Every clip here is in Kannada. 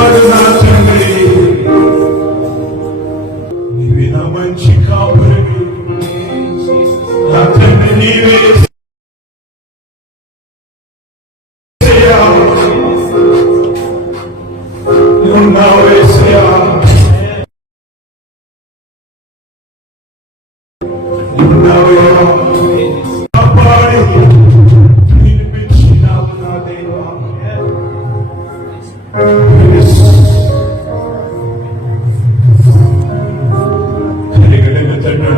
కాపాడు నా తండ్రి, నీవే నా మంచి కాపురివి నా తండ్రి, నీవే ఉన్నావేసయా, ఉన్నావయ్యా, కాపాడి నిలిపించినావు నా దేవా. కలిగిన తండ్రి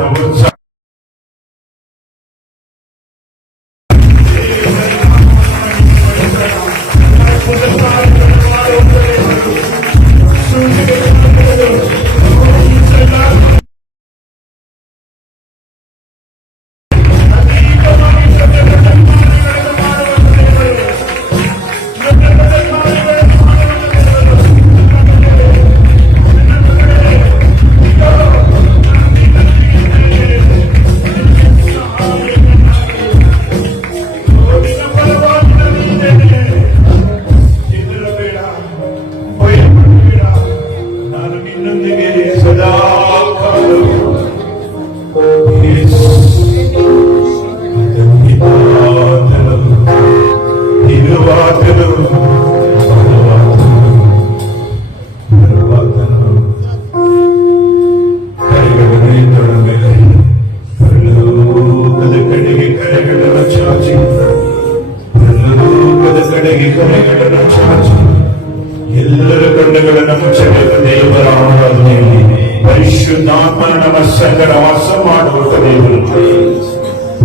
ಎಲ್ಲರ ಕಣ್ಣುಗಳನ್ನು ಮುಚ್ಚಬೇಕು. ದೇವರ ಆರಾಧನೆಯಲ್ಲಿ ಪರಿಶುದ್ಧಾತ್ಮನ ವಸ್ಸಂಗಡ ವಾಸ ಮಾಡುವಂತ ದೇವರು,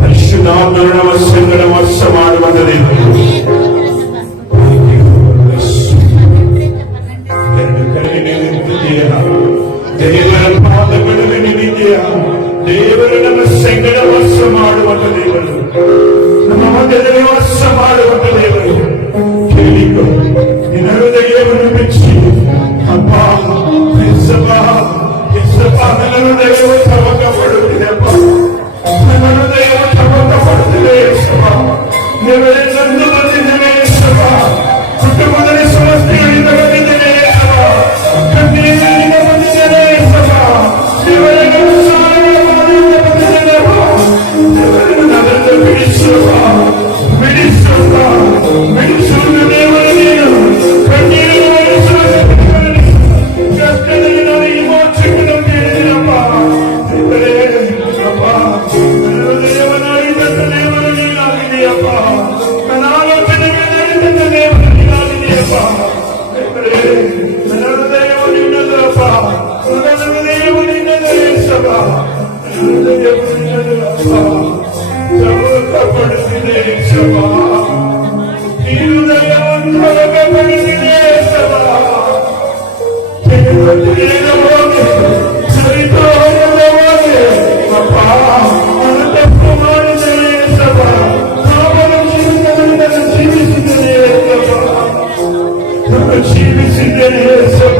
ಪರಿಶುದ್ಧಾತ್ಮನ ವಸ್ಸಂಗಡ ವಾಸ ಮಾಡುವಂತ ದೇವರು. ಎರಡು ಕೈಗೆ ನಿಂತಿದೆಯಾ, ದೇವರ ಪಾದಗಳಲ್ಲಿ ನಿಂತಿದೆಯಾ, ದೇವರ ನಮ್ಮ ಸಂಗಡ ವಾಸ ಮಾಡುವಂತ ದೇವರು, ನಮ್ಮ ಮಧ್ಯದಲ್ಲಿ ವಾಸ ಮಾಡುವಂತ ದೇವರು. ಕೇಳಿಕೊ, ನಿನ್ನ ಹೃದಯವನ್ನು ಬಿಚ್ಚಿ ಅಪ್ಪ ನನ್ನ ಹೃದಯವು ತವಕ ಪಡುತ್ತಿದೆ, ಅಪ್ಪ ನನ್ನ ಹೃದಯವು ತವಕ ಪಡುತ್ತಿದೆ. ದೇವರೇ, ನಂದು ಬಂದಿದ್ದೇನೆ, ಕುಟುಂಬದಲ್ಲಿ ಸಮಸ್ಯೆಗಳಿಂದ ಬಂದಿದ್ದೇನೆ, ಕಣ್ಣೀರಿನಿಂದ ಬಂದಿದ್ದೇನೆ, ದೇವರೇ ನನ್ನನ್ನು ಬಿಡಿಸುವ ಬಿಡಿಸುವುದು ದೇವರ ನೀನು. ಕಣ್ಣೀರು ಕಷ್ಟದಲ್ಲಿ ನಾನು ಈ ಮೋಕ್ಷವನ್ನು ಕೇಳಿದೆನಪ್ಪ. ದೇವರೇ ಅಪ್ಪ, ನನ್ನ ಹೃದಯವನ್ನಾಡಿದಂತ ದೇವರ ನೀನಾಗಿದೆಯಪ್ಪ, ನನ್ನ ಆಲೋಚನೆಗಳನ್ನಾಡಿದಂತ ದೇವರ ನೀನಾಗಿದೆಯಪ್ಪ. ದೇವರೇ, ನನ್ನ ಹೃದಯವು ನಿನ್ನದಪ್ಪ, ನನ್ನ ಹೃದಯವು ನಿನ್ನದೇಸಪ್ಪ, ನನ್ನ ಹೃದಯವು ನಿನ್ನದಪ್ಪ. ತವಕಪಡಿಸಿದೆ ಶವ, ಈ ಹೃದಯವನ್ನು ತವಕಪಡಿಸಿದೆ ಶವ. ಸರಿತಾ ಹೋಗದೆ ಅಪ್ಪ, ನನ್ನ ತಪ್ಪು ಮಾಡಿದೆ ಶವ, ಪಾಪದ ಜೀವಿತದಲ್ಲಿ ಜೀವಿಸಿದ್ದೇನೆ ಶವ, ನಾನು ಜೀವಿಸಿದ್ದೇನೆ ಶವ.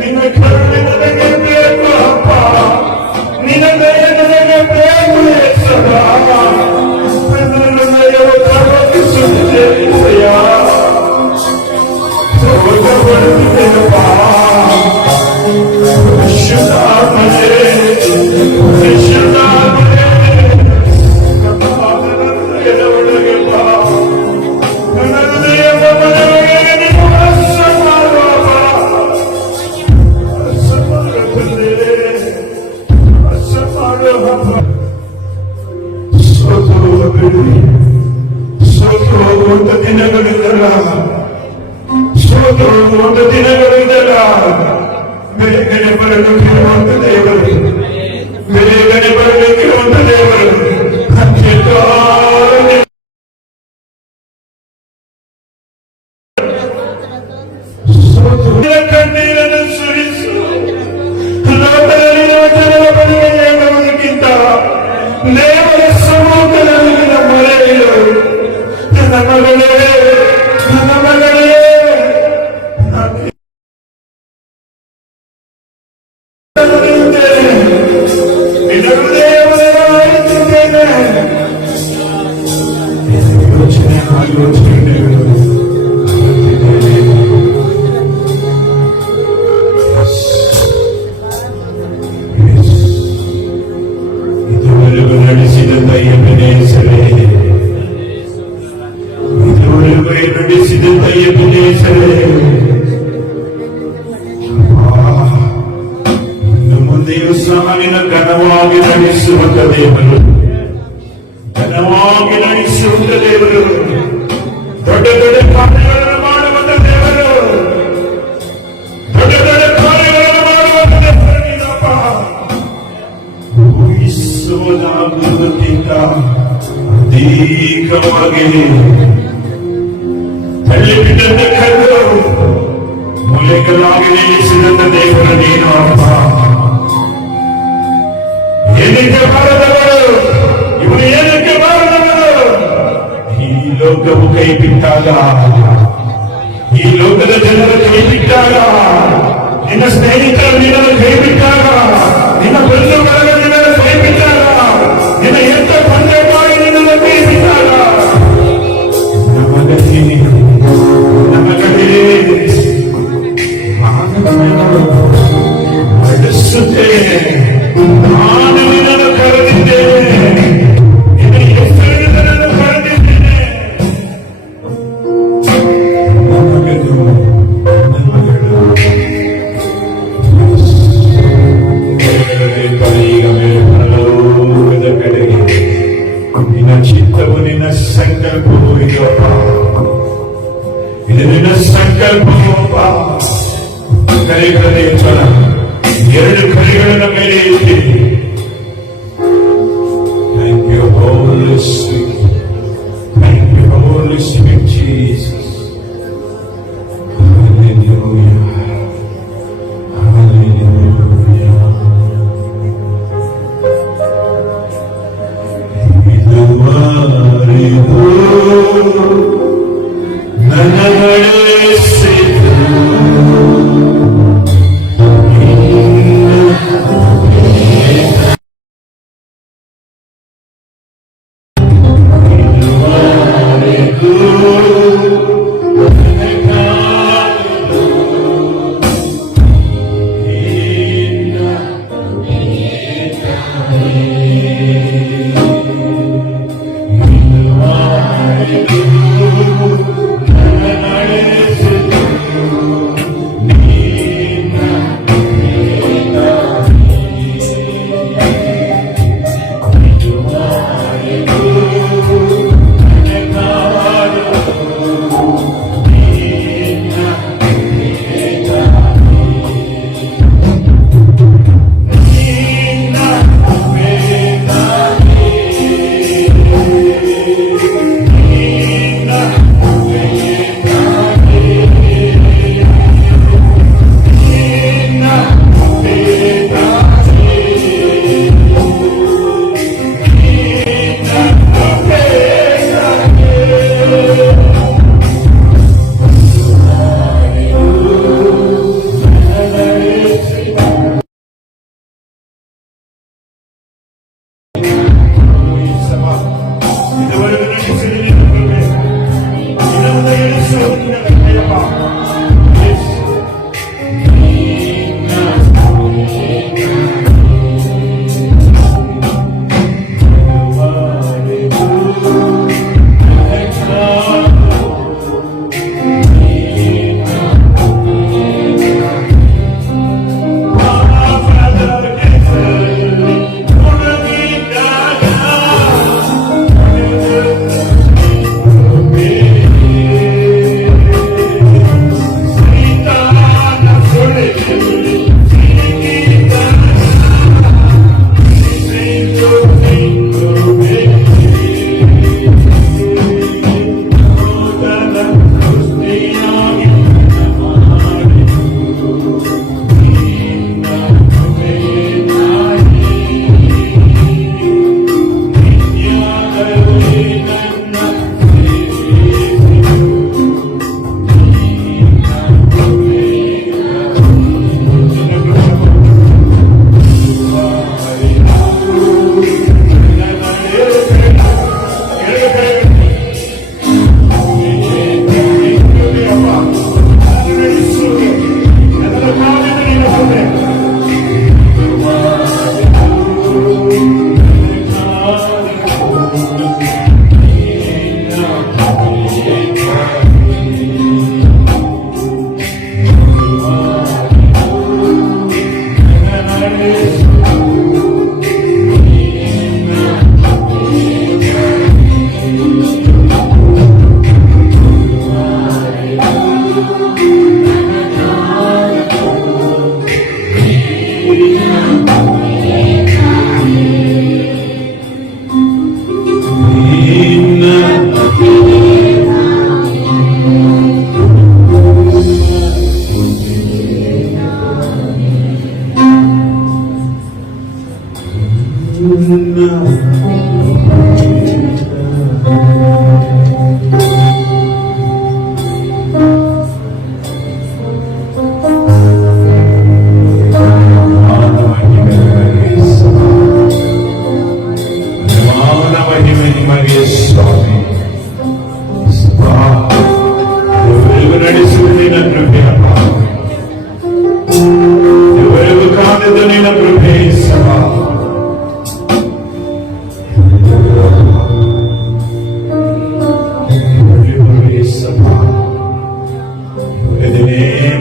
ನಿನ್ನ ಕರುಣೆ ನನಗೆ ಬೇಕು ಅಪ್ಪ, ನಿನ್ನ ದಯ ನನಗೆ ಬೇಕು ಸದಾ. ನನ್ನ ದಯವು ತವಕಿಸುತ್ತಿದೆ ಸಯ, ತವಕಪಡುತ್ತಿದೆಯಪ್ಪ. ಪರಿಶುದ್ಧಾತ್ಮನೇ, ಪರಿಶುದ್ಧಾತ್ಮನೇ, ನನ್ನ ಹೃದಯದ ಒಳಗೆ ಬಾ, ನನ್ನ ಹೃದಯದ ಒಳಗೆ ನೀನು ವಾಸ ಮಾಡುವಪ್ಪ. ವಾಸ ಮಾಡುತ್ತಂದೆ, ವಾಸ ಮಾಡುವಪ್ಪ. ಸೋತು ಹೋಗುವಂತ ದಿನಗಳಿಂದಲ್ಲ, ಸೋತು ಹೋಗುವಂತ ದಿನಗಳಿಂದಲ್ಲ, ಬೇಗನೆ ಬರಲಿಕ್ಕಿರುವಂತ ದೇವರು, ಬೇಗನೆ ಬರಲಿಕ್ಕಿರುವಂತ ದೇವರು. ಕಣ್ಣೀರನ್ನು ಸುರಿಸು, ಲೋಕದಲ್ಲಿ ಜನರ ಬಳಿಗೆ ಹೇಳುವುದಕ್ಕಿಂತ ದೇವರ ಸಮ್ಮುಖದಲ್ಲಿ ನಿನ್ನ ಮೊರೆಯಿಡು. ನನ್ನ ಮಗಳೇ, ನನ್ನ ಮಗಳೇ, ನಿನ್ನ ಹೃದಯವನ್ನು ಯೋಚನೆ ನಿನ್ನ ಘನವಾಗಿ ನಡೆಸುವಂತ ದೇವರು, ಘನವಾಗಿ ನಡೆಸುವಂತ ದೇವರು, ದೊಡ್ಡ ದೊಡ್ಡ ಕಾರ್ಯಗಳನ್ನು ಮಾಡುವಂತ ದೇವರು, ದೊಡ್ಡ ದೊಡ್ಡ ಕಾರ್ಯಗಳನ್ನು ಮಾಡುವಂತ ದೇವರು ನೀನಪ್ಪ. ಊಹಿಸುವುದಾಗುವುದಕ್ಕಿಂತ ಅಧಿಕವಾಗಿ ತಳ್ಳಿಬಿಟ್ಟಂತ ಕಲ್ಲು ಮೂಲೆಗಳಾಗಿ ನಿಲ್ಲಿಸಿದಂತ ದೇವರು ನೀನು ಅಪ್ಪ. ಏನಕ್ಕೆ ಬಾರದವರು, ಇವನು ಏನಕ್ಕೆ ಬಾರದವರು? ಈ ಲೋಕವು ಕೈ ಬಿಟ್ಟಾಗ, ಈ ಲೋಕದ ಜನರು ಕೈ ಬಿಟ್ಟಾಗ, ನಿನ್ನ ಸ್ನೇಹಿತರು ನಿನ್ನನ್ನು ಕೈ ಬಿಟ್ಟಾಗ, ನಿನ್ನ ಬಂಧು ಬಳಗ ನಿನ್ನನ್ನು ಕೈ ಬಿಟ್ಟಾಗ, ನಿನ್ನ ಎಂತ ತಂದೆ ತಾಯಿ ನಿನ್ನನ್ನು ಕೈ ಬಿಟ್ಟಾಗ, ನಮಗೇ ನಡೆಸುತ್ತೇನೆ. ನಾನು ನಿನ್ನನ್ನು ಕರೆದಿದ್ದೇನೆ, ನಿನ್ನ ಹೆಸರಿನನ್ನು ಕರೆದಿದ್ದೇನೆ. ನಮಗಳು ಈಗ ಮೇಲೆ ಪರಲೋಕದ ಕಡೆಗೆ ನಿನ್ನ ಚಿತ್ತವು, ನಿನ್ನ ಸಂಕಲ್ಪವು ಇದೆಯಪ್ಪ. ಇದು ನಿನ್ನ ಸಂಕಲ್ಪವಪ್ಪ. ಕರೆಗಳೇ ಎರಡು ಕರೆಗಳನ್ನು ಮೇಲೆ ಇಟ್ಟಿದೆ. Thank you, Holy Spirit. Thank you, Holy Spirit, Jesus. Hallelujah. Hallelujah. ಇದುವರೆಗೂ ನನಗಳಿಸಿತು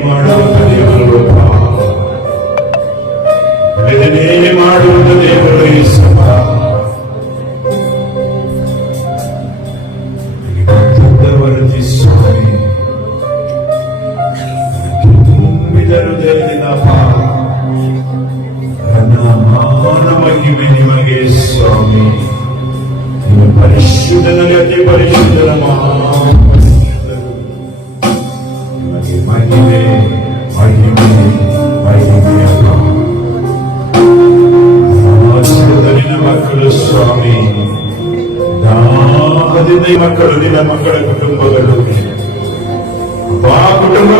ಮಾಡುವಂತ ದೇವರು, ಬಿಡುಗಡೆ ಮಾಡುವಂತ ದೇವರು ಯೇಸಪ್ಪ. ವರದಿ ಸ್ವಾಮಿ, ತುಂಬಿದ ಹೃದಯದಿಂದ ನನ್ನ ಮಾನ ಮಹಿಮೆ ನಿಮಗೆ ಸ್ವಾಮಿ. ನಿಮ್ಮ ಪರಿಶುದ್ಧನಲ್ಲಿ ಅತಿ ಪರಿಶುದ್ಧರ ನಿಮಗೆ ಮಹಿಮೆ ಮಹಿಮೆ ಮಹಿಮೆ. ನಿನ್ನ ಮಕ್ಕಳು ಸ್ವಾಮಿ, ದಾಹದಿಂದ ಮಕ್ಕಳು, ನಿನ್ನ ಮಕ್ಕಳ ಕುಟುಂಬಗಳು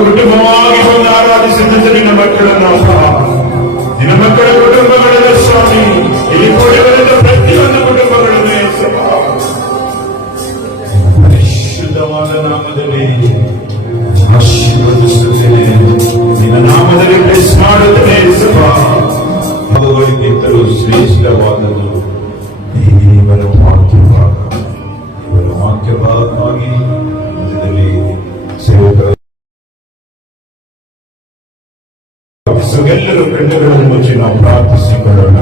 ಕುಟುಂಬವಾಗಿ ಬಂದು ಆರಾಧಿಸಿದಂತ ನಿನ್ನ ಮಕ್ಕಳನ್ನು, ನಿನ್ನ ಮಕ್ಕಳ ಕುಟುಂಬಗಳಲ್ಲಿ ಸ್ವಾಮಿ, ಇಲ್ಲಿ ಕೂಡಿ ಬಂದ ಪ್ರತಿಯೊಂದು ಕುಟುಂಬಗಳನ್ನು ಪರಿಶುದ್ಧವಾದ ನಾಮದಲ್ಲಿ ಆಶೀರ್ವದಿಸುತ್ತೇನೆ. ನಿನ್ನ ನಾಮದಲ್ಲಿ ಬ್ಲೆಸ್ ಮಾಡುತ್ತೇನೆ ಅವುಗಳಿಗಿಂತಲೂ ಶ್ರೇಷ್ಠವಾದದ್ದು ದೇವರ ವಾಕ್ಯಭಾಗ. ಇವರ ವಾಕ್ಯಭಾಗವಾಗಿ ಸೇವಕರು ಎಲ್ಲರೂ ಕಣ್ಣುಗಳನ್ನು ಮುಚ್ಚಿ ನಾವು ಪ್ರಾರ್ಥಿಸಿಕೊಳ್ಳೋಣ.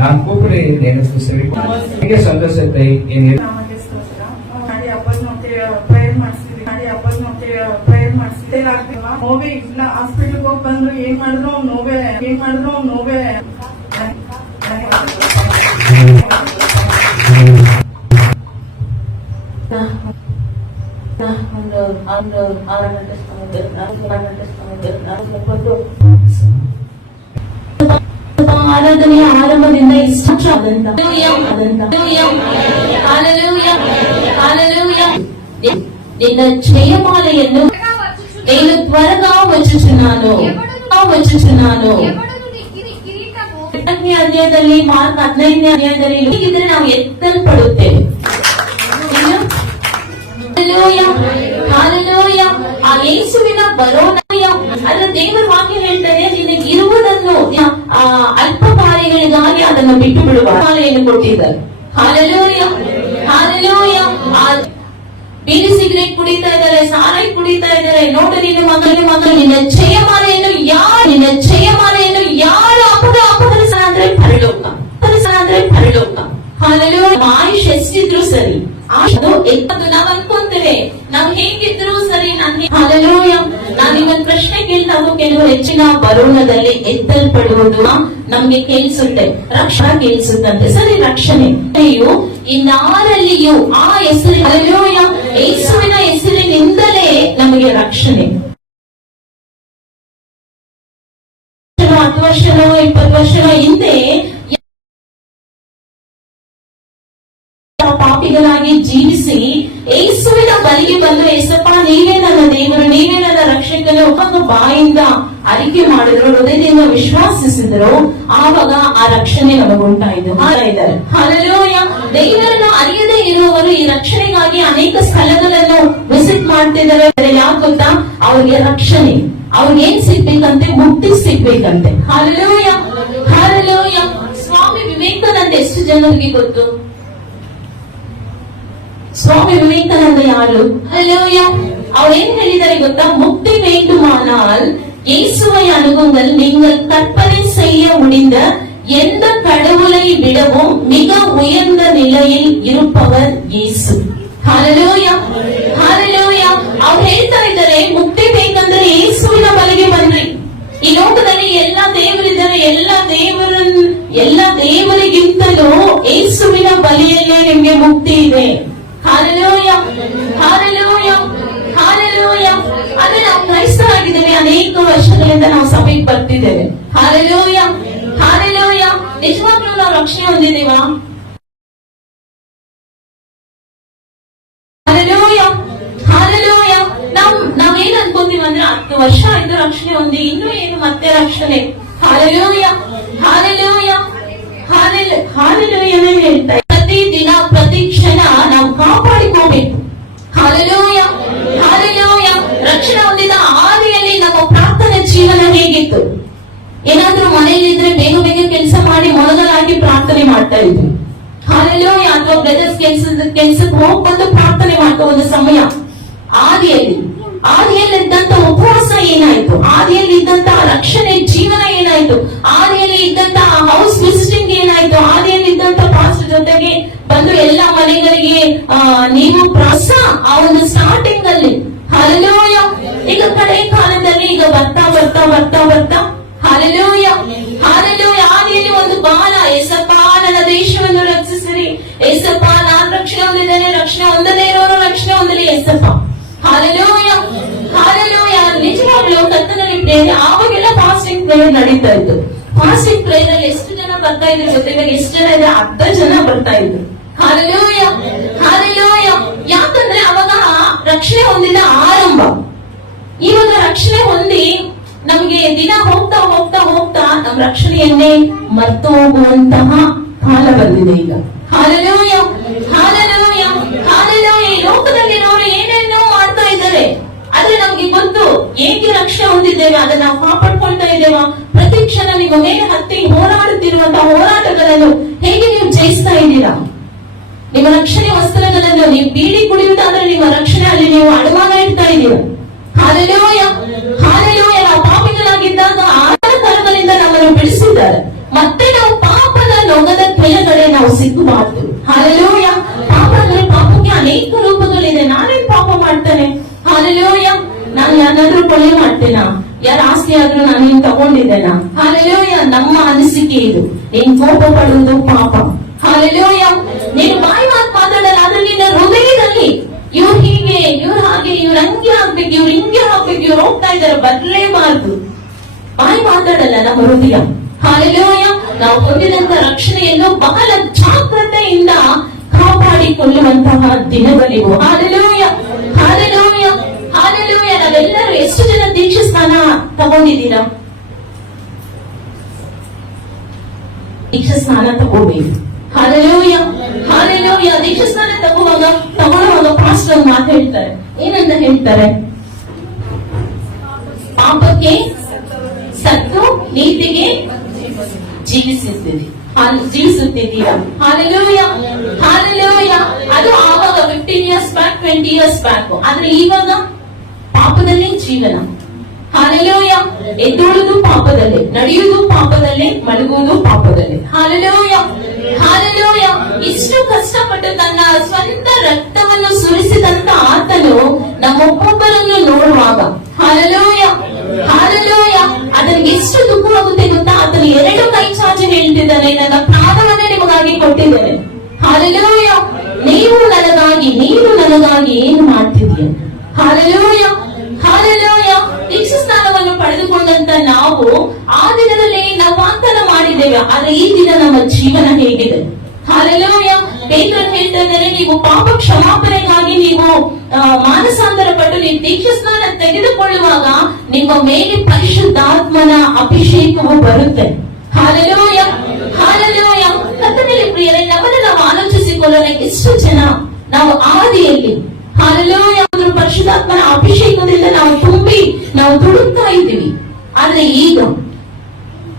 நான் கூப்பிடுறேன் எனக்கு சரி ಸಂತೋಷತೆ ನೋವೇ ಇಲ್ಲ. ಹಾಸ್ಪಿಟಲ್ ಹೋಗಿ ಬಂದ್ರು ಏನ್ ಮಾಡಿದ್ರು ನೋವೇ ನೋವೇ. ಒಂದು 6 ಗಂಟೆ ಆರಾಧನೆಯ ಆರಂಭದಿಂದ ಇಷ್ಟ నిన్న జయమాలయను నేను త్వరగా వచ్చుచున్నాను. ಅಧ್ಯಾಯದಲ್ಲಿ ಮಾರ್ಕ್ 15ನೇ ಅಧ್ಯಾಯದಲ್ಲಿ ಹೀಗಿದ್ರೆ ನಾವು ಎತ್ತಲ್ಪಡುತ್ತೇವೆ. ಆ ಯೇಸುವಿನ ಬರೋಣಯ ಅದರ ದೇವರ ವಾಕ್ಯ ಹೇಳ್ತಾರೆ, ನಿನಗೆ ಇರುವುದನ್ನು ಅಲ್ಪ ಕಾರ್ಯಗಳಿಗಾಗಿ ಅದನ್ನು ಬಿಟ್ಟು ಬಿಡುವ ಮಾಲೆಯನ್ನು ಕೊಟ್ಟಿದ್ದಾರೆ. ಬೀಡಿ ಸಿಗರೇಟ್ ಕುಡಿತಾ ಇದ್ದಾರೆ, ಸಾರಾಯಿ ಕುಡಿತಾ ಇದ್ದಾರೆ. ನೋಡು ನಿನ್ನ ಮಗಳು ನಿನ್ನ ಜಯಮಾಲೆಯನ್ನು ಯಾರು ಅಪಹರಿಸಿದ್ರೆ ಪರಲೋಕ. ಆಯುಷ್ ಎಷ್ಟಿದ್ರು ಸರಿ, ನಾವ್ ಅನ್ಕೊಂತೇವೆ ನಾವ್ ಹೇಗಿದ್ರು ಸರಿ. ನಾನು ಇವನ್ ಪ್ರಶ್ನೆ ಕೇಳ್ತಾವು, ಕೆಲವು ಹೆಚ್ಚಿನ ಬರೋಣದಲ್ಲಿ ಎತ್ತಲ್ಪಡುವುದು ನಮ್ಗೆ ಕೇಳಿಸುತ್ತೆ, ರಕ್ಷಣೆ ಕೇಳಿಸುತ್ತಂತೆ. ಸರಿ, ರಕ್ಷಣೆ ಇನ್ನಾರಲ್ಲಿಯೂ ಆ ಹೆಸರು ಯೇಸುವಿನ ಹೆಸರಿನಿಂದಲೇ ನಮಗೆ ರಕ್ಷಣೆ. 10 ವರ್ಷನೋ 20 ವರ್ಷದ ಹಿಂದೆ ಪಾಪಿಗಳಾಗಿ ಜೀವಿಸಿ ಯೇಸುವಿನ ಬಳಿಗೆ ಬಂದು, ಯೇಸಪ್ಪ ನೀವೇ ನನ್ನ ದೇವರು, ನೀವೇ ನನ್ನ ರಕ್ಷಕನು ಒಂದು ಬಾಯಿಂದ ಅರಿಕೆ ಮಾಡಿದ್ರು, ಹೃದಯದಿಂದ ವಿಶ್ವಾಸಿಸಿದ್ರು, ಆವಾಗ ಆ ರಕ್ಷಣೆ ನಮಗುಂಟಾಯಿತು. ದೇವರನ್ನು ಅರಿಯದೇ ಇರುವವರು ಈ ರಕ್ಷಣೆಗಾಗಿ ಅನೇಕ ಸ್ಥಳಗಳನ್ನು ವಿಸಿಟ್ ಮಾಡ್ತಿದ್ದಾರೆ. ಯಾಕೆ ಗೊತ್ತಾ? ಅವ್ರಿಗೆ ರಕ್ಷಣೆ, ಅವ್ರಿಗೆ ಏನ್ ಸಿಗ್ಬೇಕಂತೆ? ಮುಕ್ತಿ ಸಿಗ್ಬೇಕಂತೆ. ಸ್ವಾಮಿ ವಿವೇಕಾನಂದ ಎಷ್ಟು ಜನರಿಗೆ ಗೊತ್ತು? ಸ್ವಾಮಿ ವಿವೇಕಾನಂದ ಯಾರು? ಅವ್ರು ಏನ್ ಹೇಳಿದ್ದಾರೆ ಗೊತ್ತಾ? முக்தி வேண்டுமானால் இயேசுவை அணுகுங்கள், நீங்கள் கற்பனை செய்ய முடிந்த எந்த கடவுளை விடவும் மிக உயர்ந்த நிலையில் இருப்பவர் இயேசு. ஹalleluya ஹalleluya. ಅವ್ರು ಹೇಳ್ತಾ ಇದ್ದಾರೆ, ಮುಕ್ತಿ ಬೇಕಂದ್ರೆ ಯೇಸುವಿನ ಬಳಿಗೆ ಬನ್ನಿ. ಈ ಲೋಕದಲ್ಲಿ ಎಲ್ಲಾ ದೇವರಿದ್ದಾರೆ, ಎಲ್ಲಾ ದೇವರಿಗಿಂತಲೂ ಯೇಸುವಿನ ಬಳಿಯಲ್ಲೇ ನಿಮ್ಗೆ ಮುಕ್ತಿ ಇದೆ. Hallelujah hallelujah hallelujah. ಅದೇ ನಾವು ಕ್ರೈಸ್ತರಾಗಿದ್ದೇವೆ, ಅನೇಕ ವರ್ಷಗಳಿಂದ ನಾವು ಸಭೆಗೆ ಬರ್ತಿದ್ದೇವೆ. Hallelujah hallelujah. ನಿಜವಾಗ್ಲೂ ನಾವು ರಕ್ಷಣೆ ಹೊಂದಿದ್ದೀವಾ? ನಾವೇನ್ ಅನ್ಕೊಂತೀವಿ ಅಂದ್ರೆ 10 ವರ್ಷ ಆಯ್ತು ರಕ್ಷಣೆ ಹೊಂದಿ, ಇನ್ನೂ ಏನು ಮತ್ತೆ ರಕ್ಷಣೆ? ಹಾಲೆಲೂಯ, ಹಾಲೆಲೂಯ, ಹಾಲೆಲೂಯನೇ ಹೇಳ್ತಾ ಪ್ರತಿ ದಿನ ಪ್ರತಿ ಕ್ಷಣ ನಾವು ಕಾಪಾಡಿಕೋಬೇಕು. Hallelujah, hallelujah. ರಕ್ಷಣೆ ಹೊಂದಿದ ಆದಿಯಲ್ಲಿ ನಮ್ಮ ಪ್ರಾರ್ಥನೆ ಜೀವನ ಹೇಗಿತ್ತು? ಏನಾದ್ರೂ ಮನೆಯಲ್ಲಿದ್ರೆ ಬೇಗ ಬೇಗ ಕೆಲಸ ಮಾಡಿ ಮೊಳಗಲಾಗಿ ಪ್ರಾರ್ಥನೆ ಮಾಡ್ತಾ ಇದ್ವಿ. ಹಾಲೆಲೂಯ. ಅಥವಾ ಬ್ರದರ್ಸ್ ಕೆಲ್ಸಕ್ಕೆ ಹೋಗ್ಬಂದು ಪ್ರಾರ್ಥನೆ ಮಾಡ್ತಾ ಒಂದು ಸಮಯ. ಆದಿಯಲ್ಲಿದ್ದಂತ ಉಪವಾಸ ಏನಾಯ್ತು? ಆದಿಯಲ್ಲಿ ಇದ್ದಂತಹ ರಕ್ಷಣೆ ಜೀವನ ಏನಾಯ್ತು? ಆದಿಯಲ್ಲಿ ಇದ್ದಂತಹ ಹೌಸ್ ವಿಸಿಟಿಂಗ್ ಏನಾಯ್ತು? ಆದಿಯಲ್ಲಿ ಇದ್ದಂತ ಪಾಸ್ಟರ್ ಜೊತೆಗೆ ಬಂದು ಎಲ್ಲಾ ಮನೆಗಳಿಗೆ ನೀವು ಆ ಒಂದು ಸ್ಟಾರ್ಟಿಂಗ್ ಅಲ್ಲಿ. ಹಾಲೆಲೂಯ. ಈಗ ಕಡೆ ಕಾಲದಲ್ಲಿ ಈಗ ಬರ್ತಾ ಬರ್ತಾ ಬರ್ತಾ ಬರ್ತಾ ಹಾಲೆಲೂಯ, ಹಾಲೆಲೂಯ. ಆದಿಯಲ್ಲಿ ಒಂದು ಬಾಲ, ಏಸಪ್ಪ ನನ್ನ ದೇಶವನ್ನು ರಕ್ಷಿಸಿರಿ, ಏಸಪ್ಪ ನಾನ್ ರಕ್ಷಣೆ ಹೊಂದಿದ್ದೇನೆ, ರಕ್ಷಣೆ ಹೊಂದದೇ ಇರೋರು ರಕ್ಷಣೆ ಹೊಂದಲಿ ಏಸಪ್ಪ. Hallelujah, hallelujah. ನಿಜವಾಗ್ಲೂ ಕರ್ತನಲ್ಲಿ ಪ್ರೇಯರ್ ಆವಾಗೆಲ್ಲ ಫಾಸ್ಟಿಂಗ್ ಪ್ರೇಯರ್ ನಡೀತಾ ಇತ್ತು. ಫಾಸ್ಟಿಂಗ್ ಪ್ರೇಯರ್ ಅಲ್ಲಿ ಎಷ್ಟು ಜನ ಬರ್ತಾ ಇದ್ರು ಜೊತೆಗೆ? ಎಷ್ಟು ಜನ ಇದ್ರೆ 10 ಜನ ಬರ್ತಾ ಇದ್ರು. Hallelujah, hallelujah. ಯಾಕಂದ್ರೆ ಅವಾಗ ರಕ್ಷಣೆ ಹೊಂದಿದ ಆರಂಭ. ಇವಾಗ ರಕ್ಷಣೆ ಹೊಂದಿ ನಮ್ಗೆ ದಿನ ಹೋಗ್ತಾ ಹೋಗ್ತಾ ಹೋಗ್ತಾ ನಮ್ಮ ರಕ್ಷಣೆಯನ್ನೇ ಮರ್ತು ಹೋಗುವಂತಹ ಕಾಲ ಬಂದಿದೆ ಈಗ. Hallelujah, hallelujah, hallelujah. ಈ ಲೋಕದಲ್ಲಿರೋರು ಏನೇನೋ ಮಾಡ್ತಾ ಇದ್ದಾರೆ, ಆದ್ರೆ ನಮ್ಗೆ ಗೊತ್ತು ಏಕೆ ರಕ್ಷಣೆ ಹೊಂದಿದ್ದೇವೆ, ಅದನ್ನ ನಾವು ಕಾಪಾಡ್ಕೊಳ್ತಾ ಇದ್ದೇವಾ? ಪ್ರತಿ ಕ್ಷಣ ನಿಮ್ಮ ಮೇಲೆ ಹತ್ತಿ ಹೋರಾಡುತ್ತಿರುವಂತಹ ಹೋರಾಟಗಳನ್ನು ಹೇಗೆ ನೀವು ಜಯಿಸ್ತಾ ಇದ್ದೀರಾ? ನಿಮ್ಮ ರಕ್ಷಣೆ ವಸ್ತ್ರಗಳನ್ನು ನೀವು ಬೀಡಿ ಕುಡಿಯುವುದಾದ್ರೆ ನಿಮ್ಮ ರಕ್ಷಣೆ ಅಲ್ಲಿ ನೀವು ಅಡಮಾನ ಇಡ್ತಾ ಇದ್ದೀರಾ? Hallelujah, hallelujah. ನಾವು ಪಾಪಿಗಳಾಗಿದ್ದಾಗ ಆತನ ಕರಗಳಿಂದ ನಮ್ಮನ್ನು ಬಿಡಿಸಿದ್ದಾರೆ. ಮತ್ತೆ ನಾವು ಪಾಪದ ಲೋಕದ ಕೆಳಗಡೆ ನಾವು ಸಿಕ್ಕಬಾರ್ದು. ಹಾಲೆಲೂಯ. ಪಾಪಕ್ಕೆ ಅನೇಕ ರೂಪಗಳಿದೆ. ನಾನೇನ್ ಪಾಪ ಮಾಡ್ತೇನೆ? ಹಾಲೆಲೂಯ. ನಾನು ಯಾರಾದ್ರೂ ಕೊಲೆ ಮಾಡ್ತೇನಾ? ಯಾರ ಆಸ್ತಿ ಆದ್ರೂ ನಾನೇನ್ ತಗೊಂಡಿದ್ದೇನಾ? ಹಾಲೆಲೂಯ. ನಮ್ಮ ಅನಿಸಿಕೆ ಇದು. ನೀನ್ ಕೋಪ ಪಡುವುದು ಪಾಪ. ಹಾಲೆಲೂಯ. ನೀನು ಬಾಯಿ ಮಾತಾಡಲ್ಲ, ಆದ್ರೆ ನಿನ್ನ ಹೃದಯದಲ್ಲಿ ಇವ್ರು ಹೀಗೆ, ಇವ್ರು ಹಾಗೆ, ಇವ್ರು ಹಂಗೆ ಆಗ್ಬೇಕು, ಇವ್ರು ಹಿಂಗೆ ಆಗ್ಬೇಕು, ಇವ್ರು ಹೋಗ್ತಾ ಇದ್ದಾರೆ, ಬರ್ಲೇಬಾರ್ದು. ಬಾಯಿ ಮಾತಾಡಲ್ಲ ನಮ್ಮ ಹೃದಯ. ಹಾಲೆಲೂಯ. ನಾವು ಹೊಂದಿದಂತ ರಕ್ಷಣೆಯನ್ನು ಬಹಳ ಜಾಗ್ರತೆಯಿಂದ ಕಾಪಾಡಿಕೊಳ್ಳುವಂತಹ ದಿನಗಳಿವು. Hallelujah, hallelujah, hallelujah. ನಾವೆಲ್ಲರೂ ಎಷ್ಟು ಜನ ದೀಕ್ಷಾ ಸ್ನಾನ ತಗೊಂಡಿದ್ದೀರಾ? ದೀಕ್ಷಾ ಸ್ನಾನ ತಗೋಬೇಕು. Hallelujah, hallelujah. ದೀಕ್ಷಾ ಸ್ನಾನ ತಗೊಳ್ಳುವಾಗ ಪಾಸ್ಟರ್ ಮಾತು ಹೇಳ್ತಾರೆ. ಏನಂತ ಹೇಳ್ತಾರೆ? ಪಾಪಕ್ಕೆ ಸತ್ತು ನೀತಿಗೆ ಜೀವಿಸುತ್ತಿದ್ದೀರಾ. Hallelujah, hallelujah. ಅದು ಆವಾಗ 15 years ಬ್ಯಾಕ್, 20 years ಬ್ಯಾಕ್. ಆದ್ರೆ ಇವಾಗ ಪಾಪದಲ್ಲಿ ಜೀವನ. ಹಾಲೆಲೂಯ. ಎದ್ದೇಳುವುದು ಪಾಪದಲ್ಲಿ, ನಡೆಯುವುದು ಪಾಪದಲ್ಲಿ, ಮಲಗುವುದು ಪಾಪದಲ್ಲಿ. Hallelujah, hallelujah. ಇಷ್ಟು ಕಷ್ಟಪಟ್ಟು ತನ್ನ ಸ್ವಂತ ರಕ್ತವನ್ನು ಸುರಿಸಿದಂತ ಆತನು ನಮ್ಮೊಬ್ಬೊಬ್ಬರನ್ನು ನೋಡುವಾಗ ಹಾಲೆಲೂಯ, ಹಾಲೆಲೂಯ. ಅದಕ್ಕೆ ಎಷ್ಟು ದುಃಖವಾಗುತ್ತೆ ಗೊತ್ತಾ? ಆತನು 2 ಕೈ ಚಾಚಿ ಹೇಳ್ತಿದ್ದಾನೆ, ನನ್ನ ಪ್ರಾಣವನ್ನೇ ನಿಮಗಾಗಿ ಕೊಟ್ಟಿದ್ದೇನೆ. ಹಾಲೆಲೂಯ. ನೀವು ನನಗಾಗಿ ಏನು ಮಾಡ್ತಿದ್ದೀಯ? Hallelujah, hallelujah. ದೀಕ್ಷಾ ಸ್ನಾನವನ್ನು ಪಡೆದುಕೊಂಡಂತ ನಾವು ಆ ದಿನದಲ್ಲಿ ನಾವು ವಾಗ್ದಾನ ಮಾಡಿದ್ದೇವೆ, ಆದ್ರೆ ಈ ದಿನ ನಮ್ಮ ಜೀವನ ಹೇಗಿದೆ? ಹಾಲೆಲೂಯ. ಪೇತ್ರನು ಹೇಳ್ತಾ ಇದ್ದಾರೆ, ನೀವು ಪಾಪ ಕ್ಷಮಾಪಣೆಗಾಗಿ ನೀವು ಮಾನಸಾಂತರ ಪಟ್ಟು ನೀವು ದೀಕ್ಷಾ ಸ್ನಾನ ತೆಗೆದುಕೊಳ್ಳುವಾಗ ನಿಮ್ಮ ಮೇಲೆ ಪರಿಶುದ್ಧಾತ್ಮನ ಅಭಿಷೇಕವು ಬರುತ್ತೆ. Hallelujah, hallelujah. ಕರ್ತನಲ್ಲಿ ಪ್ರಿಯರೇ, ನಮ್ಮನ್ನು ನಾವು ಆಲೋಚಿಸಿಕೊಳ್ಳೋಣ. ಎಷ್ಟು ಜನ ನಾವು ಆದಿಯಲ್ಲಿ ಹಾಲೆಲೂಯ ಪರಿಶುದ್ಧಾತ್ಮನ ಅಭಿಷೇಕದಿಂದ ನಾವು ತುಡುಕ್ತಾ ಇದ್ದೀವಿ. ಆದ್ರೆ ಈಗ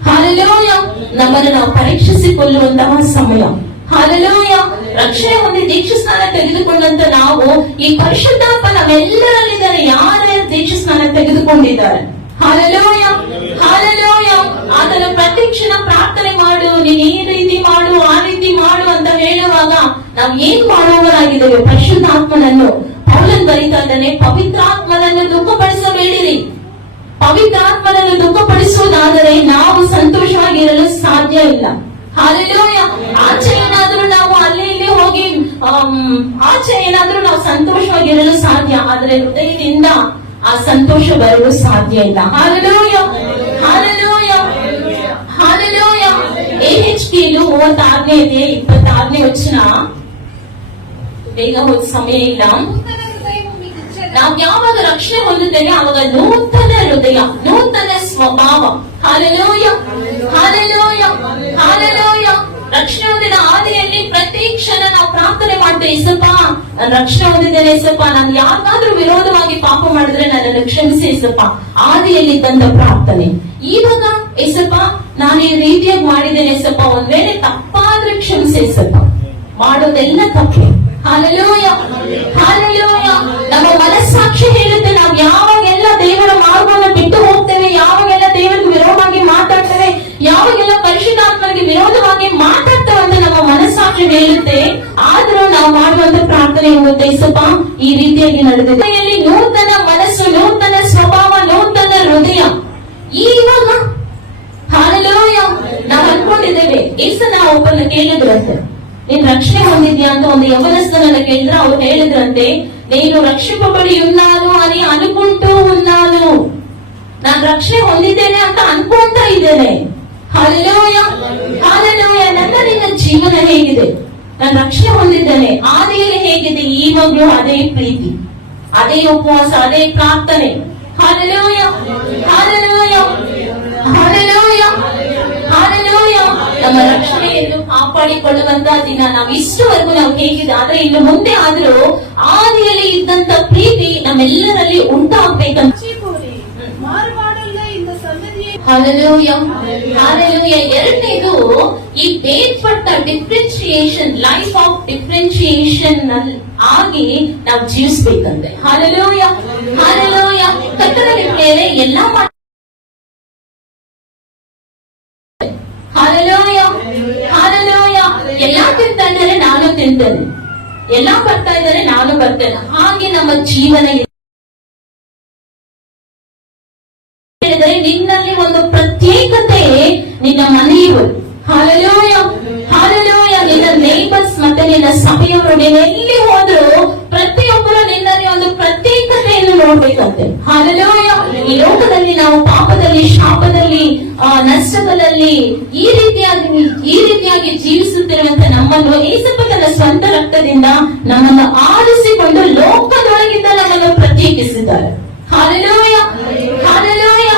ಹಾಲೆಲೂಯ ನಮ್ಮನ್ನು ನಾವು ಪರೀಕ್ಷಿಸಿಕೊಳ್ಳುವಂತಹ ಸಮಯ. ಹಾಲೆಲೂಯ. ರಕ್ಷಣೆ ಹೊಂದಿ ದೀಕ್ಷಾ ಸ್ನಾನ ತೆಗೆದುಕೊಂಡಂತ ನಾವು ಈ ಪರಿಶುದ್ಧಾತ್ಮ ನಾವೆಲ್ಲರಲ್ಲಿದ್ದಾರೆ. ಯಾರೇ ದೀಕ್ಷಾ ಸ್ನಾನ ತೆಗೆದುಕೊಂಡಿದ್ದಾರೆ? Hallelujah, hallelujah. ಆತನ ಪ್ರತಿ ಕ್ಷಣ ಪ್ರಾರ್ಥನೆ ಮಾಡು, ನೀನ್ ಈ ರೀತಿ ಮಾಡು, ಆ ರೀತಿ ಮಾಡು ಅಂತ ಹೇಳುವಾಗ ನಾವು ಏನ್ ಮಾಡುವವರಾಗಿದ್ದೇವೆ? ಪರಿಶುದ್ಧಾತ್ಮನನ್ನು ಪೌಲನ್ ಬರೀತಾ ಇದ್ದಾನೆ, ಪವಿತ್ರಾತ್ಮನನ್ನು ದುಃಖಪಡಿಸಬೇಡಿರಿ. ಪವಿತ್ರಾತ್ಮನನ್ನು ದುಃಖಪಡಿಸುವುದಾದರೆ ನಾವು ಸಂತೋಷವಾಗಿರಲು ಸಾಧ್ಯ ಇಲ್ಲ. ಹಾಲೆಲೂಯ. ಆಚೆ ಏನಾದ್ರೂ ನಾವು ಅಲ್ಲಿ ಇಲ್ಲಿ ಹೋಗಿ ಆಚೆ ಏನಾದ್ರೂ ನಾವು ಸಂತೋಷವಾಗಿರಲು ಸಾಧ್ಯ, ಆದ್ರೆ ಹೃದಯದಿಂದ ಆ ಸಂತೋಷ ಬರಲು ಸಾಧ್ಯ ಇಲ್ಲ. Hallelujah, hallelujah, hallelujah. AHP 36ನೇ ಅಧ್ಯಾಯ 26ನೇ ವಚನ. ಬೇಗ ಹೋದ ಸಮಯ ಇಲ್ಲ. ನಾವು ಯಾವಾಗ ರಕ್ಷಣೆ ಹೊಂದುತ್ತೇವೆ ಆವಾಗ ನೂತನ ಹೃದಯ, ನೂತನ ಸ್ವಭಾವ. Hallelujah, hallelujah, hallelujah. ರಕ್ಷಣೆ ಹೊಂದಿದ ಆದಿಯಲ್ಲಿ ಪ್ರತಿ ಕ್ಷಣ ನಾವು ಪ್ರಾರ್ಥನೆ ಮಾಡ್ತೇವೆ, ಏಸಪ್ಪ ರಕ್ಷಣೆ ಹೊಂದಿದ್ದೇನೆ ಏಸಪ್ಪ, ನಾನು ಯಾರಿಗಾದ್ರೂ ವಿರೋಧವಾಗಿ ಪಾಪ ಮಾಡಿದ್ರೆ ನನ್ನನ್ನು ಕ್ಷಮಿಸಿ ಏಸಪ್ಪ. ಆದಿಯಲ್ಲಿದ್ದಂತ ಪ್ರಾರ್ಥನೆ. ಇವಾಗ ಏಸಪ್ಪ ನಾನು ಈ ರೀತಿಯಾಗಿ ಮಾಡಿದ್ದೇನೆ ಏಸಪ್ಪ, ಒಂದ್ ವೇಳೆ ತಪ್ಪಾದ್ರೆ ಕ್ಷಮಿಸಿ ಏಸಪ್ಪ. ಮಾಡೋದೆಲ್ಲ ತಪ್ಪೆ. Hallelujah, hallelujah. ನಮ್ಮ ಮನಸ್ಸಾಕ್ಷಿ ಹೇಳುತ್ತೆ ನಾವು ಯಾವಾಗೆಲ್ಲ ದೇವರ ಮಾರ್ಗವನ್ನು ಬಿಟ್ಟು ಹೋಗ್ತೇವೆ, ಯಾವಾಗೆಲ್ಲ ದೇವರಿಗೆ ವಿರೋಧವಾಗಿ ಮಾತಾಡ್ತೇವೆ, ಯಾವಾಗೆಲ್ಲ ಪರಿಶುದ್ಧಾತ್ಮನಿಗೆ ವಿರೋಧವಾಗಿ ಮಾತಾಡ್ತೇವೆ ಅಂತ ನಮ್ಮ ಮನಸ್ಸಾಕ್ಷಿ ಹೇಳುತ್ತೆ. ಆದ್ರೂ ನಾವು ಮಾಡುವಂತ ಪ್ರಾರ್ಥನೆ ಏನುತ್ತೆ, ಏಸಪ್ಪ ಈ ರೀತಿಯಾಗಿ ನಡೆದಿದೆ. ನೂತನ ಮನಸ್ಸು, ನೂತನ ಸ್ವಭಾವ, ನೂತನ ಹೃದಯ. ಇವಾಗ ಹಾಲೆಲೂಯ ನಾವು ಅನ್ಕೊಂಡಿದ್ದೇವೆ. ಏಸು ನಾವು ಒಬ್ಬನ ಕೇಳಿದ್ರಂತೆ, ನೀನ್ ರಕ್ಷಣೆ ಹೊಂದಿದ್ಯಾ ಅಂತ ಒಂದು ಯವನಸ್ಥನನ್ನ ಕೇಳಿದ್ರೆ ಅವ್ರು ಹೇಳಿದ್ರಂತೆ, నేను రక్షింపబడి ఉన్నాను అని అనుకుంటూ ఉన్నాను. ನಾನು ರಕ್ಷಣೆ ಹೊಂದಿದ್ದೇನೆ ಅಂತ ಅನ್ಕೊಂತಾ ಇದ್ದೇನೆ. Hallelujah, hallelujah. ನನ್ನ ನಿನ್ನ ಜೀವನ ಹೇಗಿದೆ? ನಾನು ರಕ್ಷಣೆ ಹೊಂದಿದ್ದೇನೆ. ಆದಿಯಲ್ಲಿ ಹೇಗಿದೆ? ಈವಾಗ್ಲೂ ಅದೇ ಪ್ರೀತಿ, ಅದೇ ಉಪವಾಸ, ಅದೇ ಪ್ರಾರ್ಥನೆ. Hallelujah, hallelujah, hallelujah, hallelujah. ನಮ್ಮ ರಕ್ಷಣೆಯನ್ನು ಕಾಪಾಡಿಕೊಳ್ಳುವಂತಹ ದಿನ ನಾವು ಇಷ್ಟವರೆಗೂ ನಾವು ಹೇಗಿದೆ, ಆದ್ರೆ ಇನ್ನು ಮುಂದೆ ಆದ್ರೂ ಆದಿಯಲ್ಲಿ ಇದ್ದಂತ ಪ್ರೀತಿ ನಮ್ಮೆಲ್ಲರಲ್ಲಿ ಉಂಟಾಗ್ಬೇಕಂತ. Hallelujah, hallelujah. ಎರಡನೇದು ಈ ಬೇರ್ಪಟ್ಟ ಡಿಫ್ರೆನ್ಶಿಯೇಷನ್, ಲೈಫ್ ಆಫ್ ಡಿಫ್ರೆನ್ಶಿಯೇಷನ್ ಆಗಿ ನಾವು ಜೀವಿಸ್ಬೇಕಂತೆ. Hallelujah, hallelujah. ಕರ್ತನಲ್ಲಿ ಮೇಲೆ ಎಲ್ಲಾ ಹಾಲೆಲೂಯ, ಹಾಲೆಲೂಯ. ಎಲ್ಲಾ ತಿಂತಾ ಇದ್ದಾರೆ ನಾನು ತಿಂತೇನೆ, ಎಲ್ಲಾ ಬರ್ತಾ ಇದ್ದಾರೆ ನಾನು ಬರ್ತೇನೆ. ಹಾಗೆ ನಮ್ಮ ಜೀವನ ಹೇಳಿದರೆ ನಿನ್ನಲ್ಲಿ ಒಂದು ಪ್ರತ್ಯೇಕತೆ ನಿನ್ನ ಮನೆಯವರು. Hallelujah, hallelujah. ನಿನ್ನ ನೇಬರ್ಸ್ ಮತ್ತೆ ನಿನ್ನ ಸಭೆಯವರು, ನೀನು ಎಲ್ಲಿ ಹೋದ್ರು ಪ್ರತಿಯೊಬ್ಬರು ನಿನ್ನಲ್ಲಿ ಒಂದು ಪ್ರತ್ಯೇಕತೆಯನ್ನು ನೋಡ್ಬೇಕಂತೆ. ಹಾಲೆಲೂಯ. ಈ ಲೋಕದಲ್ಲಿ ನಾವು ಪಾಪದಲ್ಲಿ, ಶಾಪದಲ್ಲಿ, ನಷ್ಟದಲ್ಲಿ ಈ ರೀತಿಯಾಗಿ ಜೀವಿಸುತ್ತಿರುವಂತ ನಮ್ಮನ್ನು ಏಸಪ್ಪ ತನ್ನ ಸ್ವಂತ ರಕ್ತದಿಂದ ನಮ್ಮನ್ನು ಆರಿಸಿಕೊಂಡು ಲೋಕದೊಳಗಿಂದ ನಮ್ಮನ್ನು ಪ್ರತ್ಯೇಕಿಸಿದ್ದಾರೆ. Hallelujah, hallelujah.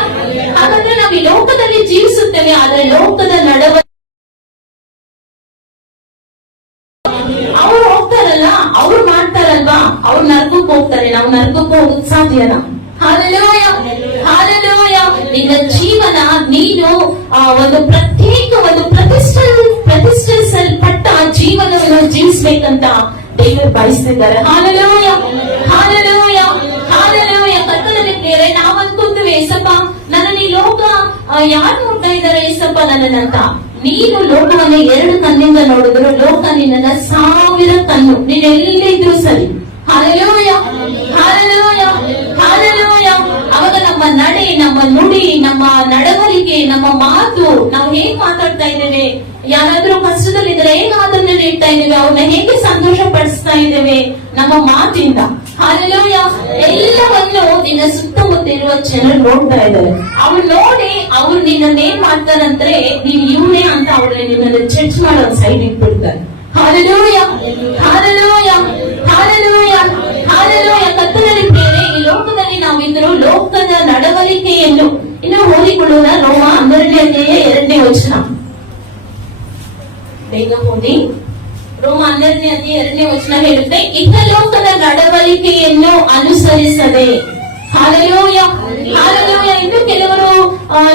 ಹಾಗಾದ್ರೆ ನಾವು ಈ ಲೋಕದಲ್ಲಿ ಜೀವಿಸುತ್ತೇವೆ, ಆದ್ರೆ ಲೋಕದ ನಡವಳಿಕೆ ಅವ್ರು ಹೋಗ್ತಾರಲ್ಲ, ಅವ್ರು ಮಾಡ್ತಾರಲ್ವಾ, ಅವ್ರು ನರಕಕ್ಕೆ ಹೋಗ್ತಾರೆ, ನಾವು ನರಕಕ್ಕೆ ಹೋಗಕ್ ಸಾಧ್ಯನಾ? Hallelujah, hallelujah. ನಿನ್ನ ಜೀವನ ನೀನು ಒಂದು ಪ್ರತ್ಯೇಕ, ಒಂದು ಪ್ರತಿಷ್ಠಿಸಲ್ಪಟ್ಟ ಜೀವನವನ್ನು ಜೀವಿಸ್ಬೇಕಂತ ದೇವರು ಬಯಸ್ತಿದ್ದಾರೆ. Hallelujah, hallelujah, hallelujah. ಕರ್ತನಲ್ಲಿ ಪ್ರಿಯರೇ, ನಾವು ಅನ್ಕೊಂತೀವಿ ಏಸಪ್ಪ ನನ್ನ ಈ ಲೋಕ ಯಾರು ನೋಡ್ತಾ ಇದ್ದಾರೆ ಏಸಪ್ಪ ನನ್ನನ್ನಂತ. ನೀನು ಲೋಕವನ್ನು 2 ಕಣ್ಣಿಂದ ನೋಡಿದ್ರು ಲೋಕ ನಿನ್ನ 1000 ಕಣ್ಣು, ನೀನು ಎಲ್ಲಿದ್ರು ಸರಿ. Hallelujah, hallelujah, hallelujah. ಅವಾಗ ನಮ್ಮ ನಡೆ, ನಮ್ಮ ನುಡಿ, ನಮ್ಮ ನಡವಳಿಕೆ, ನಮ್ಮ ಮಾತು, ನಾವು ಹೇಗ್ ಮಾತಾಡ್ತಾ ಇದ್ದೇವೆ, ಯಾರಾದ್ರೂ ಕಷ್ಟದಲ್ಲಿದ್ರೆ ಹೇಗೆ ಆದನ್ನು ನೀಡ್ತಾ ಇದ್ದೇವೆ, ಅವ್ರನ್ನ ಹೇಗೆ ಸಂತೋಷ ಪಡಿಸ್ತಾ ಇದ್ದೇವೆ ನಮ್ಮ ಮಾತಿಂದ. ಹಾಲೆಲೂಯ. ಎಲ್ಲವನ್ನು ನಿನ್ನ ಸುತ್ತಮುತ್ತ ಇರುವ ಜನರು ನೋಡ್ತಾ ಇದ್ದಾರೆ. ಅವ್ರು ನೋಡಿ ಅವ್ರು ನಿನ್ನೇನ್ ಮಾಡ್ತಾರಂದ್ರೆ ನೀನ್ ಇವನೇ ಅಂತ ಅವ್ರನ್ನ ನಿನ್ನನ್ನು ಜಡ್ಜ್ ಮಾಡೋ ಸೈಡ್ ಇಟ್ಬಿಡ್ತಾರೆ. Hallelujah, hallelujah, hallelujah, hallelujah. ಕರ್ತನಲ್ಲಿ ಪ್ರಿಯರೇ, ಈ ಲೋಕದಲ್ಲಿ ನಾವಿದ್ರು ಲೋಕದ ನಡವಳಿಕೆಯನ್ನು ಇನ್ನು ಹೋಲಿಕೊಳ್ಳುವ ರೋಮ 12ನೇ ಅಧ್ಯಾಯ 2ನೇ ವಚನ. ಬೇಗ ಓದಿ. ರೋಮ 12ನೇ ಅಧ್ಯಾಯ 2ನೇ ವಚನ ಹೇಳುತ್ತೆ, ಇಹಲೋಕದ ನಡವಳಿಕೆಯನ್ನು ಅನುಸರಿಸದೆ. Hallelujah, hallelujah. ಇನ್ನು ಕೆಲವರು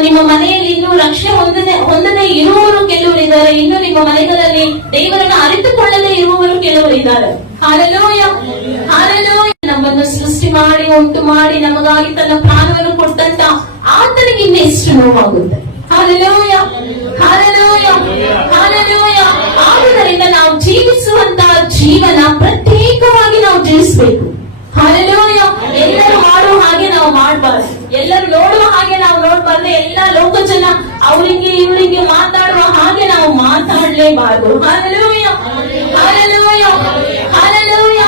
ನಿಮ್ಮ ಮನೆಯಲ್ಲಿ ಇನ್ನೂ ರಕ್ಷಣೆ ಹೊಂದದೆ ಇರುವವರು ಕೆಲವರು ಇದ್ದಾರೆ. ಇನ್ನು ನಿಮ್ಮ ಮನೆಗಳಲ್ಲಿ ದೇವರನ್ನು ಅರಿತುಕೊಳ್ಳದೆ ಇರುವವರು ಕೆಲವರು ಇದ್ದಾರೆ. Hallelujah, hallelujah. ನಮ್ಮನ್ನು ಸೃಷ್ಟಿ ಮಾಡಿ, ಉಂಟು ಮಾಡಿ, ನಮಗಾಗಿ ತನ್ನ ಪ್ರಾಣವನ್ನು ಕೊಟ್ಟಂತ ಆತನಿಗೆ ಇನ್ನೆಷ್ಟು ನೋವಾಗುತ್ತೆ. Hallelujah, hallelujah, hallelujah. ಆದುದರಿಂದ ನಾವು ಜೀವಿಸುವಂತಹ ಜೀವನ ಪ್ರತ್ಯೇಕವಾಗಿ ನಾವು ಜೀವಿಸಬೇಕು. ಹಾಲೆಲೂಯ. ಎಲ್ಲರೂ ಮಾಡುವ ಹಾಗೆ ನಾವು ಮಾಡಬಾರ್ದು, ಎಲ್ಲರೂ ನೋಡುವ ಹಾಗೆ ನಾವು ನೋಡಬಾರ್ದು, ಎಲ್ಲ ಲೋಕ ಜನ ಅವರಿಗೆ ಇವರಿಗೆ ಮಾತಾಡುವ ಹಾಗೆ ನಾವು ಮಾತಾಡಲೇಬಾರದು. Hallelujah, hallelujah, hallelujah.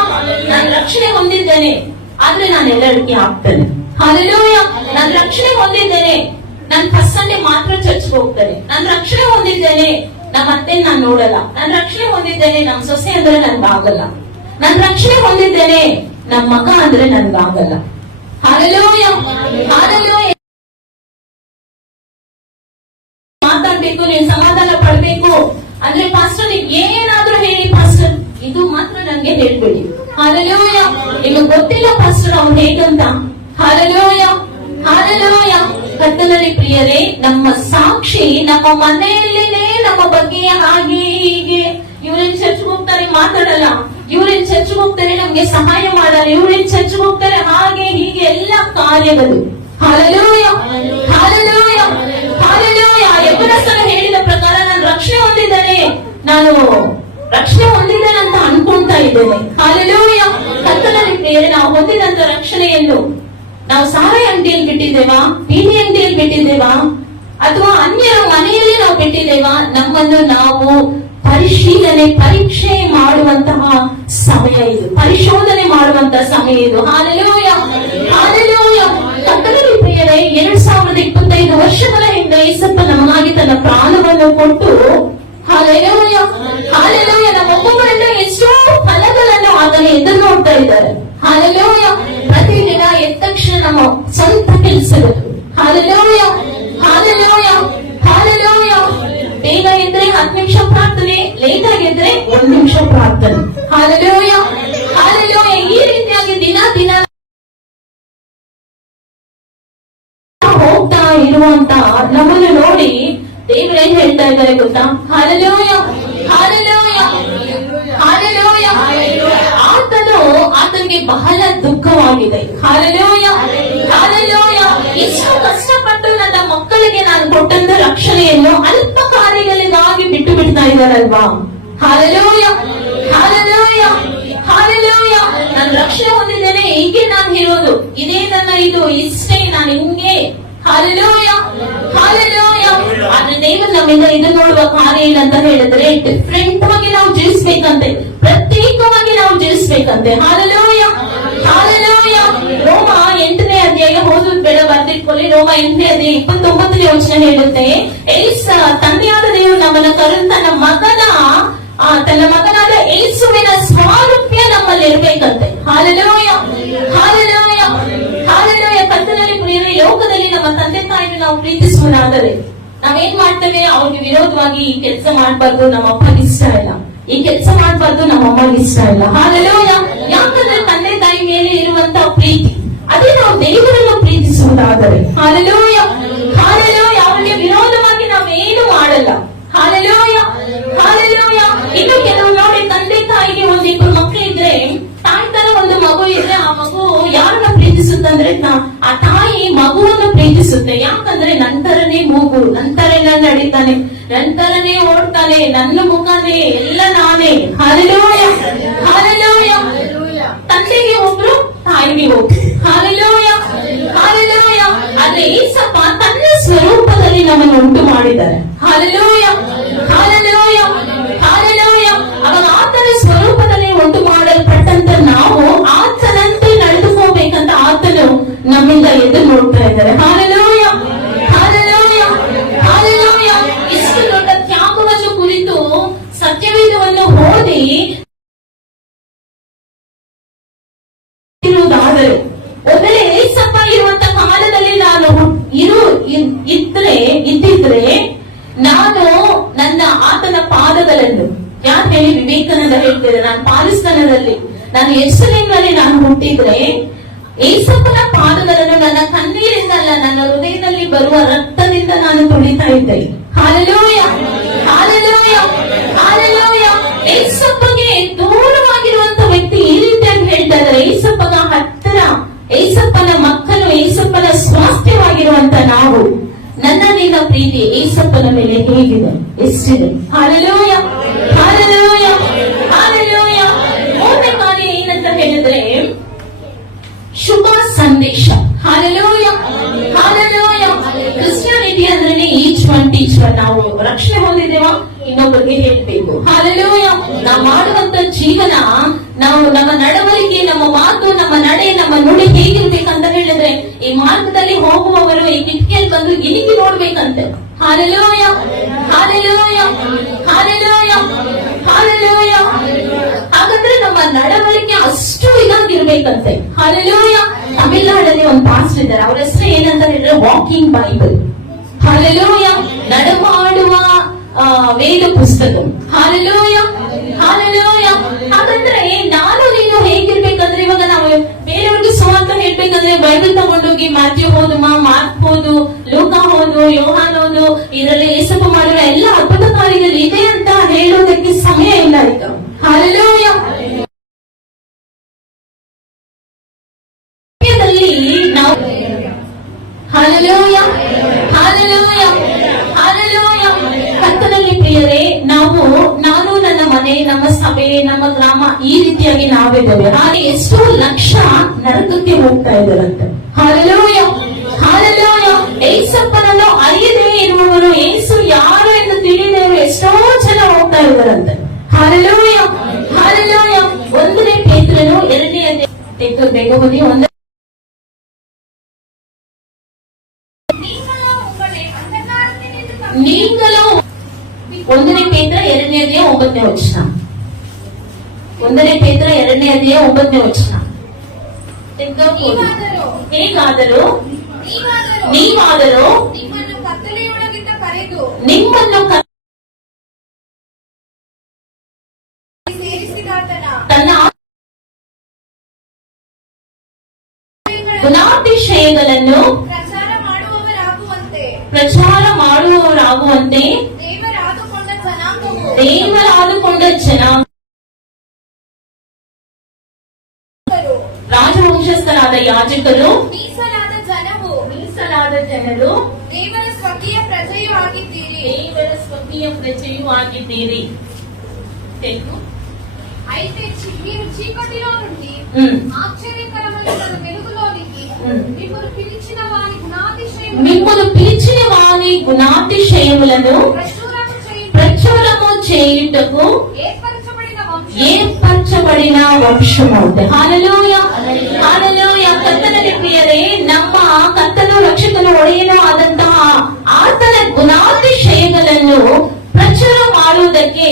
ನಾನು ರಕ್ಷಣೆ ಹೊಂದಿದ್ದೇನೆ ಆದ್ರೆ ನಾನು ಎಲ್ಲರಿಗೂ ಆಗ್ತೇನೆ. ಹಾಲೆಲೂಯ. ನಾನು ರಕ್ಷಣೆ ಹೊಂದಿದ್ದೇನೆ, ನಾನು ಫಸ್ಟ್ ಸಂಡೇ ಮಾತ್ರ ಚರ್ಚ್ಗೆ ಹೋಗ್ತೇನೆ. ನಾನು ರಕ್ಷಣೆ ಹೊಂದಿದ್ದೇನೆ, ನಮ್ಮ ಅತ್ತೆ ನಾನು ನೋಡಲ್ಲ. ನಾನು ರಕ್ಷಣೆ ಹೊಂದಿದ್ದೇನೆ, ನಮ್ ಸೊಸೆ ಅಂದ್ರೆ ನನ್ಗಾಗಲ್ಲ. ನಾನು ರಕ್ಷಣೆ ಹೊಂದಿದ್ದೇನೆ, ನಮ್ ಮಗ ಅಂದ್ರೆ ನನ್ಗಾಗಲ್ಲ. Hallelujah, hallelujah. ಮಾತಾಡ್ಬೇಕು, ನೀವು ಸಮಾಧಾನ ಪಡ್ಬೇಕು ಅಂದ್ರೆ ಪಾಸ್ಟರ್ ನೀವು ಏನಾದ್ರೂ ಹೇಳಿ ಪಾಸ್ಟರ್, ಇದು ಮಾತ್ರ ನನ್ಗೆ ಹೇಳ್ಬೇಡಿ. ಹಲ್ಲೆಲೂಯ. ನಿಮಗೆ ಗೊತ್ತಿಲ್ಲ ಪಾಸ್ಟರ್ ಅವ್ನು ಹೇಗಂತ. Hallelujah, hallelujah. ಕರ್ತನಲ್ಲಿ ಪ್ರಿಯರೇ, ನಮ್ಮ ಸಾಕ್ಷಿ ನಮ್ಮ ಮನೆಯಲ್ಲೇನೆ ನಮ್ಮ ಬಗ್ಗೆ ಹಾಗೆ ಹೀಗೆ, ಇವ್ರೇನ್ ಚರ್ಚ್ಗೆ ಹೋಗ್ತಾರೆ ಮಾತಾಡಲ್ಲ, ಇವ್ರೇನ್ ಚರ್ಚ್ಗೆ ಹೋಗ್ತಾರೆ ನಮ್ಗೆ ಸಹಾಯ ಮಾಡಲ್ಲ, ಇವ್ರೇನ್ ಚರ್ಚ್ಗೆ ಹೋಗ್ತಾರೆ ಹಾಗೆ ಹೀಗೆ ಎಲ್ಲ ಕಾರ್ಯಗಳು. Hallelujah, hallelujah, hallelujah. ಎಬ್ರಸರು ಹೇಳಿದ ಪ್ರಕಾರ ನಾನು ರಕ್ಷಣೆ ಹೊಂದಿದ್ದೇನೆ, ನಾನು ರಕ್ಷಣೆ ಹೊಂದಿದ್ದೇನೆ ಅಂತ ಅನ್ಕೊಂತಾ ಇದ್ದೇನೆ. ಹಲ್ಲೆಲೂಯ. ಕರ್ತನಲ್ಲಿ ಪ್ರಿಯರೇ, ನಾವು ಹೊಂದಿದಂತ ರಕ್ಷಣೆಯನ್ನು ನಾವು ಸಾರಾಯಿ ಅಂಗಡಿಯಲ್ಲಿ ಬಿಟ್ಟಿದ್ದೇವಾ, ಬೀದಿ ಅಂಗಡಿಯಲ್ಲಿ ಬಿಟ್ಟಿದ್ದೇವಾ, ಅಥವಾ ಅನ್ಯರ ಮನೆಯಲ್ಲಿ ನಾವು ಬಿಟ್ಟಿದ್ದೇವಾ? ನಮ್ಮನ್ನು ನಾವು ಪರಿಶೀಲನೆ ಪರೀಕ್ಷೆ ಮಾಡುವಂತಹ ಸಮಯ ಇದು, ಪರಿಶೋಧನೆ ಮಾಡುವಂತಹ ಸಮಯ ಇದು. Hallelujah, hallelujah. ಕರ್ತನಲ್ಲಿ ಪ್ರಿಯರೇ, 2025 ವರ್ಷಗಳ ಹಿಂದೆ ಯೇಸಪ್ಪ ನಮಗಾಗಿ ತನ್ನ ಪ್ರಾಣವನ್ನು ಕೊಟ್ಟು, ಹಾಲೆಲೂಯ, ಹಾಲೆಲೂಯ, ನಮ್ಮ ಒಬ್ಬೊಬ್ಬರಿಂದ ಎಷ್ಟೋ ಫಲಗಳನ್ನು ಆತನ ಎದುರು ನೋಡ್ತಾ ಇದ್ದಾರೆ. ಹಾಲೆಲೂಯ. ಪ್ರತಿದಿನ ಎದ್ದ ತಕ್ಷಣ ನಮ್ಮ ಸ್ವಂತ ಕೆಲಸಗಳು. Hallelujah, hallelujah, hallelujah. ಬೇಗ ಎದ್ರೆ 10 ನಿಮಿಷ ಪ್ರಾರ್ಥನೆ, ಲೇಟ್ ಆಗಿದ್ರೆ 1 ನಿಮಿಷ ಪ್ರಾರ್ಥನೆ. Hallelujah, hallelujah. ಈ ರೀತಿಯಾಗಿ ದಿನ ದಿನ ಹೋಗ್ತಾ ಇರುವಂತ ನಮ್ಮನ್ನು ನೋಡಿ ದೇವರೇನ್ ಹೇಳ್ತಾ ಇದ್ದಾರೆ ಗೊತ್ತಾ? Hallelujah, hallelujah, hallelujah. ಆತನಿಗೆ ಬಹಳ ದುಃಖವಾಗಿದೆ. Hallelujah, hallelujah. ಇಷ್ಟು ಕಷ್ಟಪಟ್ಟು ನನ್ನ ಮಕ್ಕಳಿಗೆ ನಾನು ಕೊಟ್ಟಂತ ರಕ್ಷಣೆಯನ್ನು ಅಲ್ಪ ಕಾರ್ಯಗಳಿಗಾಗಿ ಬಿಟ್ಟು ಬಿಡ್ತಾ ಇದ್ದಾರಲ್ವಾ? Hallelujah, hallelujah, hallelujah. ನಾನು ರಕ್ಷಣೆ ಹೊಂದಿದ್ದೇನೆ, ಹೀಗೆ ನಾನು ಇರೋದು, ಇದೇ ನನ್ನ ಇದು, ಇಷ್ಟೇ ನಾನು ಹಿಂಗೆ. Hallelujah, hallelujah. ಆದ್ರೆ ದೇವರು ನಮ್ಮಿಂದ ಇದು ನೋಡುವ ಕಾರ್ಯ ಏನಂತ ಹೇಳಿದ್ರೆ, ಡಿಫ್ರೆಂಟ್ ಆಗಿ ನಾವು ಜೀವಿಸ್ಬೇಕಂತೆ, ಪ್ರತ್ಯೇಕವಾಗಿ ನಾವು ಜೀವಿಸ್ಬೇಕಂತೆ. Hallelujah, hallelujah. ರೋಮ 8ನೇ ಅಧ್ಯಾಯ ಓದುವುದು ಬೇಡ, ಬರ್ದಿಟ್ಕೊಳ್ಳಿ. ರೋಮ 8ನೇ ಅಧ್ಯಾಯ 29ನೇ ವಚನ ಹೇಳುತ್ತೆ, ತಂದೆಯಾದ ದೇವರು ನಮ್ಮನ್ನ ಕರೆದು ತನ್ನ ಮಗನಾದ ಯೇಸುವಿನ ಸ್ವಾರೂಪ್ಯ ನಮ್ಮಲ್ಲಿ ಇರ್ಬೇಕಂತೆ. Hallelujah, hallelujah, hallelujah. ಕರ್ತನಲ್ಲಿ ಪ್ರಿಯರೇ, ಲೋಕದಲ್ಲಿ ನಮ್ಮ ತಂದೆ ತಾಯಿನ ನಾವು ಪ್ರೀತಿಸುವುದಾದರೆ ನಾವೇನ್ ಮಾಡ್ತೇವೆ? ಅವ್ರಿಗೆ ವಿರೋಧವಾಗಿ ಈ ಕೆಲಸ ಮಾಡ್ಬಾರ್ದು, ನಮ್ಮ ಅಪ್ಪಗೆ ಇಷ್ಟ ಇಲ್ಲ, ಈ ಕೆಲಸ ಮಾಡ್ಬಾರ್ದು, ನಮ್ಮ ಅಮ್ಮಗೆ ಇಷ್ಟ ಇಲ್ಲ. ಹಾಲೆಲೂಯ. ಯಾಕಂದ್ರೆ ತಂದೆ ತಾಯಿ ಮೇಲೆ ಇರುವಂತ ಪ್ರೀತಿ, ಅದೇ ನಾವು ದೇವರನ್ನು ಪ್ರೀತಿಸುವುದಾದರೆ. Hallelujah, hallelujah. ಅವರಿಗೆ ವಿರೋಧವಾಗಿ ನಾವೇನು ಮಾಡಲ್ಲ. Hallelujah, hallelujah. ಇನ್ನು ಕೆಲವು ನೋಡಿ, ತಂದೆ ತಾಯಿಗೆ ಒಂದಿಬ್ಬರು ಮಕ್ಕಳು ಇದ್ರೆ, ತಾಯಿ ತರ ಒಂದು ಮಗು ಇದ್ರೆ, ಆ ಮಗು ಯಾರನ್ನ ಪ್ರೀತಿಸುತ್ತಂದ್ರೆ ಆ ತಾಯಿ ಮಗುವನ್ನು ಪ್ರೀತಿಸುತ್ತೆ. ಯಾಕಂದ್ರೆ ನಂತರನೇ ಮೂಗು, ನಂತರನೇ ನಡೀತಾನೆ, ನಂತರನೇ ಓಡ್ತಾನೆ, ನನ್ನ ಮುಖನೇ ಎಲ್ಲ ನಾನೇ. Hallelujah, hallelujah. ತಂದೆಗೆ ಒಬ್ರು, ತಾಯಿಗೆ ಒಬ್ರು. Hallelujah, hallelujah. ಆದ್ರೆ ಯೇಸಪ್ಪ ತನ್ನ ಸ್ವರೂಪದಲ್ಲಿ ನಮ್ಮನ್ನು ಉಂಟು ಮಾಡಿದ್ದಾರೆ. Hallelujah, hallelujah, hallelujah. ಅವಾಗ ಆತನ ಸ್ವರೂಪದಲ್ಲಿ ಉಂಟು ಮಾಡಲ್ಪಟ್ಟಂತ ನಾವು ಆತನಂತೆ ನಡೆದುಕೋಬೇಕಂತ ಆತನು ನಮ್ಮಿಂದ ಎದುರು ನೋಡ್ತಾ ಇದ್ದಾರೆ. Hallelujah, hallelujah, hallelujah. ಇಷ್ಟು ದೊಡ್ಡ ತ್ಯಾಗವನ್ನು ಕುರಿತು ಸತ್ಯವೇದವನ್ನು ಓದಿ ಇರುವುದಾದರೆ, ಒಬ್ಬರೇ ಯೇಸಪ್ಪ ಇರುವಂತ ಕಾಲದಲ್ಲಿ ನಾನು ಇದ್ದಿದ್ರೆ ನಾನು ನನ್ನ ಆತನ ಪಾದಗಳನ್ನು, ಯಾರು ಹೇಳಿ? ವಿವೇಕಾನಂದ ಹೇಳ್ತಾರೆ, ನಾನು ಪಾಲಿಸ್ತಾನದಲ್ಲಿ, ನಾನು ಯೆರೂಸಲೇಮಿನಲ್ಲಿ ನಾನು ಹುಟ್ಟಿದ್ರೆ ಯೇಸಪ್ಪನ ಪಾದಗಳನ್ನು ನನ್ನ ಕಣ್ಣೀರಿಂದ ಅಲ್ಲ, ನನ್ನ ಹೃದಯದಲ್ಲಿ ಬರುವ ರಕ್ತದಿಂದ ನಾನು ತುಳಿತಾ ಇದ್ದೆ. Hallelujah, hallelujah, hallelujah. ಯೇಸಪ್ಪಗೆ ದೂರವಾಗಿರುವಂತ ವ್ಯಕ್ತಿ ಈ ರೀತಿಯಾಗಿ ಹೇಳ್ತಾ ಇದ್ದಾರೆ, ಯೇಸಪ್ಪನ ಹತ್ತಿರ, ಯೇಸಪ್ಪನ ಮಕ್ಕಳು, ಯೇಸಪ್ಪನ ಸ್ವಾಸ್ಥ್ಯವಾಗಿರುವಂತ ನಾವು, ನನ್ನ ನಿನ್ನ ಪ್ರೀತಿ ಯೇಸಪ್ಪನ ಮೇಲೆ ಹೇಗಿದೆ, ಎಷ್ಟಿದೆ. Hallelujah, hallelujah, hallelujah. ಮೂರನೇ ಕಾರ್ಯ ಏನಂತ ಹೇಳಿದ್ರೆ, ಶುಭ ಸಂದೇಶ. Hallelujah, hallelujah. ಕ್ರಿಸ್ಟಿಯಾನಿಟಿ ಅಂದ್ರೆ ಈಚ್ ಒನ್ ಟೀಚ್ ಒನ್. ನಾವು ರಕ್ಷಣೆ ಹೊಂದಿದ್ದೇವಾ? ಇನ್ನೊಬ್ಬರಿಗೆ ಹೇಳ್ಬೇಕು. ಹಾಲೆಲೂಯ. ನಾವು ಮಾಡುವಂತ ಜೀವನ, ನಾವು ನಮ್ಮ ನಡವಳಿಕೆ, ನಮ್ಮ ಮಾತು, ನಮ್ಮ ನಡೆ, ನಮ್ಮ ನುಡಿ ಹೇಗಿರ್ಬೇಕಂತ ಹೇಳಿದ್ರೆ, ಈ ಮಾರ್ಗದಲ್ಲಿ ಹೋಗುವವರು ಈ ಕಿಟಕಿಯಲ್ಲಿ ಬಂದು ಇಣಿಕಿ ನೋಡ್ಬೇಕಂತೆ. Hallelujah, hallelujah, hallelujah, hallelujah. ಹಾಗಾದ್ರೆ ನಮ್ಮ ನಡವಳಿಕೆ ಅಷ್ಟು ಇದಾಗಿರ್ಬೇಕಂತೆ. ಹಾಲೆಲೂಯ. ತಮಿಳ್ನಾಡಲ್ಲಿ ಒಂದು ಪಾಸ್ಟರ್ ಇದ್ದಾರೆ, ಅವ್ರ ಹೆಸರು ಏನಂತ ಹೇಳಿದ್ರೆ ವಾಕಿಂಗ್ ಬೈಬಲ್. ಹಾಲೆಲೂಯ. ನಡೆಮಾಡುವ ವೇದ ಪುಸ್ತಕ. Hallelujah, hallelujah. ಹಾಗಂದ್ರೆ ನಾನು ನೀನು ಹೇಗಿರ್ಬೇಕಂದ್ರೆ, ಇವಾಗ ನಾವು ಬೇರೆಯವ್ರಿಗೆ ಸುವಾರ್ತೆ ಹೇಳ್ಬೇಕಂದ್ರೆ ಬೈಬಲ್ ತಗೊಂಡೋಗಿ ಮ್ಯಾಥ್ಯೂ ಓದು, ಮಾರ್ಕ್ ಓದು, ಲೂಕ ಓದು, ಯೋಹಾನ್ ಓದು, ಇದರಲ್ಲಿ ಏಸಪ್ಪ ಮಾಡಿರೋ ಎಲ್ಲ ಅದ್ಭುತ ಕಾರ್ಯಗಳು ಇದೆ ಅಂತ ಹೇಳೋದಕ್ಕೆ ಸಮಯ ಇಲ್ಲ ಈಗ. ಹಾಲೆಲೂಯ. ನಾವು ಹಾಲೆಲೂಯ, ಹಾಲೆಲೂಯ, ಹಾಲೆಲೂಯ. ಕರ್ತನಲ್ಲಿ ಪ್ರಿಯರೇ, ನಾನು ನನ್ನ ಮನೆ, ನಮ್ಮ ಸಭೆ, ನಮ್ಮ ಗ್ರಾಮ, ಈ ರೀತಿಯಾಗಿ ನಾವಿದ್ದೇವೆ. ಹಾಗೆ ಎಷ್ಟೋ ಲಕ್ಷ ನರಕಕ್ಕೆ ಹೋಗ್ತಾ ಇದ್ದಾರಂತೆ. Hallelujah, hallelujah. ಏಸಪ್ಪನನ್ನು ಅರಿಯದೇ ಇರುವವರು, ಏಸು ಯಾರು ಎಂದು ತಿಳಿದವರು ಎಷ್ಟೋ ಜನ ಹೋಗ್ತಾ ಇದ್ದಾರಂತೆ. Hallelujah, hallelujah. 1 ಪೇತ್ರನು 2ನೇ ಅಧ್ಯಾಯ ಬೇಗ ಓದಿ. ನೀங்களும் 1 ಪೇತ್ರ 2ನೇ ಅಧ್ಯಾಯ 9ನೇ ವಚನ. 1 ಪೇತ್ರ 2ನೇ ಅಧ್ಯಾಯ 9ನೇ ವಚನ. ಹೇಗಾದರೂ ನೀವಾದರೂ ನಿಮ್ಮನ್ನು ಕತ್ತಲೆಯೊಳಗಿಂದ ಕರೆದು ನಿಮ್ಮನ್ನು ಸೇರಿಸಿದಾತನ ತನ್ನ ಗುಣಾತಿಶಯಗಳನ್ನು ಪ್ರಚಾರ ಮಾಡುವವರಾಗುವಂತೆ ದೇವರಾದುಕೊಂಡ ಜನಾಂಗ, ರಾಜವಂಶಸ್ಥರಾದ ಯಾಜಕರು, ಮೀಸಲಾದ ಜನರು, ದೇವರ ಸ್ವಕೀಯ ಪ್ರಜೆಯೂ ಆಗಿದ್ದೀರಿ. అయితే మీరు చీకటిలో నుండి ఆశ్చర్యకరమైన వెలుగులోనికి మిమ్మల్ని పిలిచిన వాని గుణాతిశయములను ప్రచురము చేయుటకు ಏರ್ಪಡಿಸಬಡಿನ ವಂಶವು. Hallelujah, hallelujah. ಕರ್ತನಲ್ಲಿ ಪ್ರಿಯರೇ, ನಮ್ಮ ಕರ್ತನು, ರಕ್ಷಕನು, ಒಡೆಯನೂ ಆದಂತಹ ಆತನ ಗುಣಾತಿಶಯಗಳನ್ನು ಪ್ರಚಾರ ಮಾಡುವುದಕ್ಕೆ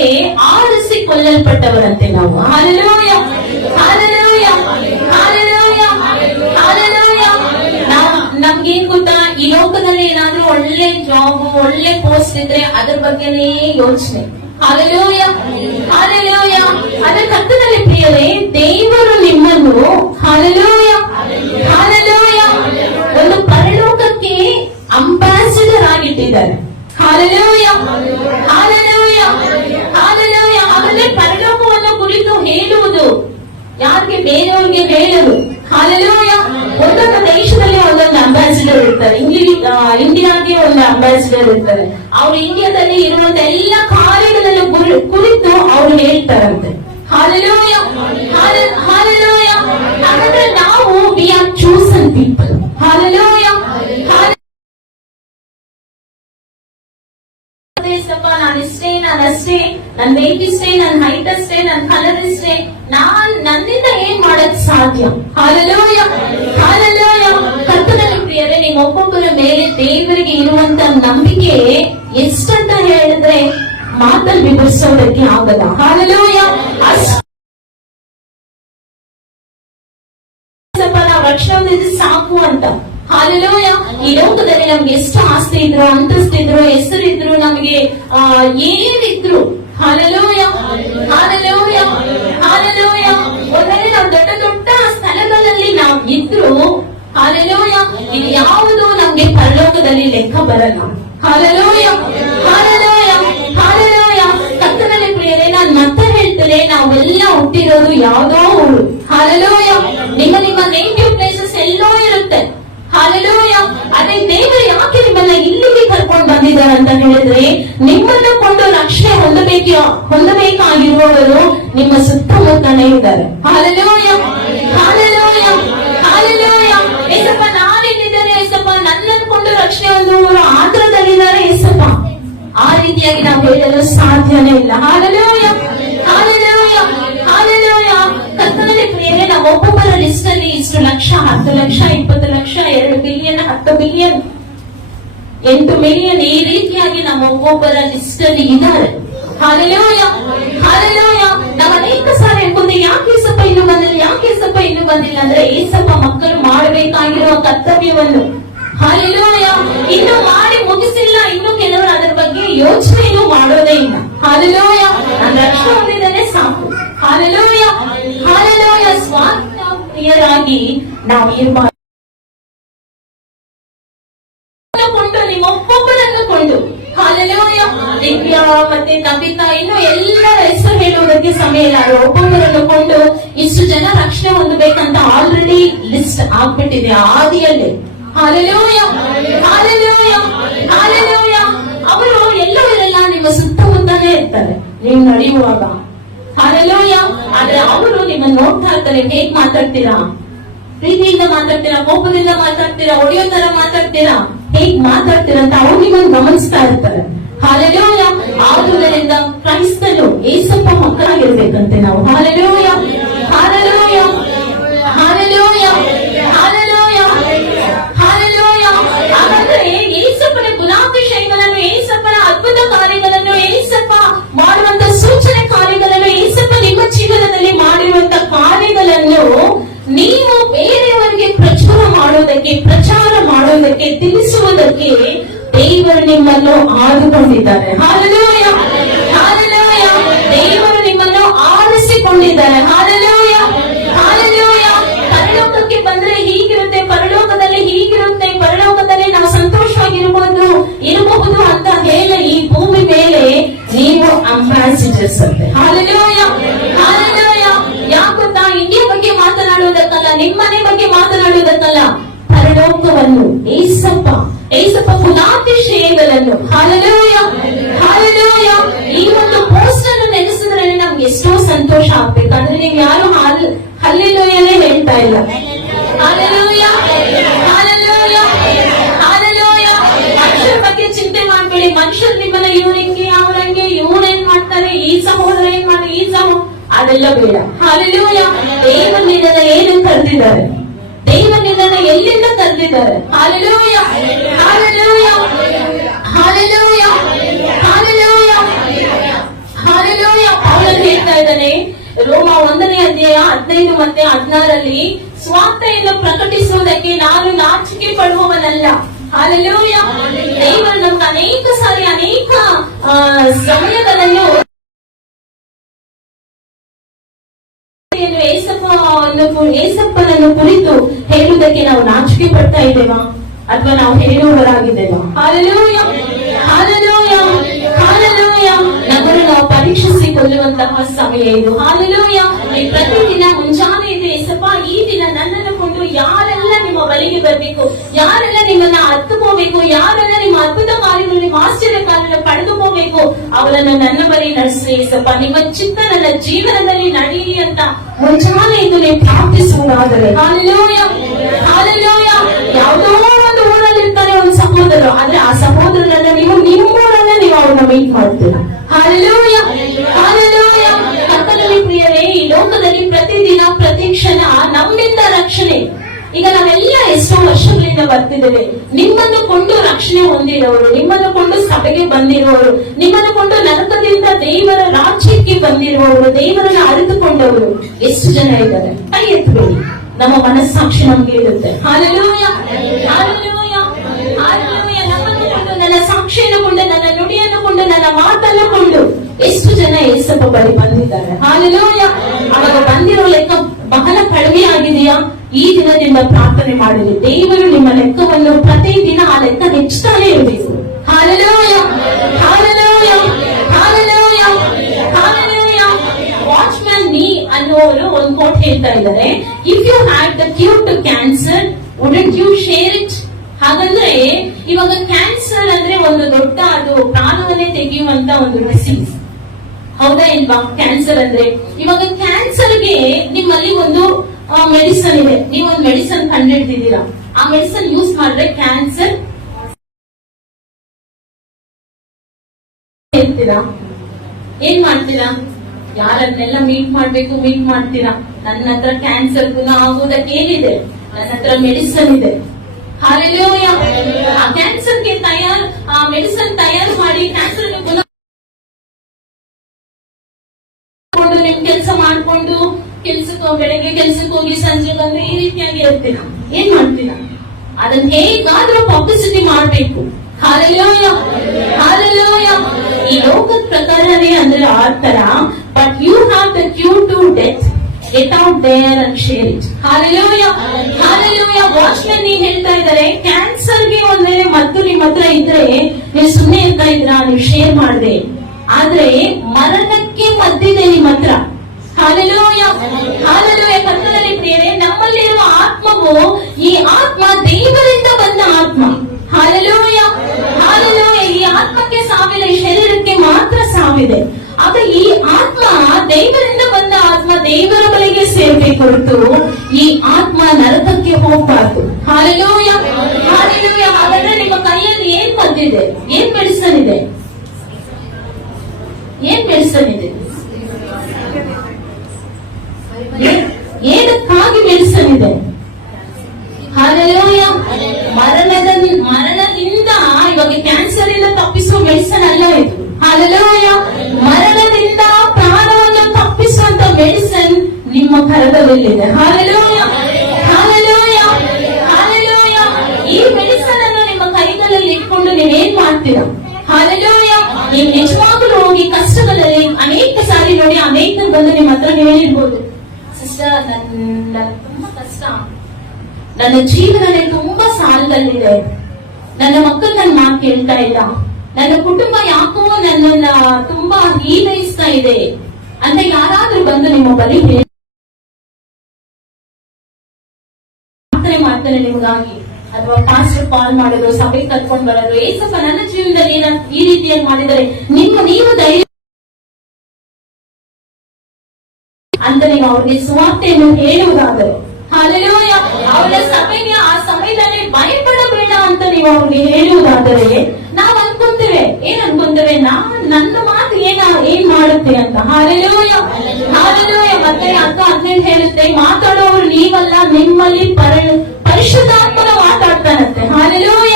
ಆರಿಸಿಕೊಳ್ಳಲ್ಪಟ್ಟವರಂತೆ ನಾವು. Hallelujah, hallelujah, hallelujah, hallelujah. ನಮ್ಗೇನ್ ಗೊತ್ತಾ, ಈ ಲೋಕದಲ್ಲಿ ಏನಾದ್ರೂ ಒಳ್ಳೆ ಜಾಬ್, ಒಳ್ಳೆ ಪೋಸ್ಟ್ ಇದ್ರೆ ಅದ್ರ ಬಗ್ಗೆನೇ ಯೋಚನೆ. Hallelujah, hallelujah. ಅದ್ರ ಕರ್ತನಲ್ಲಿ ಪ್ರಿಯರೇ, ದೇವರು ನಿಮ್ಮನ್ನು ಹಾಲೆಲೂಯ, ಹಾಲೆಲೂಯ, ಒಂದು ಪರಲೋಕಕ್ಕೆ ಅಂಬಾಸಿಡರ್ ಆಗಿಟ್ಟಿದ್ದಾರೆ. Hallelujah, hallelujah, hallelujah. ಆಮೇಲೆ ಪರಲೋಕವನ್ನು ಕುರಿತು ಹೇಳುವುದು ಯಾರಿಗೆ? ಬೇರೆಯವ್ರಿಗೆ ಹೇಳಲು. ಹಾಲೆಲೂಯ. ಒಂದೊಂದು ದೇಶದಲ್ಲಿ ಒಂದೊಂದು ಅಂಬಾಸಿಡರ್ ಇರ್ತಾರೆ. ಇಂಡಿಯಾಗೆ ಒಂದು ಅಂಬಾಸಿಡರ್ ಇರ್ತಾರೆ. ಅವ್ರು ಇಂಡಿಯಾದಲ್ಲಿ ಇರುವಂತ ಎಲ್ಲ ಕಾರ್ಯಗಳನ್ನು ಕುರಿತು ಅವ್ರು ಹೇಳ್ತಾರಂತೆ. Hallelujah, hallelujah. ಹಾಗಾದ್ರೆ ನಾವು we are chosen people. Hallelujah, ನಾನಿಷ್ಟೇ, ನಾನಷ್ಟೇ, ನನ್ ವೇಟ್ ಇಷ್ಟೇ, ನನ್ ಹೈಟ್ ಅಷ್ಟೇ, ನನ್ ಕಲರ್ ಇಷ್ಟೇ, ನನ್ನಿಂದ ಏನ್ ಮಾಡಕ್ ಸಾಧ್ಯ? Hallelujah, hallelujah. ಕರ್ತನಲ್ಲಿ ಪ್ರಿಯರೇ, ನೀವು ಒಬ್ಬೊಬ್ಬರ ಮೇಲೆ ದೇವರಿಗೆ ಇರುವಂತ ನಂಬಿಕೆ ಎಷ್ಟಂತ ಹೇಳಿದ್ರೆ ಮಾತಲ್ಲಿ ವಿವರಿಸೋದಕ್ಕೆ ಆಗಲ್ಲ. ಹಾಲೆಲೂಯ. ರಕ್ಷಣೆ ಸಾಕು ಅಂತ. ಹಾಲೆಲೂಯ. ಈ ಲೋಕದಲ್ಲಿ ನಮ್ಗೆ ಎಷ್ಟು ಆಸ್ತಿ ಇದ್ರು, ಅಂತಸ್ತಿದ್ರು, ಹೆಸರಿದ್ರು, ನಮ್ಗೆ ಏನಿದ್ರು, ಹಾಲೆಲೂಯ, ಹಾಲೆಲೂಯ, ಹಾಲೆಲೂಯ. ಒಂದರಲ್ಲಿ ನಾವು ದೊಡ್ಡ ದೊಡ್ಡ ಸ್ಥಳಗಳಲ್ಲಿ ನಾವು ಇದ್ರು, ಹಾಲೆಲೂಯ, ಇದು ಯಾವುದು ನಮ್ಗೆ ಪರಲೋಕದಲ್ಲಿ ಲೆಕ್ಕ ಬರಲ್ಲ. Hallelujah, hallelujah, hallelujah. ಕರ್ತನಲ್ಲಿ ಪ್ರಿಯರೇ, ನಾನು ಮತ್ತೆ ಹೇಳ್ತೇನೆ, ನಾವೆಲ್ಲ ಹುಟ್ಟಿರೋದು ಯಾವುದೋ ಊರು. ಹಾಲೆಲೂಯ. ನಿಮ್ಮ ನೇಟಿವ್ ಪ್ಲೇಸಸ್ ಎಲ್ಲೋ ಇರುತ್ತೆ. ಹಾಲೆಲೂಯ. ಅದೇ ದೇವರು ಯಾಕೆ ನಿಮ್ಮನ್ನ ಇಲ್ಲಿಗೆ ಕರ್ಕೊಂಡು ಬಂದಿದ್ದಾರೆ ಅಂತ ಹೇಳಿದ್ರೆ, ನಿಮ್ಮನ್ನು ಕೊಂಡು ರಕ್ಷಣೆ ಹೊಂದಬೇಕಾಗಿರುವವರು ನಿಮ್ಮ ಸುತ್ತಮುತ್ತನೇ ಇದ್ದಾರೆ. Hallelujah, hallelujah, hallelujah. ಏಸಪ್ಪ, ನಾನಿದ್ದೇನೆ ಏಸಪ್ಪ, ನನ್ನನ್ನು ಕೊಂಡು ರಕ್ಷಣೆ ಹೊಂದುವವರು ಆತರದಲ್ಲಿದ್ದಾರೆ ಏಸಪ್ಪ. ಆ ರೀತಿಯಾಗಿ ನಾವು ಹೇಳಲು ಸಾಧ್ಯನೇ ಇಲ್ಲ. Hallelujah, hallelujah, hallelujah. ಕರ್ತನಲ್ಲಿ ಪ್ರಿಯರೇ, ನಾವು ಒಬ್ಬೊಬ್ಬರ ಲಿಸ್ಟ್ ಅಲ್ಲಿ ಇಷ್ಟು lakh, 10 lakh, 20 lakh, 2 billion, 10 billion, 8 million, ಈ ರೀತಿಯಾಗಿ ನಮ್ಮ ಒಬ್ಬೊಬ್ಬರ ಲಿಸ್ಟ್ ಅಲ್ಲಿ ಇದ್ದಾರೆ. Hallelujah, hallelujah. ನಾವು ಅನೇಕ ಸಾರಿ ಅನ್ಕೊಂಡೆ, ಯಾಕೆ ಏಸಪ್ಪ ಇನ್ನು ಬಂದಿಲ್ಲ, ಯಾಕೆ ಏಸಪ್ಪ ಇನ್ನು ಬಂದಿಲ್ಲ ಅಂದ್ರೆ, ಏಸಪ್ಪ ಮಕ್ಕಳು ಮಾಡಬೇಕಾಗಿರುವ ಕರ್ತವ್ಯವನ್ನು, ಹಾಲೆಲೂಯ, ಇನ್ನು ಮಾಡಿ ಮುಗಿಸಿಲ್ಲ. ಇನ್ನು ಕೆಲವರು ಅದರ ಬಗ್ಗೆ ಯೋಚನೆಯನ್ನು ಮಾಡೋದೇ ಇಲ್ಲ. ಹಾಲೆಲೂಯ, ನಾನು ರಕ್ಷಣೆ ಹೊಂದಿದ್ದೇನೆ ಸಾಕು. Hallelujah, hallelujah. ಸ್ವಾರ್ಥ ಪ್ರಿಯರಾಗಿ ನಾವು ಇರಬಾರದು. ಕೊಂಡು ನಿಮ್ಮೊಬ್ಬೊಬ್ಬರನ್ನು ಕೊಂಡು, ಹಾಲೆಲೂಯ. ದಿವ್ಯ ಮತ್ತೆ ನಮಿತಾ, ಇನ್ನು ಎಲ್ಲರ ಹೆಸರು ಹೇಳುವುದಕ್ಕೆ ಸಮಯ ಇಲ್ಲ. ಒಬ್ಬೊಬ್ಬರನ್ನು ಕೊಂಡು ಇಷ್ಟು ಜನ ರಕ್ಷಣೆ ಹೊಂದಬೇಕಂತ ಆಲ್ರೆಡಿ ಲಿಸ್ಟ್ ಆಗ್ಬಿಟ್ಟಿದೆ ಆದಿಯಲ್ಲೇ. Hallelujah, hallelujah, hallelujah. ಅವರು ಎಲ್ಲೋ ಇರಲ್ಲ, ನಿಮ್ಮ ಸುತ್ತಮುತ್ತಲೇ ಇರ್ತಾರೆ ನೀವು ನಡೆಯುವಾಗ. ಹಾಲೆಲೂಯ. ಆದ್ರೆ ಅವರು ನಿಮ್ಮನ್ನು ನೋಡ್ತಾ ಇರ್ತಾರೆ. ಹೇಗ್ ಮಾತಾಡ್ತೀರಾ, ಪ್ರೀತಿಯಿಂದ ಮಾತಾಡ್ತೀರಾ, ಕೋಪದಿಂದ ಮಾತಾಡ್ತೀರಾ, ಹೊಡೆಯೋ ತರ ಮಾತಾಡ್ತೀರಾ, ಹೇಗ್ ಮಾತಾಡ್ತೀರಾ ಅಂತ ಅವ್ರು ನಿಮ್ಮನ್ನು ಗಮನಿಸ್ತಾ ಇರ್ತಾರೆ. ಹಾಲೆಲೂಯ. ಆದುದರಿಂದ ಕ್ರೈಸ್ತರು ಏಸಪ್ಪ ಮಕ್ಕಳಾಗಿರ್ಬೇಕಂತೆ ನಾವು. Hallelujah, hallelujah, hallelujah, hallelujah, hallelujah. ಹಾಗಾದ್ರೆ ಏಸಪ್ಪನ ಗುಲಾಭಿಷೇಕಗಳನ್ನು, ಏಸಪ್ಪನ ಅದ್ಭುತ ಕಾರ್ಯಗಳನ್ನು, ಏಸಪ್ಪ ಮಾಡುವಂತ ಸೂಚನೆ ಕಾರ್ಯಗಳನ್ನು, ಏಸಪ್ಪ ನಿಮ್ಮ ಜೀವನದಲ್ಲಿ ಮಾಡಿರುವಂತ ಕಾರ್ಯಗಳನ್ನು ನೀವು ಬೇರೆಯವರಿಗೆ ಪ್ರಚಾರ ಮಾಡೋದಕ್ಕೆ ತಿಳಿಸುವುದಕ್ಕೆ ದೇವರು ನಿಮ್ಮನ್ನು ಆದುಕೊಂಡಿದ್ದಾರೆ. Hallelujah, hallelujah. ದೇವರು ನಿಮ್ಮನ್ನು ಆರಿಸಿಕೊಂಡಿದ್ದಾರೆ. Hallelujah, hallelujah. ಪರಲೋಕಕ್ಕೆ ಬಂದ್ರೆ ಹೀಗಿರುತ್ತೆ, ಪರಲೋಕದಲ್ಲಿ ಹೀಗಿರುತ್ತೆ, ಪರಲೋಕದಲ್ಲಿ ನಾವು ಇರಬಹುದು ಅಂತ ಹೇಳಿ ಈ ಭೂಮಿ ಮೇಲೆ ನೀವು ಅಂಬಾಸಿಡರ್ಸ್ ಅಂತೆ. Hallelujah, hallelujah. ಯಾಕೊತ್ತಾ, ಇಂಡಿಯಾ ಬಗ್ಗೆ ಮಾತನಾಡುವುದಕ್ಕಲ್ಲ, ನಿಮ್ಮನೆ ಬಗ್ಗೆ ಮಾತನಾಡುವುದಕ್ಕಲ್ಲ, ಪರಲೋಕವನ್ನು ಏಸಪ್ಪ ಗುಲಾಭಿಷೇಕಗಳನ್ನು. Hallelujah, hallelujah. ಈ ಒಂದು ಪೋಸ್ಟ್ ಅನ್ನು ನೆನೆಸಿದ್ರೆ ನಮ್ಗೆ ಎಷ್ಟೋ ಸಂತೋಷ ಆಗ್ಬೇಕು. ಅಂದ್ರೆ ನೀವು ಯಾರು ಹಲ್ಲೆಲೂಯನೇ ಹೇಳ್ತಾ ಇಲ್ಲ. Hallelujah, hallelujah, hallelujah. ಮನುಷ್ಯರ ಬಗ್ಗೆ ಚಿಂತೆ ಮಾಡ್ಬೇಡಿ. ಮನುಷ್ಯರು ನಿಮ್ಮನ್ನ ಇವ್ರಂಗೆ ಅವ್ರಂಗೆ, ಇವ್ರೇನ್ ಮಾಡ್ತಾರೆ, ಈ ಸಹೋದರ ಏನ್ ಮಾಡ್ತಾರೆ, ಈ ಅದೆಲ್ಲ ಬೇಡ. ಹಾಲೆಲೂಯ. ದೇವರು ನಿನ್ನನ್ನ ಏನು ಕರೆದಿದ್ದಾರೆ, ದೇವರು ನಿನ್ನನ್ನ ಎಲ್ಲಿಂದ ಕರೆದಿದ್ದಾರೆ. Hallelujah, hallelujah, hallelujah, hallelujah, hallelujah. ಪೌಲನು ಹೇಳ್ತಾ ಇದ್ದಾನೆ ರೋಮ 1ನೇ ಅಧ್ಯಾಯ 15 ಮತ್ತೆ 16ರಲ್ಲಿ, ಸ್ವಾರ್ಥೆಯನ್ನು ಪ್ರಕಟಿಸುವುದಕ್ಕೆ ನಾನು ನಾಚಿಕೆ ಪಡುವವನಲ್ಲ. ಹಾಲೆಲೂಯ. ದೇವರು ನಮ್ಗೆ ಅನೇಕ ಸಾರಿ ಅನೇಕ ಸಮಯಗಳನ್ನು ಏಸಪ್ಪನನ್ನು ಕುರಿತು ಹೇಳುವುದಕ್ಕೆ ನಾವು ನಾಚಿಕೆ ಪಡ್ತಾ ಇದ್ದೇವಾ, ಅಥವಾ ನಾವು ಹೇಳುವವರಾಗಿದ್ದೇವಾ? Hallelujah, hallelujah, hallelujah. ನಮ್ಮನ್ನು ನಾವು ಪರೀಕ್ಷಿಸಿಕೊಳ್ಳುವಂತಹ ಸಮಯ ಇದು. ಹಾಲೆಲೂಯ. ಪ್ರತಿದಿನ ಮುಂಜಾನೆ ಇದೆ, ಏಸಪ್ಪ ಈ ದಿನ ನನ್ನನ್ನು ಕೊಂಡು ಯಾರೆಲ್ಲ ನಿಮ್ಮ ಬಳಿಗೆ ಬರಬೇಕು, ಯಾರೆಲ್ಲ ನಿಮ್ಮನ್ನ ಹತ್ತುಕೋಬೇಕು, ಯಾರೆಲ್ಲ ನಿಮ್ಮ ಅದ್ಭುತ ಕಾರ್ಯಗಳು, ನಿಮ್ಮ ಆಶ್ಚರ್ಯ ಕಾರ್ಯಗಳನ್ನು ಪಡೆದುಕೋಬೇಕು, ಅವರನ್ನು ನನ್ನ ಬಳಿ ನಡೆಸಿ ಏಸಪ್ಪ. ನಿಮ್ಮ ಚಿತ್ತ ನನ್ನ ಜೀವನದಲ್ಲಿ ನಡೆಯಿ ಅಂತ ಮುಂಜಾನೆ ಇದು ನೀವು ಪ್ರಾರ್ಥಿಸುವುದಾದರೆ, ಹಾಲೆಲೂಯ, ಹಾಲೆಲೂಯ. ಯಾವುದೋ ಒಂದು ಊರಲ್ಲಿ ಇರ್ತಾರೆ ಒಂದು ಸಹೋದರರು, ಆದ್ರೆ ಆ ಸಹೋದರರನ್ನ ನೀವು ನಿಮ್ಮೂರನ್ನ ನೀವು ಅವ್ರನ್ನ ಮೀಟ್ ಮಾಡ್ತೀರಾ. Hallelujah, hallelujah. ಕರ್ತನಲ್ಲಿ ಪ್ರಿಯರೇ, ಈ ಲೋಕದಲ್ಲಿ ಪ್ರತಿದಿನ ಪ್ರತಿ ಕ್ಷಣ ನಮ್ಮಿಂದ ರಕ್ಷಣೆ. ಈಗ ನಾವೆಲ್ಲ ಎಷ್ಟೋ ವರ್ಷಗಳಿಂದ ಬರ್ತಿದ್ದೇವೆ. ನಿಮ್ಮನ್ನು ಕೊಂಡು ರಕ್ಷಣೆ ಹೊಂದಿರೋರು, ನಿಮ್ಮನ್ನು ಕೊಂಡು ಸಭೆಗೆ ಬಂದಿರುವವರು, ನಿಮ್ಮನ್ನು ಕೊಂಡು ನರಕದಿಂದ ದೇವರ ರಾಜ್ಯಕ್ಕೆ ಬಂದಿರುವವರು, ದೇವರನ್ನು ಅರಿತುಕೊಂಡವರು ಎಷ್ಟು ಜನ ಇದ್ದಾರೆ? ಕೈ ಎತ್ತಬೇಡಿ. ನಮ್ಮ ಮನಸ್ಸಾಕ್ಷಿ ನಮ್ಗೆ ಇರುತ್ತೆ. Hallelujah, hallelujah, hallelujah. ನಮ್ಮನ್ನು ಕೊಂಡು, ನನ್ನ ಸಾಕ್ಷಿಯನ್ನು ಕೊಂಡು, ನನ್ನ ನುಡಿಯನ್ನು ಕೊಂಡು, ನನ್ನ ಮಾತನ್ನು ಕೊಂಡು ಎಷ್ಟು ಜನ ಏಸಪ್ಪ ಬಳಿ ಬಂದಿದ್ದಾರೆ. ಹಾಲೆಲೂಯ. ಅವಾಗ ಬಂದಿರೋ ಲೆಕ್ಕ ಬಹಳ ಕಡಿಮೆ ಆಗಿದೆಯಾ? ಈ ದಿನದಿಂದ ಪ್ರಾರ್ಥನೆ ಮಾಡಲಿ, ದೇವರು ನಿಮ್ಮ ಲೆಕ್ಕವನ್ನು ಪ್ರತಿದಿನ ಆ ಲೆಕ್ಕ ಹೆಚ್ಚುತ್ತಾನೆ ಇರಬೇಕು. Hallelujah, hallelujah, hallelujah, hallelujah. Watchman Nee ಅನ್ನುವರು ಒಂದು ಕೋಟ್ ಹೇಳ್ತಾ ಇದ್ದಾರೆ, if you had the cure to cancer wouldn't you share it? ಹಾಗಂದ್ರೆ ಇವಾಗ ಕ್ಯಾನ್ಸರ್ ಅಂದ್ರೆ ಒಂದು ದೊಡ್ಡ, ಅದು ಪ್ರಾಣವನ್ನೇ ತೆಗೆಯುವಂತ ಒಂದು ಡಿಸೀಸ್, ಹೌದಾ ಇಲ್ವಾ? ಕ್ಯಾನ್ಸರ್ ಅಂದ್ರೆ ಇವಾಗ ಕ್ಯಾನ್ಸರ್ಗೆ ನಿಮ್ಮಲ್ಲಿ ಒಂದು ಮೆಡಿಸನ್ ಇದೆ, ನೀವೊಂದು ಮೆಡಿಸನ್ ಕಂಡುಹಿಡಿದಿದ್ದೀರಾ, ಆ ಮೆಡಿಸನ್ ಯೂಸ್ ಮಾಡಿದ್ರೆ ಕ್ಯಾನ್ಸರ್ ಮಾಡ್ತೀರಾ? ಯಾರನ್ನೆಲ್ಲ ಮೀಟ್ ಮಾಡ್ತೀರಾ? ನನ್ನ ಹತ್ರ ಕ್ಯಾನ್ಸರ್ ಗುಣ ಆಗೋದಕ್ಕೆ ಏನಿದೆ? ನನ್ನ ಹತ್ರ ಮೆಡಿಸನ್ ಇದೆ. ಹಾಲೆಲೂಯ. ಆ ಕ್ಯಾನ್ಸರ್ಗೆ ಮೆಡಿಸನ್ ತಯಾರು ಮಾಡಿ ಕ್ಯಾನ್ಸರ್ ಗುಣ ನಿಮ್ ಕೆಲಸ ಮಾಡ್ಕೊಂಡು ಬೆಳಗ್ಗೆ ಕೆಲ್ಸಕ್ಕೆ ಹೋಗಿ ಸಂಜೆ ಬಂದು ಈ ರೀತಿಯಾಗಿ ಇರ್ತೀರಾ? ಏನ್ ಮಾಡ್ತೀರಾ? ಅದನ್ನ ಹೇಗಾದ್ರೂ ಪಬ್ಲಿಸಿಟಿ ಮಾಡ್ಬೇಕು. Hallelujah, hallelujah. ಈ ಲೋಕದ ಪ್ರಕಾರನೇ ಅಂದ್ರೆ ಆ ತರ, but you have the cure to death. Get out there and share it. Hallelujah, hallelujah. Watchman ನೀವ್ ಹೇಳ್ತಾ ಇದ್ದಾರೆ, ಕ್ಯಾನ್ಸರ್ಗೆ ಒಂದ್ ವೇಳೆ ಮದ್ದು ನಿಮ್ ಹತ್ರ ಇದ್ರೆ ನೀವು ಸುಮ್ಮನೆ ಇರ್ತಾ ಇದ್ರ, ನೀವು ಶೇರ್ ಮಾಡಿದೆ. ಆದ್ರೆ ಮರಣಕ್ಕೆ ಮದ್ದಿದೆ ನಿಮ್ಮ ಹತ್ರ. Hallelujah, hallelujah. ಕರ್ತನಲ್ಲಿ ಪ್ರಿಯರೇ, ನಮ್ಮಲ್ಲಿರುವ ಆತ್ಮವು ಈ ಆತ್ಮ ದೇವರಿಂದ ಬಂದ ಆತ್ಮ. Hallelujah, hallelujah. ಈ ಆತ್ಮಕ್ಕೆ ಸಾವಿಲ್ಲ, ಈ ಶರೀರಕ್ಕೆ ಮಾತ್ರ ಸಾವಿದೆ. ಆಗ ಈ ಆತ್ಮ ದೇವರಿಂದ ಬಂದ ಆತ್ಮ ದೇವರ ಬಳಿಗೆ ಸೇರ್ಬೇಕು ಹೊರತು ಈ ಆತ್ಮ ನರಕಕ್ಕೆ ಹೋಗ್ಬಾರ್ದು. Hallelujah, hallelujah. ಹಾಗಾದ್ರೆ ನಿಮ್ಮ ಕೈಯಲ್ಲಿ ಏನ್ ಬಂದಿದೆ? ಏನ್ ಮೆಡಿಸನ್ ಇದೆ? ಏನ್ ಮೆಡಿಸನ್ ಇದೆ? ಏನಕ್ಕಾಗಿ ಮೆಡಿಸನ್ ಇದೆ? ಹಾಲೆಲೂಯ. ಮರಣದಿಂದ ಇವಾಗ ಕ್ಯಾನ್ಸರ್ ಇಂದ ತಪ್ಪಿಸುವ ಮೆಡಿಸನ್ ಅಲ್ಲ ಇದು. ಹಾಲೆಲೂಯ. ಮರಣದಿಂದ ಪ್ರಾಣವನ್ನು ತಪ್ಪಿಸುವಂತ ಮೆಡಿಸನ್ ನಿಮ್ಮ ಕರದಲ್ಲಿದೆ. Hallelujah, hallelujah, hallelujah. ಈ ಮೆಡಿಸನ್ ಅನ್ನು ನಿಮ್ಮ ಕೈಗಳಲ್ಲಿ ಇಟ್ಕೊಂಡು ನೀವೇನ್ ಮಾಡ್ತೀರಾ? ಹಾಲೆಲೂಯ. ನೀವು ನಿಜವಾಗ್ಲೂ ಹೋಗಿ ಕಷ್ಟಗಳಲ್ಲಿ ಅನೇಕ ಸಾರಿ ನೋಡಿ, ಅನೇಕ ಬಂದು ನಿಮ್ಮ ಹತ್ರ ನೀವು ಹೇಳಿರ್ಬೋದು, ಸಿಸ್ಟರ್ ನನ್ನ ತುಂಬಾ ಕಷ್ಟ, ನನ್ನ ಜೀವನನೇ ತುಂಬಾ ಸಾಲದಲ್ಲಿದೆ, ನನ್ನ ಮಕ್ಕಳು ನನ್ನ ಮಾತು ಕೇಳ್ತಾ ಇಲ್ಲ, ನನ್ನ ಕುಟುಂಬ ಯಾಕೋ ನನ್ನನ್ನ ತುಂಬಾ ಹೀನೈಸ್ತಾ ಇದೆ ಅಂತ ಯಾರಾದ್ರೂ ಬಂದು ನಿಮ್ಮ ಬಳಿ ಪ್ರಾರ್ಥನೆ ಮಾಡ್ತಾರೆ ನಿಮಗಾಗಿ, ಅಥವಾ ಪಾಸ್ಟರ್ ಕಾಲ್ ಮಾಡೋದು, ಸಭೆ ಕರ್ಕೊಂಡು ಬರೋದು, ಏಸಪ್ಪ ನನ್ನ ಜೀವನದಲ್ಲಿ ಈ ರೀತಿಯಾಗಿ ಮಾಡಿದರೆ ನೀವು ಧೈರ್ಯ ಅಂತ ನೀವು ಅವ್ರಿಗೆ ಸುವಾರ್ತೆಯನ್ನು ಹೇಳುವುದಾದರೆ, ಹಾಲೆಲೂಯ, ಅವರ ಸಭೆಗೆ ಆ ಸಮಯದಲ್ಲಿ ಭಯಪಡಬೇಡ ಅಂತ ನೀವು ಅವ್ರಿಗೆ ಹೇಳುವುದಾದರೆ, ನಾವು ಅನ್ಕೊಂತೇವೆ, ಏನ್ ಅನ್ಕೊಂತೇವೆ? ನನ್ನ ಮಾತು ಏನ್ ಮಾಡುತ್ತೆ ಅಂತ. Hallelujah, hallelujah. ಮತ್ತೆ 10:15 ಹೇಳುತ್ತೆ, ಮಾತಾಡೋರು ನೀವಲ್ಲ, ನಿಮ್ಮಲ್ಲಿ ಪರಿಶುದ್ಧಾತ್ಮನ ಮಾತಾಡ್ತಾನಂತೆ. Hallelujah,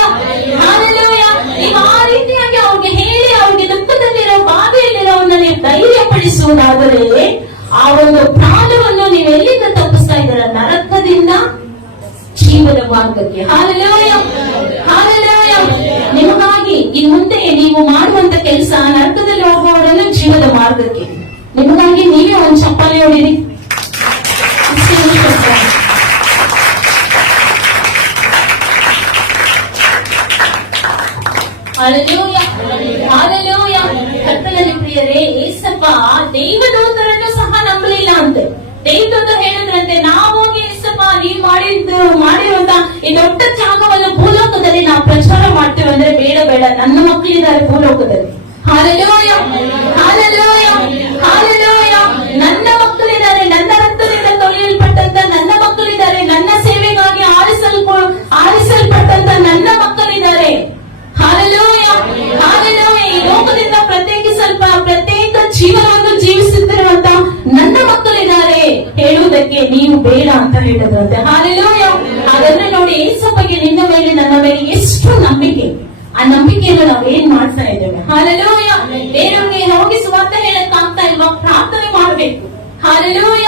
hallelujah. ನೀವು ಆ ರೀತಿಯಾಗಿ ಅವ್ರಿಗೆ ಹೇಳಿ, ಅವ್ರಿಗೆ ದುಃಖದಲ್ಲಿರೋ ಬಾಧೆಯಲ್ಲಿರೋವನ್ನ ನೀವು ಧೈರ್ಯಪಡಿಸುವುದಾದರೆ, ಆ ಒಂದು ಪ್ರಾಣವನ್ನು ನೀವು ಎಲ್ಲಿಂದ ತಪ್ಪಿಸ್ತಾ ಇದ್ದೀರ? ನರಕದಿಂದ ಜೀವದ ಮಾರ್ಗಕ್ಕೆ. Hallelujah, hallelujah. ನಿಮಗಾಗಿ ಇನ್ ಮುಂದೆ ನೀವು ಮಾಡುವಂತ ಕೆಲಸ ನರಕದಲ್ಲಿ ಹೋಗುವವರನ್ನು ಜೀವದ ಮಾರ್ಗಕ್ಕೆ. ನಿಮಗಾಗಿ ನೀವೇ ಒಂದು ಚಪ್ಪಾಳೆ ಹೊಡಿರಿ. Hallelujah, hallelujah. ಕರ್ತನಲ್ಲಿ ಪ್ರಿಯರೇ, ಏಸಪ್ಪ ದೇವದೂತರನ್ನು ಸಹ ನಂಬಲಿಲ್ಲ ಅಂತೆ. ದೇವದೂತರು ಹೇಳಿದ್ರಂತೆ, ನಾವು ಹೋಗಿ ಏಸಪ್ಪ ನೀವು ಮಾಡಿರುವಂತ ಈ ದೊಡ್ಡ ತ್ಯಾಗವನ್ನು ಭೂಲೋಕದಲ್ಲಿ ನಾವು ಪ್ರಚಾರ ಮಾಡ್ತೇವೆ ಅಂದ್ರೆ ಬೇಡ ಬೇಡ, ನನ್ನ ಮಕ್ಕಳಿದ್ದಾರೆ ಭೂಲೋಕದಲ್ಲಿ. Hallelujah, hallelujah, hallelujah. ನನ್ನ ಮಕ್ಕಳಿದ್ದಾರೆ, ನನ್ನ ರಕ್ತದಿಂದ ತೊಳೆಯಲ್ಪಟ್ಟಂತ ನನ್ನ ಮಕ್ಕಳಿದ್ದಾರೆ, ನನ್ನ ಸೇವೆಗಾಗಿ ಆರಿಸಲ್ಪಟ್ಟಂತ ನನ್ನ ಮಕ್ಕಳಿದ್ದಾರೆ. Hallelujah, hallelujah. ಈ ಲೋಕದಿಂದ ಪ್ರತ್ಯೇಕ ಜೀವನವನ್ನು ಜೀವಿಸುತ್ತಿರುವಂತ ನನ್ನ ಮಕ್ಕಳಿದ್ದಾರೆ ಹೇಳುವುದಕ್ಕೆ ನೀವು ಬೇಡ ಅಂತ ಹೇಳಿದ್ರಂತೆ. ಹಾಲೆಲೂಯ. ಹಾಗಾದ್ರೆ ನೋಡಿ, ಏಸಪ್ಪಗೆ ನಿನ್ನ ಮೇಲೆ ನನ್ನ ಮೇಲೆ ಎಷ್ಟು ನಂಬಿಕೆ. ಆ ನಂಬಿಕೆಯನ್ನು ನಾವು ಏನ್ ಮಾಡ್ತಾ ಇದ್ದೇವೆ? ಹಾಲೆಲೂಯ. ಬೇರೆಯವ್ರಿಗೆ ಹೋಗಿ ಸುವಾರ್ತೆ ಹೇಳಕ್ ಆಗ್ತಾ ಇಲ್ವಾ? ಪ್ರಾರ್ಥನೆ ಮಾಡ್ಬೇಕು. Hallelujah,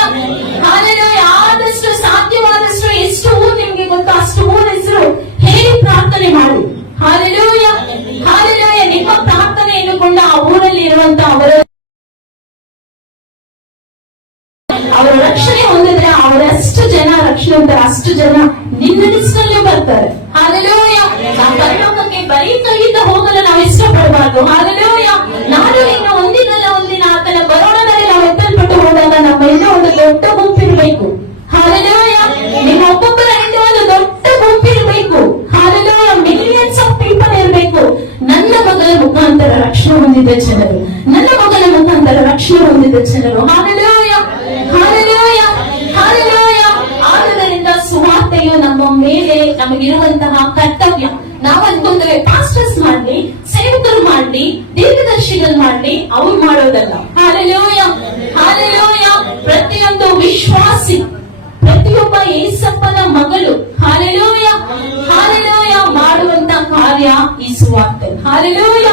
hallelujah. ಆದಷ್ಟು ಸಾಧ್ಯವಾದಷ್ಟು ಎಷ್ಟು ಊರು ನಿಮ್ಗೆ ಗೊತ್ತು ಅಷ್ಟು ಊರ ಹೆಸರು ಹೇಳಿ ಪ್ರಾರ್ಥನೆ ಮಾಡಿ. Hallelujah, hallelujah. ನಿಮ್ಮ ಪ್ರಾರ್ಥನೆಯನ್ನು ಕೊಂಡ ಆ ಊರಲ್ಲಿ ಇರುವಂತ ಅವರ ರಕ್ಷಣೆ ಹೊಂದಿದ್ರೆ ಅವರಷ್ಟು ಜನ ರಕ್ಷಣೆ ಹೊಂದಿದ್ರೆ ಅಷ್ಟು ಜನ ನಿನ್ನ ಲಿಸ್ಟಲ್ಲೇ ಬರ್ತಾರೆ. ಹಾಲೆಲೂಯ. ನಾವು ಪರಲೋಕಕ್ಕೆ ಬರೀ ಕೈಯಿಂದ ಹೋಗಲು ನಾವು ಇಷ್ಟಪಡಬಾರ್ದು. ಹಾಲೆಲೂಯ. ನಾನು ಇನ್ನು ಒಂದಿನ ಆತನ ಬರೋಣದಲ್ಲಿ ನಾವು ಎತ್ತಲ್ಪಟ್ಟು ಹೋದಾಗ ನಮ್ಮೆಲ್ಲ ಒಂದು ದೊಡ್ಡ ಗುಂಪಿರಬೇಕು. ಹಾಲೆಲೂಯ. ನಿಮ್ಮ ಒಬ್ಬೊಬ್ಬರ ಹಿಂದೆ ಒಂದು ದೊಡ್ಡ ಗುಂಪಿರಬೇಕು. ಹಾಲೆಲೂಯ. ಮಿಲಿಯನ್ಸ್ ಆಫ್ ಪೀಪಲ್ ಇರಬೇಕು. ನನ್ನ ಮಗನ ಮುಖಾಂತರ ರಕ್ಷಣೆ ಹೊಂದಿದ ಜನರು, ನನ್ನ ಮಗನ ಮುಖಾಂತರ ರಕ್ಷಣೆ ಹೊಂದಿದ ಜನರು. Hallelujah, hallelujah, hallelujah. ಆದ್ದರಿಂದ ಸುವಾರ್ತೆಯು ನಮ್ಮ ಮೇಲೆ ನಮಗಿರುವಂತಹ ಕರ್ತವ್ಯ. ನಾವ್ ಅನ್ಕೊಂತೇವೆ ಪಾಸ್ಟರ್ಸ್ ಮಾಡ್ಲಿ, ಸೇವಕರು ಮಾಡ್ಲಿ, ದೀರ್ಘದರ್ಶಿಗಳು ಮಾಡ್ಲಿ, ಅವ್ರು ಮಾಡೋದಲ್ಲ. Hallelujah, hallelujah. ಪ್ರತಿಯೊಂದು ವಿಶ್ವಾಸಿ, ಪ್ರತಿಯೊಬ್ಬ ಏಸಪ್ಪನ ಮಗಳು, ಹಾಲೆಲೂಯ, ಹಾಲೆಲೂಯ, ಮಾಡುವಂತ ಕಾರ್ಯ ಈ ಸುವಾರ್ತೆ. Hallelujah,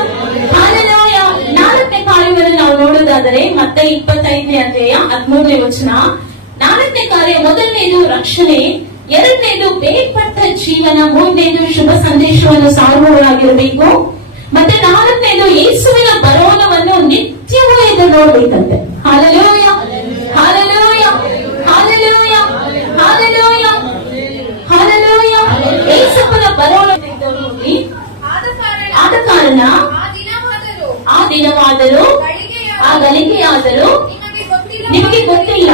hallelujah. 4ನೇ ಕಾರ್ಯವನ್ನು ನಾವು ನೋಡೋದಾದರೆ ಮತ್ತೆ 25ನೇ ಅಧ್ಯಾಯ 13ನೇ ವಚನ. 4ನೇ ಕಾರ್ಯ, ಮೊದಲನೇದು ರಕ್ಷಣೆ, 2ನೇದು ಬೇರ್ಪಟ್ಟ ಜೀವನ, 3ನೇದು ಶುಭ ಸಂದೇಶವನ್ನು ಸಾರುವವರಾಗಿರಬೇಕು, ಮತ್ತೆ 4ನೇದು ಯೇಸುವಿನ ಬರೋಣವನ್ನು ನಿತ್ಯವೂ ಎದುರು ನೋಡ್ಬೇಕಂತೆ. Hallelujah, hallelujah, hallelujah, hallelujah, hallelujah. ಯೇಸಪ್ಪನ ಬರೋಣದಲ್ಲಿ ಆದ ಕಾರಣ ಆ ದಿನವಾದರೂ ಆ ಗಳಿಗೆಯಾದರೂ ನಿಮಗೆ ಗೊತ್ತಿಲ್ಲ,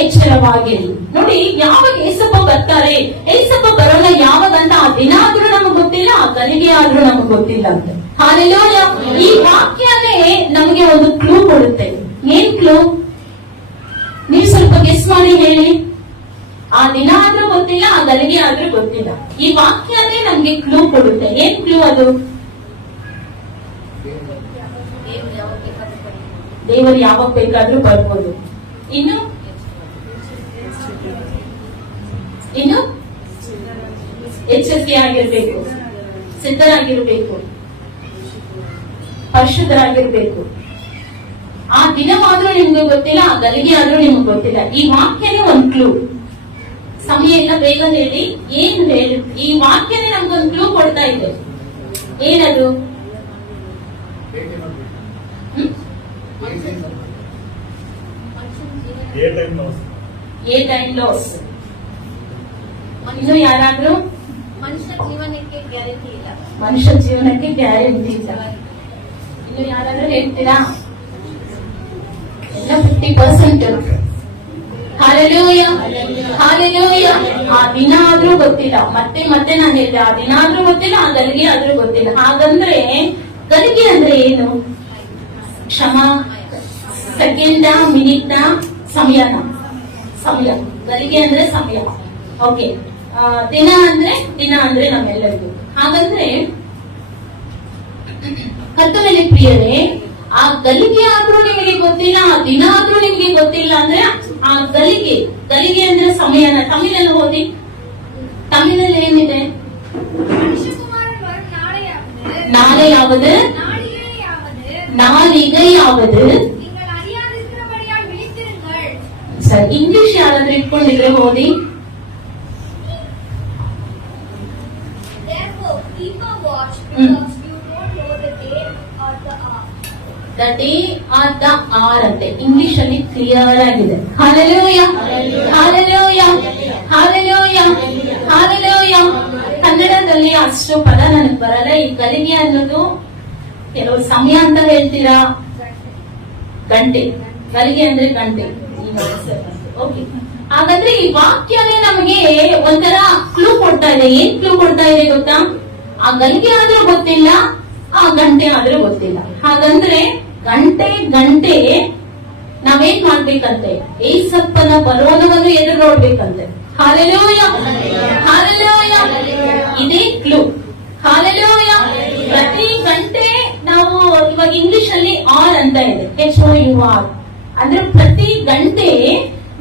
ಎಚ್ಚರವಾಗಿರಿ. ನೋಡಿ, ಯಾವಾಗ ಏಸಪ್ಪ ಬರ್ತಾರೆ, ಏಸಪ್ಪ ಬರೋಣ ಯಾವಾಗಂತ ಆ ದಿನ ಆದ್ರೂ ನಮಗ್ ಗೊತ್ತಿಲ್ಲ, ಆ ಗಳಿಗೆ ಆದ್ರೂ ನಮಗ್ ಗೊತ್ತಿಲ್ಲ ಅಂತ. ಹಾಲೆಲೂಯ. ಈ ವಾಕ್ಯನೇ ನಮಗೆ ಒಂದು ಕ್ಲೂ ಕೊಡುತ್ತೆ. ಏನ್ ಕ್ಲೂ? ನೀವು ಸ್ವಲ್ಪ ಗೆಸ್ ಮಾಡಿ ಹೇಳಿ. ಆ ದಿನ ಆದ್ರೂ ಗೊತ್ತಿಲ್ಲ, ಆ ಗಳಿಗೆ ಆದ್ರೂ ಗೊತ್ತಿಲ್ಲ. ಈ ವಾಕ್ಯನೇ ನಮ್ಗೆ ಕ್ಲೂ ಕೊಡುತ್ತೆ. ಏನ್ ಕ್ಲೂ ಅದು? ದೇವರು ಯಾವಾಗ ಬೇಕಾದ್ರೂ ಬರ್ಬೋದು. ಇನ್ನು ಎಚ್ಚರಿಕೆಯಾಗಿರ್ಬೇಕು, ಸಿದ್ಧರಾಗಿರ್ಬೇಕು, ಪರಿಶುದ್ಧರಾಗಿರ್ಬೇಕು. ಆ ದಿನವಾದ್ರೂ ನಿಮ್ಗೆ ಗೊತ್ತಿಲ್ಲ, ಆ ಗಳಿಗೆ ಆದ್ರೂ ನಿಮ್ಗೆ ಗೊತ್ತಿಲ್ಲ. ಈ ವಾಕ್ಯನೇ ಒಂದು ಕ್ಲೂ. ಸಮಯ ಎಲ್ಲ ಬೇಗ ಹೇಳಿ. ಏನ್ ಹೇಳಿ? ಈ ವಾಕ್ಯನೇ ನಮ್ಗೊಂದು ಕ್ಲೂ ಕೊಡ್ತಾ ಇದೆ. ಏನದು? A time loss. ಇನ್ನು ಯಾರಾದ್ರೂ? ಮನುಷ್ಯ ಜೀವನಕ್ಕೆ ಗ್ಯಾರಂಟಿ ಇಲ್ಲ. ಮನುಷ್ಯ ಜೀವನಕ್ಕೆ ಗ್ಯಾರಂಟಿ ಇಲ್ಲ. ಇನ್ನು ಯಾರಾದ್ರೂ ಹೇಳ್ತೀರಾ? ಎಲ್ಲ 50%. Hallelujah, hallelujah. ಆ ದಿನ ಆದ್ರೂ ಗೊತ್ತಿಲ್ಲ. ಮತ್ತೆ ಮತ್ತೆ ನಾನು ಹೇಳಿದೆ, ಆ ದಿನ ಆದ್ರೂ ಗೊತ್ತಿಲ್ಲ, ಆ ಗಳಿಗೆ ಆದ್ರೂ ಗೊತ್ತಿಲ್ಲ. ಹಾಗಂದ್ರೆ ಗಳಿಗೆ ಅಂದ್ರೆ ಏನು? ಕ್ಷಮ, ಸೆಕೆಂಡ, ಮಿನಿಟ್ನ, ಸಮಯನ, ಸಮಯ. ಗಳಿಗೆ ಅಂದ್ರೆ ಸಮಯ. ಓಕೆ. ದಿನ ಅಂದ್ರೆ ನಮ್ಮೆಲ್ಲರಿಗೂ. ಹಾಗಂದ್ರೆ ಕರ್ತನಲ್ಲಿ ಪ್ರಿಯರೇ, ಆ ಗಳಿಗೆ ಆದ್ರೂ ನಿಮಗೆ ಗೊತ್ತಿಲ್ಲ, ಆ ದಿನ ಆದ್ರೂ ನಿಮಗೆ ಗೊತ್ತಿಲ್ಲ ಅಂದ್ರೆ ಆ ಗಳಿಗೆ ಅಂದ್ರೆ ಸಮಯನ. ತಮಿಳಲ್ಲಿ ಓದಿ. ತಮಿಳಲ್ಲಿ ಏನಿದೆ? ನಾಳೆ ಯಾವುದು? ನಾಳಿಗೆ ಯಾವುದು? ಸರ್, ಇಂಗ್ಲಿಷ್ ಯಾರಾದ್ರೂ ಇಟ್ಕೊಂಡಿದ್ರೆ ಓದಿ. The day or the hour ಅಂತೆ ಇಂಗ್ಲಿಷ್ ಅಲ್ಲಿ ಕ್ಲಿಯರ್ ಆಗಿದೆ. Hallelujah, hallelujah, hallelujah, hallelujah. ಕನ್ನಡದಲ್ಲಿ ಅಷ್ಟು ಪದ ನನಗೆ ಬರಲ್ಲ. ಈ ಗಳಿಗೆ ಅನ್ನೋದು ಕೆಲವು ಸಮಯ ಅಂತ ಹೇಳ್ತೀರಾ, ಗಂಟೆ. ಗಳಿಗೆ ಅಂದ್ರೆ ಗಂಟೆ. ಓಕೆ. ಹಾಗಾದ್ರೆ ಈ ವಾಕ್ಯನೇ ನಮಗೆ ಒಂಥರ ಕ್ಲೂ ಕೊಡ್ತಾ ಇದೆ. ಏನ್ ಕ್ಲೂ ಕೊಡ್ತಾ ಇದೆ ಗೊತ್ತಾ? ಆ ಗಳಿಗೆ ಆದ್ರೂ ಗೊತ್ತಿಲ್ಲ, ಆ ಗಂಟೆ ಆದ್ರೂ ಗೊತ್ತಿಲ್ಲ. ಹಾಗಂದ್ರೆ ಗಂಟೆ ನಾವೇನ್ ಮಾಡ್ಬೇಕಂತೆ? ಏಸಪ್ಪನ ಬರೋಣವನ್ನು ಎದುರು ನೋಡ್ಬೇಕಂತೆ. Hallelujah, hallelujah. ಇದೇ ಕ್ಲೂ. ಹಾಲೆಲೂಯ. ಪ್ರತಿ ಗಂಟೆ ನಾವು ಇವಾಗ ಇಂಗ್ಲಿಷ್ ಅಲ್ಲಿ ಆರ್ ಅಂತ ಇದೆ, HOUR. ಅಂದ್ರೆ ಪ್ರತಿ ಗಂಟೆ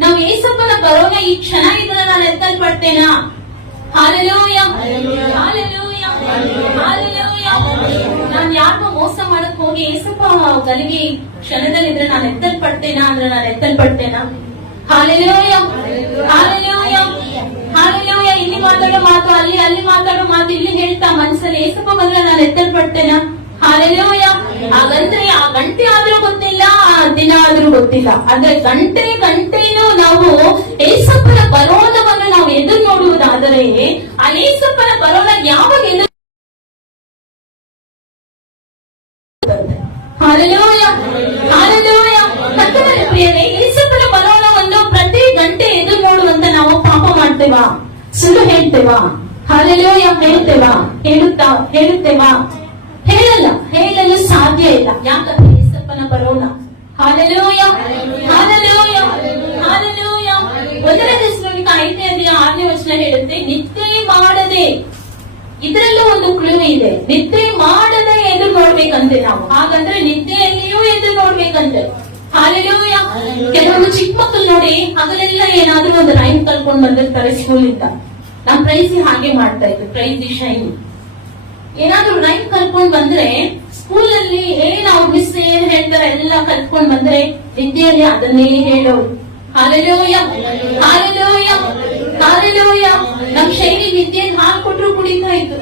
ನಾವು ಏಸಪ್ಪನ ಬರೋಣ ಈ ಕ್ಷಣ ಇದ್ರೆ ನಾನು ಎತ್ತಲ್ಪಡ್ತೇನಾ? Hallelujah, hallelujah, hallelujah. ನಾನು ಯಾರಿಗೂ ಮೋಸ ಮಾಡಕ್ ಹೋಗಿ ಏಸಪ್ಪ ಗಳಿಗೆ ಕ್ಷಣದಲ್ಲಿದ್ರೆ ನಾನು ಎತ್ತಲ್ಪಡ್ತೇನಾ ಅಂದ್ರೆ ನಾನು ಎತ್ತಲ್ಪಡ್ತೇನಾ? Hallelujah, hallelujah, hallelujah. ಇಲ್ಲಿ ಮಾತಾಡೋ ಮಾತು, ಅಲ್ಲಿ ಮಾತಾಡೋ ಮಾತು, ಇಲ್ಲಿ ಹೇಳ್ತಾ ಮನಸ್ಸಲ್ಲಿ ಏಸಪ್ಪ ಬಂದ್ರೆ ನಾನು ಎತ್ತಲ್ಪಡ್ತೇನಾ? ಹಾಲೆಲೂಯ. ಹಾಗಂದ್ರೆ ಆ ಗಂಟೆ ಆದ್ರೂ ಗೊತ್ತಿಲ್ಲ, ಆ ದಿನ ಆದ್ರೂ ಗೊತ್ತಿಲ್ಲ. ಅಂದ್ರೆ ಗಂಟೆನೂ ನಾವು ಏಸಪ್ಪನ ಬರೋಣವನ್ನು ನಾವು ಎದುರು ನೋಡುವುದಾದರೆ ಆ ಏಸಪ್ಪನ ಬರೋಣ ಯಾವಾಗ ಎದುರು? Hallelujah, hallelujah. ಕರ್ತನಲ್ಲಿ ಪ್ರಿಯರೇ, ಏಸಪ್ಪನ ಬರೋಣವನ್ನು ಪ್ರತಿ ಗಂಟೆ ಎದುರು ನೋಡುವಂತ ನಾವು ಪಾಪ ಮಾಡ್ತೇವಾ? ಸುಳ್ಳು ಹೇಳ್ತೇವಾ? ಹಾಲೆಲೂಯ ಹೇಳ್ತೇವಾ? ಹೇಳುತ್ತೇವಾ? ಹೇಳಲು ಸಾಧ್ಯ ಇಲ್ಲ. ಯಾಕಂದ್ರೆ ಏಸಪ್ಪನ ಬರೋಣ. Hallelujah, hallelujah, hallelujah. 1 ಥೆಸಲೋನಿಕ 5ನೇ ಅಧ್ಯಾಯ 6ನೇ ವಚನ ಹೇಳುತ್ತೆ, ನಿದ್ರೆ ಮಾಡದೆ ಅಲ್ಲೂ ಒಂದು ಕ್ಲೂ ಇದೆ. ನಿದ್ದೆ ಮಾಡದೆ ಎದುರು ನೋಡ್ಬೇಕಂತೆ ನಾವು. ಹಾಗಂದ್ರೆ ನಿದ್ದೆಯಲ್ಲಿಯೂ ಎದುರು ನೋಡ್ಬೇಕಂತೆ. ಹಾಲೆಲೂಯ. ಕೆಲವೊಂದು ಚಿಕ್ಕ ಮಕ್ಕಳು ನೋಡಿ ಹಗಲೆಲ್ಲ ಏನಾದ್ರೂ ಒಂದು ರೈಮ್ ಕಲ್ಕೊಂಡ್ ಬಂದಿರ್ತಾರೆ ಸ್ಕೂಲ್ ಇಂದ. ನಮ್ ಪ್ರೈಸಿ ಹಾಗೆ ಮಾಡ್ತಾ ಇದ್ರು, ಪ್ರೈಸಿ ಶೈನ್. ಏನಾದ್ರೂ ರೈಮ್ ಕಲ್ಕೊಂಡ್ ಬಂದ್ರೆ ಸ್ಕೂಲ್ ಅಲ್ಲಿ ನಾವು ಮಿಸ್ ಏನ್ ಹೇಳ್ತಾರೆ ಎಲ್ಲ ಕಲ್ತ್ಕೊಂಡ್ ಬಂದ್ರೆ ನಿದ್ದೆಯಲ್ಲಿ ಅದನ್ನೇ ಹೇಳೋರು. Hallelujah, hallelujah, hallelujah. ನಮ್ ಶೈಲಿ ನಿದ್ದೆಯಲ್ಲಿ ಹಾಲು ಕೊಟ್ರು ಕುಡಿತಾ ಇತ್ತು.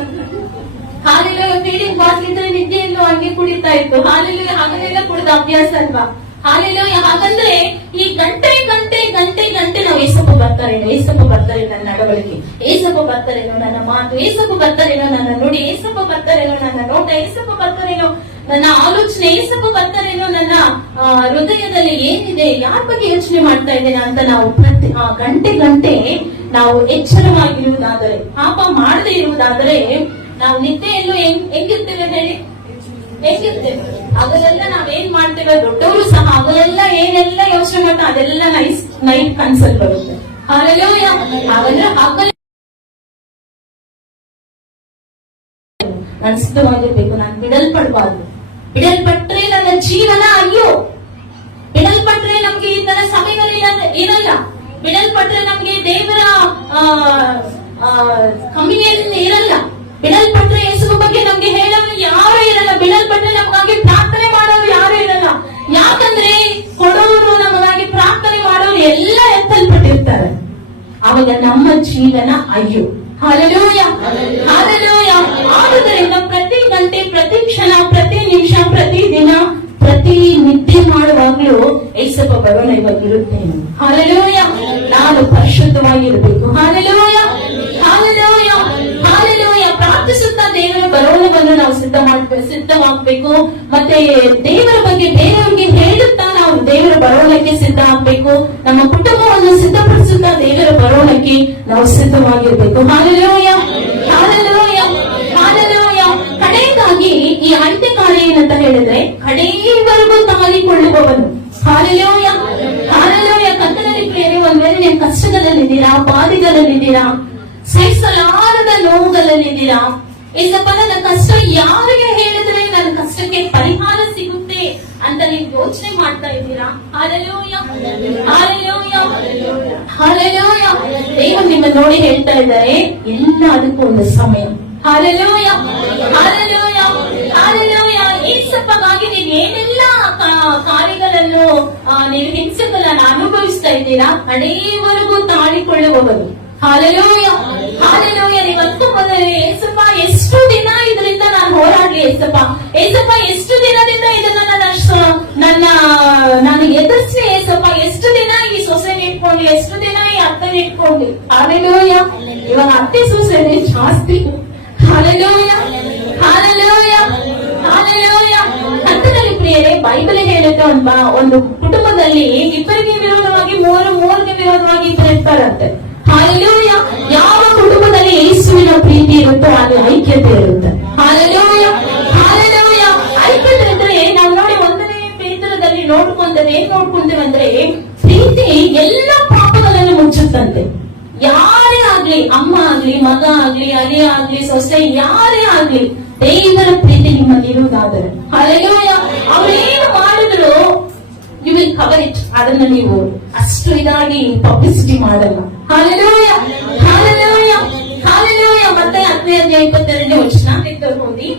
ಹಾಲೆಲೂಯ. ಫೀಡಿಂಗ್ ಬಾಟ್ಲ್ ಇದ್ರೆ ನಿದ್ದೆಯಲ್ಲೂ ಹಂಗೆ ಕುಡಿತಾ ಇತ್ತು. ಹಾಲೆಲೂಯ. ಹಾಗಲೆಲ್ಲ ಕುಡಿದ ಅಭ್ಯಾಸ ಅಲ್ವಾ? ಹಾಲೆಲೂಯ. ಹಾಗಂದ್ರೆ ಈ ಗಂಟೆ ಗಂಟೆ ಗಂಟೆ ಗಂಟೆ ನಾವು ಏಸಪ್ಪ ಬರ್ತಾರೇನೋ, ಏಸಪ್ಪ ಬರ್ತಾರೇನೋ ನನ್ನ ನಡವಳಿಕೆ, ಏಸಪ್ಪ ಬರ್ತಾರೇನೋ ನನ್ನ ಮಾತು, ಏಸಪ್ಪ ಬರ್ತಾರೇನೋ ನನ್ನ ನುಡಿ, ಏಸಪ್ಪ ಬರ್ತಾರೇನೋ ನನ್ನ ನೋಟ, ಏಸಪ್ಪ ಬರ್ತಾರೇನೋ ನನ್ನ ಆಲೋಚನೆ, ಏಸಪ್ಪ ಬರ್ತಾರೇನೋ ನನ್ನ ಹೃದಯದಲ್ಲಿ ಏನಿದೆ, ಯಾರ ಬಗ್ಗೆ ಯೋಚನೆ ಮಾಡ್ತಾ ಇದ್ದೇನೆ ಅಂತ ನಾವು ಪ್ರತಿ ಗಂಟೆ ಗಂಟೆ ನಾವು ಎಚ್ಚರವಾಗಿರುವುದಾದರೆ, ಪಾಪ ಮಾಡದೇ ಇರುವುದಾದರೆ ನಾವು ನಿದ್ದೆಯಲ್ಲೂ ಹೆಂಗಿರ್ತೇವೆ ಹೇಳಿ? ಹೇಗಿರ್ತೇವೆ? ಅದೆಲ್ಲ ನಾವೇನ್ ಮಾಡ್ತೇವೆ? ದೊಡ್ಡವರು ಸಹ ಅದೆಲ್ಲ ಏನೆಲ್ಲ ಯೋಚನೆ ಮಾಡ್ತಾ ಅದೆಲ್ಲ ನೈಟ್ ಕನ್ಸಲ್ ಬರುತ್ತೆ. ಹಾಲೆಲೂಯ. ಹಾಗಂದ್ರೆ ಹಗಲು ನಾನು ಸಿದ್ಧವಾಗಿರ್ಬೇಕು. ನಾನು ಬಿಡಲ್ಪಡಬಾರ್ದು. ಬಿಡಲ್ಪಟ್ರೆ ನನ್ನ ಜೀವನ ಅಯ್ಯೋ. ಬಿಡಲ್ಪಟ್ರೆ ನಮ್ಗೆ ಈ ತರ ಸಮಯಗಳು ಇರಲ್ಲ. ಬಿಡಲ್ಪಟ್ರೆ ನಮ್ಗೆ ದೇವರ ಕಮ್ಯುನಿಯನ್ ಇರಲ್ಲ. ಬಿಡಲ್ಪಟ್ರೆ ಯೇಸುವ ಬಗ್ಗೆ ನಮ್ಗೆ ಹೇಳೋರು ಯಾರು ಇರಲ್ಲ. ಬಿಡಲ್ಪಟ್ರೆ ನಮಗಾಗಿ ಪ್ರಾರ್ಥನೆ ಮಾಡೋರು ಯಾರು ಇರಲ್ಲ. ಯಾಕಂದ್ರೆ ಕೊಡೋರು ನಮಗಾಗಿ ಪ್ರಾರ್ಥನೆ ಮಾಡೋರು ಎಲ್ಲ ಎತ್ತಲ್ಪಟ್ಟಿರ್ತಾರೆ. ಅವಾಗ ನಮ್ಮ ಜೀವನ ಅಯ್ಯೋ. Hallelujah, hallelujah. ಆದುದರಿಂದ ಪ್ರತಿ ಗಂಟೆ, ಪ್ರತಿ ಕ್ಷಣ, ಪ್ರತಿ ನಿಮಿಷ, ಪ್ರತಿ ದಿನ, ಪ್ರತಿ ನಿದ್ದೆ ಮಾಡುವಾಗ್ಲೂ ಏಸಪ್ಪ ಬರೋಣ ಇವಾಗಿರುತ್ತೇನೆ. ಹಾಲೆಲೂಯ. ನಾನು ಪರಿಶುದ್ಧವಾಗಿರಬೇಕು. Hallelujah, hallelujah, hallelujah. ಪ್ರಾರ್ಥಿಸುತ್ತಾ ದೇವರ ಬರೋಣವನ್ನು ನಾವು ಸಿದ್ಧವಾಗಬೇಕು. ಮತ್ತೆ ದೇವರ ಬಗ್ಗೆ ಬೇರೆಯವರಿಗೆ ಹೇಳುತ್ತಾ ನಾವು ದೇವರ ಬರೋಣಕ್ಕೆ ಸಿದ್ಧ ಆಗ್ಬೇಕು. ನಮ್ಮ ಕುಟುಂಬವನ್ನು ಸಿದ್ಧಪಡಿಸುತ್ತಾ ದೇವರ ಬರೋಣಕ್ಕೆ ನಾವು ಸಿದ್ಧವಾಗಿರ್ಬೇಕು. Hallelujah, hallelujah, hallelujah. ಕಡೆಯದಾಗಿ ಈ ಅಂತ್ಯಕಾಲ ಏನಂತ ಹೇಳಿದ್ರೆ ಕಡೆಯವರೆಗೂ ತಾಳಿಕೊಳ್ಳುವವನು. Hallelujah, hallelujah. ಕರ್ತನಲ್ಲಿ ಪ್ರಿಯರೇ, ಒಂದ್ ವೇಳೆ ನೀವು ಕಷ್ಟಗಳಲ್ಲಿದ್ದೀರಾ, ಬಾಧೆಗಳಲ್ಲಿದ್ದೀರಾ, ಸಹಿಸಲಾರದ ನೋವುಗಳಲ್ಲಿದ್ದೀರಾ, ಏಸಪ್ಪ ನನ್ನ ಕಷ್ಟ ಯಾರಿಗೆ ಹೇಳಿದ್ರೆ ನನ್ನ ಕಷ್ಟಕ್ಕೆ ಪರಿಹಾರ ಸಿಗುತ್ತೆ ಅಂತ ನೀವು ಯೋಚನೆ ಮಾಡ್ತಾ ಇದ್ದೀರಾ? Hallelujah, hallelujah, hallelujah. ದೇವರು ನಿಮ್ಮ ನೋಡಿ ಹೇಳ್ತಾ ಇದ್ದಾರೆ ಎಲ್ಲ ಅದಕ್ಕೂ ಒಂದು ಸಮಯ. Hallelujah, hallelujah, hallelujah. ಏಸಪ್ಪಗಾಗಿ ನೀವು ಏನೆಲ್ಲ ಕಾರ್ಯಗಳನ್ನು ನೀವು ಹಿಂಸೆಗಳನ್ನು ಅನುಭವಿಸ್ತಾ ಇದ್ದೀರಾ, ಕಡೆಯವರೆಗೂ ತಾಳಿಕೊಳ್ಳುವವರು. Hallelujah, hallelujah. ನೀವತ್ತು ಮೊದಲೇ ಏಸಪ್ಪ ಎಷ್ಟು ದಿನ ಇದರಿಂದ ನಾನು ಹೋರಾಡ್ಲಿ, ಏಸಪ್ಪ, ಏಸಪ್ಪ ಎಷ್ಟು ದಿನದಿಂದ ಇದನ್ನ ನಾನು ಎದುರಿಸಿ, ಏಸಪ್ಪ ಎಷ್ಟು ದಿನ ಈ ಸೊಸೆನ ಇಟ್ಕೊಂಡು, ಎಷ್ಟು ದಿನ ಈ ಅತ್ತನ ಇಟ್ಕೊಂಡು. ಹಾಲೆಲೂಯ. ಇವಾಗ ಅತ್ತೆ ಸೊಸೆನೆ ಜಾಸ್ತಿ. Hallelujah, hallelujah, hallelujah. ಕರ್ತನಲ್ಲಿ ಪ್ರಿಯರೇ, ಬೈಬಲ್ ಹೇಳುತ್ತೆ ಒಂದು ಕುಟುಂಬದಲ್ಲಿ ಇಬ್ಬರಿಗೆ ವಿರೋಧವಾಗಿ ಮೂರಿಗೆ ವಿರೋಧವಾಗಿ ಇಬ್ಬರು ಇರ್ತಾರಂತೆ. ಹಾಲೆಲೂಯ. ಯಾವ ಕುಟುಂಬದಲ್ಲಿ ಯೇಸುವಿನ ಪ್ರೀತಿ ಇರುತ್ತೋ ಅಲ್ಲಿ ಐಕ್ಯತೆ ಇರುತ್ತೆ. Hallelujah, hallelujah. ಐಕ್ಯತೆ ಇದ್ರೆ ನಾವು ನೋಡಿ 1ನೇ ಪೇತ್ರದಲ್ಲಿ ಏನ್ ನೋಡ್ಕೊಂತೇವೆ ಅಂದ್ರೆ ಪ್ರೀತಿ ಎಲ್ಲ ಪಾಪಗಳನ್ನು ಮುಚ್ಚುತ್ತಂತೆ. ಯಾರೇ ಆಗ್ಲಿ, ಅಮ್ಮ ಆಗ್ಲಿ, ಮಗ ಆಗ್ಲಿ, ಅಲೆ ಆಗ್ಲಿ, ಸೊಸೆ ಯಾರೇ ಆಗ್ಲಿ, ದೇವರ ಪ್ರೀತಿ ನಿಮ್ಮಲ್ಲಿ ಇರುವುದಾದರೆ ಹಾಲೆಲೂಯ, ಅವರೇನು ಮಾಡಿದ್ರು ಯು ವಿಲ್ ಕವರ್ ಇಟ್. ಅದನ್ನ ನೀವು ಅಷ್ಟು ಇದಾಗಿ ಪಬ್ಲಿಸಿಟಿ ಮಾಡಲ್ಲ. Hallelujah, hallelujah, hallelujah. ಮತ್ತೆ 10ನೇ ಅಧ್ಯಾಯ 22ನೇ ವಚನ ತೆಗೆದು ಓದಿ.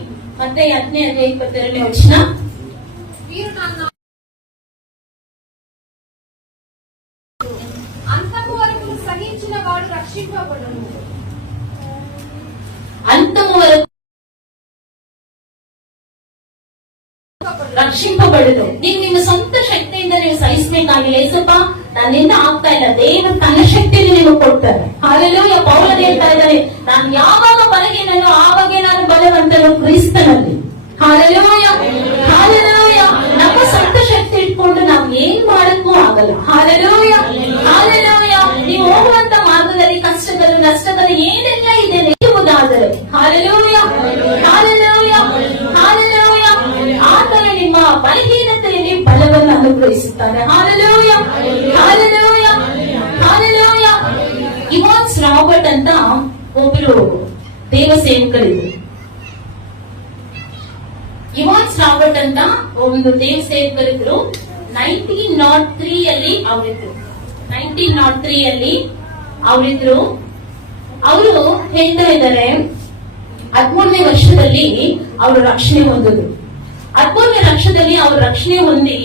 ಮತ್ತೆ 10ನೇ ಅಧ್ಯಾಯ 22ನೇ ವಚನ. అంతవరకు సహించిన వాడు రక్షింపబడును. అంతవరకు ರಕ್ಷಿಸಬಡದು. ನೀವು ನಿಮ್ಮ ಸ್ವಂತ ಶಕ್ತಿಯಿಂದ ನೀವು ಸಹಿಸಬೇಕಾಗಿಲ್ಲ. ಏಸಪ್ಪ ನನ್ನಿಂದ ಆಗ್ತಾ ಇಲ್ಲ, ದೇವರು ತನ್ನ ಶಕ್ತಿಯನ್ನು ನೀವು ಕೊಡ್ತಾರೆ. ಹಾಲೆಲೂಯ. ಪೌಲನು ಹೇಳ್ತಾ ಇದ್ದಾರೆ, ನಾನು ಯಾವಾಗ ಬಲಹೀನನೋ ಆವಾಗ ನಾನು ಬಲವಂತನು ಕ್ರಿಸ್ತನಲ್ಲಿ. Hallelujah, hallelujah. ನಮ್ಮ ಸ್ವಂತ ಶಕ್ತಿ ಇಟ್ಕೊಂಡು ನಾವು ಏನ್ ಮಾಡಕ್ಕೂ ಆಗಲ್ಲ. Hallelujah, hallelujah. ನೀವು ಹೋಗುವಂತ ಮಾರ್ಗದಲ್ಲಿ ಕಷ್ಟಗಳು, ನಷ್ಟಗಳು ಏನೆಲ್ಲ ಇದೆ ನಿಲ್ಲುವುದಾದರೆ ಹಾಲೆಲೂಯ, ಹಾಲೆಲೂಯ, ಹಾಲೆಲೂಯ. ಆತನು ನಿಮ್ಮ ಬಲಹೀನತೆಯಲ್ಲಿ ಬಲವನ್ನು ಅನುಗ್ರಹಿಸುತ್ತಾನೆ. Hallelujah, hallelujah, hallelujah. Evans Robert ಅಂತ ಒಬ್ಬರು ದೇವ ಸೇವಕರಿದ್ರು. ರಾಬರ್ಟ್ ಅಂತ ಒಂದು ದೇವ್ ಸೇವಕರಿದ್ರು. 1903 ಅಲ್ಲಿ ಅವರಿದ್ರು. 1903 ಅಲ್ಲಿ ಅವರಿದ್ರು. ಅವರು ಹೇಳ್ತಾ ಇದ್ದಾರೆ, 13ನೇ ವರ್ಷದಲ್ಲಿ ಅವರು ರಕ್ಷಣೆ ಹೊಂದಿದ್ರು. 13ನೇ ವರ್ಷದಲ್ಲಿ ಅವರು ರಕ್ಷಣೆ ಹೊಂದಿ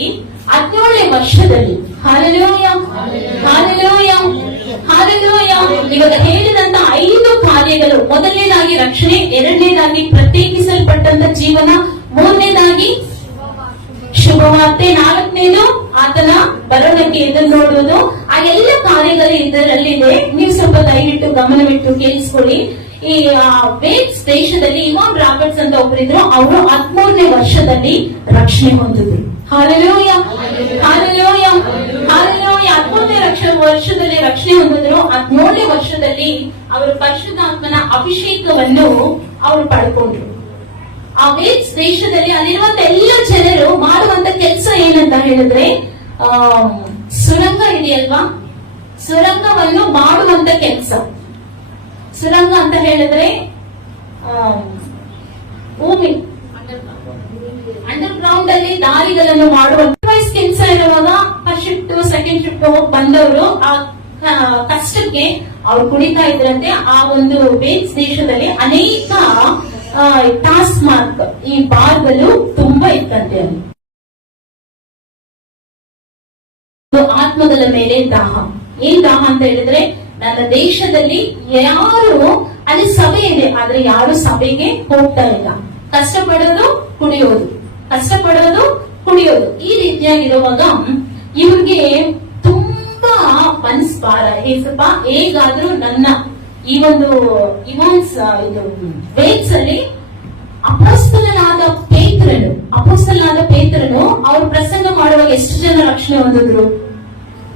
17ನೇ ವರ್ಷದಲ್ಲಿ ಹಾಲೆಲೂಯ ಹಾಲೆಲೂಯ ಹಾಲೆಲೂಯ ಇವಾಗ ಹೇಳಿದಂತ 5 ಕಾರ್ಯಗಳು, ಮೊದಲನೇದಾಗಿ ರಕ್ಷಣೆ, ಎರಡನೇದಾಗಿ ಪ್ರತ್ಯೇಕಿಸಲ್ಪಟ್ಟಂತ ಜೀವನ, ಮೂರನೇದಾಗಿ ಶುಭವಾರ್ತೆ, 4ನೇದು ಆತನ ಬರೋಣಕ್ಕೆ ಎದುರು ನೋಡುವುದು. ಆ ಎಲ್ಲ ಕಾರ್ಯಗಳು ಇದರಲ್ಲಿದೆ. ನೀವು ಸ್ವಲ್ಪ ದಯವಿಟ್ಟು ಗಮನವಿಟ್ಟು ಕೇಳಿಸ್ಕೊಳ್ಳಿ. ಈ ವೇಲ್ಸ್ ದೇಶದಲ್ಲಿ ಇವಾನ್ ರಾಬರ್ಟ್ಸ್ ಅಂತ ಒಬ್ಬರಿದ್ರು. ಅವರು 13ನೇ ವರ್ಷದಲ್ಲಿ ರಕ್ಷಣೆ ಹೊಂದಿದ್ರು. ಹಾಲೆಲೂಯ ಹಾಲೆಲೂಯ ಹಾಲೆಲೂಯ 13ನೇ ವರ್ಷದಲ್ಲಿ ರಕ್ಷಣೆ ಹೊಂದಿದ್ರು. 17ನೇ ವರ್ಷದಲ್ಲಿ ಅವರು ಪರಿಶುದ್ಧಾತ್ಮನ ಅಭಿಷೇಕವನ್ನು ಅವರು ಪಡ್ಕೊಂಡ್ರು. ಆ ವೇಲ್ಸ್ ದೇಶದಲ್ಲಿ ಅಲ್ಲಿರುವಂತ ಎಲ್ಲ ಜನರು ಮಾಡುವಂತ ಕೆಲಸ ಏನಂತ ಹೇಳಿದ್ರೆ, ಸುರಂಗ ಇದೆಯಲ್ವಾ, ಸುರಂಗವನ್ನು ಮಾಡುವಂತ ಕೆಲಸ. ಸುರಂಗ ಅಂತ ಹೇಳಿದ್ರೆ ಭೂಮಿ ಅಂಡರ್ ಗ್ರೌಂಡ್ ಅಲ್ಲಿ ದಾರಿಗಳನ್ನು ಮಾಡುವಂತ ಕೆಲಸ ಇರುವಾಗ ಫಸ್ಟ್ ಶಿಫ್ಟ್ ಸೆಕೆಂಡ್ ಶಿಫ್ಟ್ ಹೋಗಿ ಬಂದವರು ಆ ಕಷ್ಟಕ್ಕೆ ಅವ್ರು ಕುಡಿತಾ ಇದ್ರಂತೆ. ಆ ಒಂದು ವೇಲ್ಸ್ ದೇಶದಲ್ಲಿ ಅನೇಕ ಟಾಸ್ಕ್ ಮಾರ್ಕ್, ಈ ಬಾರ್ಗಳು ತುಂಬಾ ಇತ್ತಂತೆ. ಅಲ್ಲಿ ಆತ್ಮಗಳ ಮೇಲೆ ದಾಹ. ಏನ್ ದಾಹ ಅಂತ ಹೇಳಿದ್ರೆ, ನನ್ನ ದೇಶದಲ್ಲಿ ಯಾರು ಅಲ್ಲಿ ಸಭೆ ಇದೆ, ಆದ್ರೆ ಯಾರು ಸಭೆಗೆ ಹೋಗ್ತಾ ಇಲ್ಲ. ಕಷ್ಟಪಡೋದು ಕುಡಿಯೋದು, ಕಷ್ಟಪಡೋದು ಕುಡಿಯೋದು, ಈ ರೀತಿಯಾಗಿರುವಾಗ ಇವ್ರಿಗೆ ತುಂಬಾ ಮನಸ್ಪಾರ. ಸ್ವಲ್ಪ ಹೇಗಾದ್ರೂ ನನ್ನ ಈ ಒಂದು ಇವಾನ್ಸ್ ಇದು ವೇಲ್ಸ್ ಅಲ್ಲಿ ಅಪೊಸ್ತಲನಾದ ಪೇತ್ರನು ಅವ್ರು ಪ್ರಸಂಗ ಮಾಡುವಾಗ ಎಷ್ಟು ಜನ ರಕ್ಷಣೆ ಹೊಂದಿದ್ರು?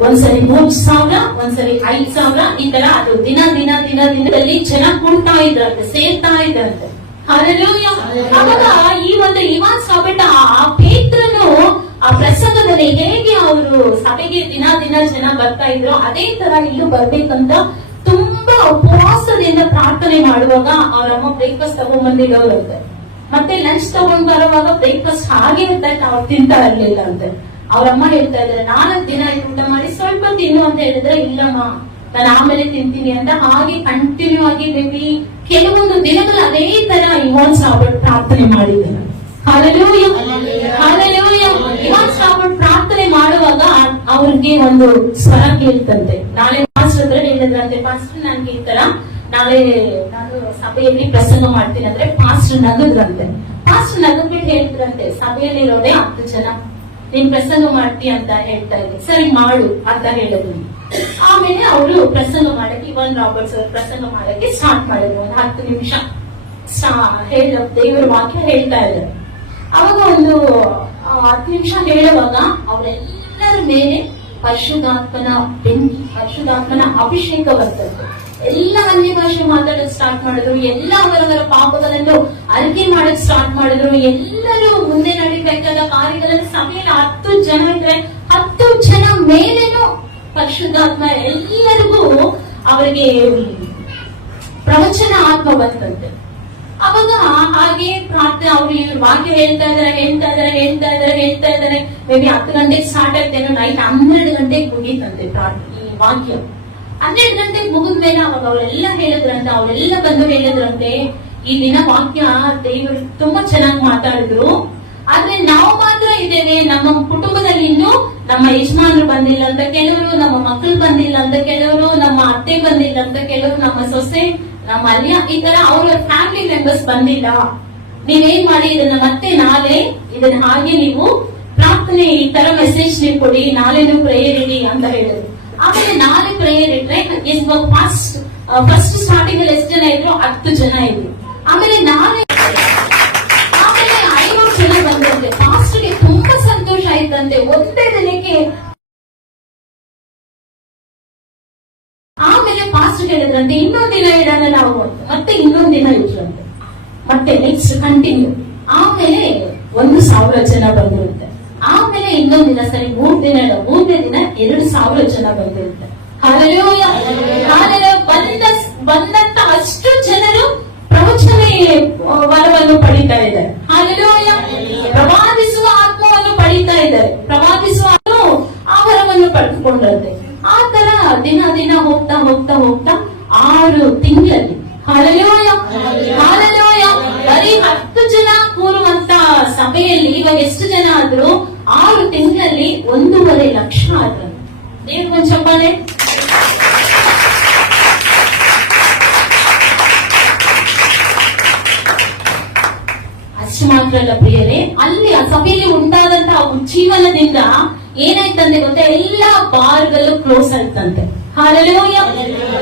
ಒಂದ್ಸರಿ 3,000, ಒಂದ್ಸರಿ 5,000, ಈ ತರ ಅದು ದಿನದಲ್ಲಿ ಜನ ಕೂಡ್ತಾ ಇದ್ರಂತೆ, ಸೇರ್ತಾ ಇದ್ರಂತೆ. ಹಾಲೆಲೂಯ. ಅವಾಗ ಈ ಒಂದು ಇವಾನ್ ರಾಬರ್ಟ್ ಆ ಪೇತ್ರನು ಆ ಪ್ರಸಂಗದಲ್ಲಿ ಹೇಗೆ ಅವರು ಸಭೆಗೆ ದಿನ ಜನ ಬರ್ತಾ ಇದ್ರು, ಅದೇ ತರ ಇಲ್ಲೂ ಬರ್ಬೇಕಂತ ತುಂಬಾ ಉಪವಾಸದಿಂದ ಪ್ರಾರ್ಥನೆ ಮಾಡುವಾಗ ಅವರಮ್ಮ ಬ್ರೇಕ್ಫಾಸ್ಟ್ ತಗೊಂಡ್ಬಂದಿಡೋರಂತೆ. ಮತ್ತೆ ಲಂಚ್ ತಗೊಂಡ್ ಬರುವಾಗ ಬ್ರೇಕ್ಫಾಸ್ಟ್ ಹಾಗೆ ಇರ್ತಾ ಇತ್ತು, ಅವ್ರು ತಿಂತಾ ಇರ್ಲಿಲ್ಲ ಅಂತೆ. ಅವ್ರಮ್ಮ ಹೇಳ್ತಾ ಇದ್ದಾರೆ, 4 ದಿನ ಊಟ ಮಾಡಿ ಸ್ವಲ್ಪ ತಿನ್ನು ಅಂತ ಹೇಳಿದ್ರೆ, ಇಲ್ಲಮ್ಮ ನಾನು ಆಮೇಲೆ ತಿಂತೀನಿ ಅಂತ ಹಾಗೆ ಕಂಟಿನ್ಯೂ ಆಗಿ ಬೇಬಿ ಕೆಲವೊಂದು ದಿನಗಳು ಅದೇ ತರ ಇವಾನ್ಸ್ ರಾಬರ್ಟ್ ಪ್ರಾರ್ಥನೆ ಮಾಡಿದ್ದಾರೆ. Hallelujah hallelujah. ಇವಾನ್ಸ್ ರಾಬರ್ಟ್ ಪ್ರಾರ್ಥನೆ ಮಾಡುವಾಗ ಅವ್ರಿಗೆ ಒಂದು ಸ್ವರ ಕೇಳ್ತಂತೆ. ನಾಳೆ ಪಾಸ್ಟರ್ ಹತ್ರ ಹೇಳಿದ್ರಂತೆ, ಪಾಸ್ಟರ್ ನನ್ಗೆ ಈ ತರ ನಾಳೆ ನಾನು ಸಭೆಯಲ್ಲಿ ಪ್ರಸಂಗ ಮಾಡ್ತೀನಿ ಅಂದ್ರೆ ಪಾಸ್ಟರ್ ನಗದ್ರಂತೆ. ಪಾಸ್ಟರ್ ನಗದ್ಬಿಟ್ಟು ಹೇಳ್ತಿರಂತೆ, ಸಭೆಯಲ್ಲಿ ಇರೋದೇ 10 ಜನ, ನೀನ್ ಪ್ರಸಂಗ ಮಾಡ್ತೀಯ ಅಂತ ಹೇಳ್ತಾ ಇದ್ದೆ, ಸರಿ ಮಾಡು ಅಂತ ಹೇಳಿದ್ರು. ಆಮೇಲೆ ಅವರು ಪ್ರಸಂಗ ಮಾಡಕ್ಕೆ, ಇವಾನ್ ರಾಬರ್ಟ್ಸ್ ಅವರು ಪ್ರಸಂಗ ಮಾಡಕ್ಕೆ ಸ್ಟಾರ್ಟ್ ಮಾಡಿದ್ರು. ಒಂದು 10 ನಿಮಿಷ ದೇವರ ವಾಕ್ಯ ಹೇಳ್ತಾ ಇದ್ದಾರೆ. ಅವಾಗ ಒಂದು 10 ನಿಮಿಷ ಹೇಳುವಾಗ ಅವರೆಲ್ಲರ ಮೇಲೆ ಪರಿಶುದ್ಧಾತ್ಮನ ಬೆಂಕಿ, ಪರಿಶುದ್ಧಾತ್ಮನ ಅಭಿಷೇಕ ಬರ್ತದೆ. ಎಲ್ಲ ಅನ್ಯ ಭಾಷೆ ಮಾತಾಡಕ್ ಸ್ಟಾರ್ಟ್ ಮಾಡಿದ್ರು. ಎಲ್ಲ ಅವರವರ ಪಾಪಗಳನ್ನು ಅರಿಕೆ ಮಾಡಕ್ ಸ್ಟಾರ್ಟ್ ಮಾಡಿದ್ರು. ಎಲ್ಲರೂ ಮುಂದೆ ನಡೀಬೇಕಾದ ಕಾರ್ಯಗಳಲ್ಲಿ ಸಭೆಯಲ್ಲಿ 10 ಜನ ಇದ್ರೆ 10 ಜನ ಮೇಲೇನು ಪರಿಶುದ್ಧಾತ್ಮ ಎಲ್ಲರಿಗೂ ಅವರಿಗೆ ಪ್ರವಚನ ಆತ್ಮ ಬಂತಂತೆ. ಅವಾಗ ಹಾಗೆ ಪ್ರಾರ್ಥನೆ, ಅವ್ರು ಇವ್ರು ವಾಕ್ಯ ಹೇಳ್ತಾ ಇದಾರೆ ಮೇ ಬಿ 10 ಗಂಟೆಗೆ ಸ್ಟಾರ್ಟ್ ಆಯ್ತೇನೋ, ನೈಟ್ 12 ಗಂಟೆಗೆ ಮುಗೀತಂತೆ ಈ ವಾಕ್ಯ. 12 ಗಂಟೆಗೆ ಮುಗಿದ್ಮೇಲೆ ಅವಾಗ ಅವರೆಲ್ಲ ಹೇಳಿದ್ರಂತೆ, ಅವರೆಲ್ಲ ಬಂದು ಹೇಳಿದ್ರಂತೆ, ಈ ದಿನ ವಾಕ್ಯ ದೇವರು ತುಂಬಾ ಚೆನ್ನಾಗಿ ಮಾತಾಡಿದ್ರು, ಆದ್ರೆ ನಾವು ಮಾತ್ರ ಇದ್ದೇವೆ, ನಮ್ಮ ಕುಟುಂಬದಲ್ಲಿ ಇನ್ನು ನಮ್ಮ ಯಜಮಾನರು ಬಂದಿಲ್ಲ ಅಂತ ಕೆಲವರು, ನಮ್ಮ ಮಕ್ಕಳು ಬಂದಿಲ್ಲ ಅಂತ ಕೆಲವರು, ನಮ್ಮ ಅತ್ತೆ ಬಂದಿಲ್ಲ ಅಂತ ಕೆಲವರು, ನಮ್ಮ ಸೊಸೆ, ನಮ್ಮ ಅಳಿಯ, ಈ ತರ ಅವ್ರ ಫ್ಯಾಮಿಲಿ ಮೆಂಬರ್ಸ್ ಬಂದಿಲ್ಲ. ನೀವೇನ್ ಮಾಡಿ ಇದನ್ನ ಮತ್ತೆ ನಾಳೆ ಇದನ್ನ ಹಾಗೆ ನೀವು ಪ್ರಾರ್ಥನೆ ಈ ತರ ಮೆಸೇಜ್ ನೀವು ಕೊಡಿ, ನಾಳೆನೂ ಪ್ರೇಯರ್ ಇಡಿ ಅಂತ ಹೇಳಿದ್ರು. ಆಮೇಲೆ ನಾಳೆ ಪ್ರೇಯರ್ ಇಟ್ರೆ ಫಸ್ಟ್ ಸ್ಟಾರ್ಟಿಂಗ್ ಅಲ್ಲಿ ಎಷ್ಟು ಜನ ಇದ್ರು? 10 ಜನ ಇದ್ರು. ಆಮೇಲೆ 500 ಜನ ಬಂದಂತೆ. ಪಾಸ್ಟರ್ಗೆ ತುಂಬಾ ಸಂತೋಷ ಆಯ್ತಂತೆ ಒಂದೇ ದಿನಕ್ಕೆ. ಆಮೇಲೆ ಪಾಸ್ಟರ್ ಹೇಳಿದ್ರಂತೆ, ಇನ್ನೊಂದ್ ದಿನ ಇಡೋಣ ನಾವು, ಮತ್ತೆ ಇನ್ನೊಂದ್ ದಿನ ಇಟ್ರಂತೆ, ಮತ್ತೆ ನೆಕ್ಸ್ಟ್ ಕಂಟಿನ್ಯೂ. ಆಮೇಲೆ 1,000 ಜನ ಬಂದಿರುತ್ತೆ. ಆಮೇಲೆ ಇನ್ನೊಂದ್ ದಿನ, ಸರಿ 3 ದಿನ ಇಲ್ಲ, 3ನೇ ದಿನ 2,000 ಜನ ಬಂದಿರುತ್ತೆ. Hallelujah hallelujah. ಬಂದಂತ ಅಷ್ಟು ಜನರು ಪ್ರವಚನ ವರವನ್ನು ಪಡಿತಾ ಇದ್ದಾರೆ. ಹಾಲೆಲೂಯ ಪ್ರವಾದಿಸುವ ಆತ್ಮವನ್ನು ಪಡೀತಾ ಇದ್ದಾರೆ. ಪ್ರವಾದಿಸುವ ಆ ವರವನ್ನು ಪಡೆದುಕೊಂಡಿರುತ್ತೆ. ಆ ತರ ದಿನ ದಿನ ಹೋಗ್ತಾ ಹೋಗ್ತಾ ಹೋಗ್ತಾ 6 ತಿಂಗಳಲ್ಲಿ ಹಲ್ಲೆಲೂಯಾ ಹಲ್ಲೆಲೂಯ ಬರೀ 10 ಜನ ಕೂರುವಂತ ಸಭೆಯಲ್ಲಿ ಇವಾಗ ಎಷ್ಟು ಜನ ಆದ್ರು? 6 ತಿಂಗಳಲ್ಲಿ 1.5 ಲಕ್ಷ ಆದ್ರು. ದೇವ್ರ ಚಪ್ಪಾಳೆ. ಅಷ್ಟು ಮಾತ್ರ ಅಲ್ಲ ಪ್ರಿಯರೇ, ಅಲ್ಲಿ ಆ ಸಭೆಯಲ್ಲಿ ಉಂಟಾದಂತಹ ಉಜ್ಜೀವನದಿಂದ ಏನಾಯ್ತಂತೆ ಗೊತ್ತಾ? ಎಲ್ಲಾ ಬಾರ್ಗಳು ಕ್ಲೋಸ್ ಆಯ್ತಂತೆ. Hallelujah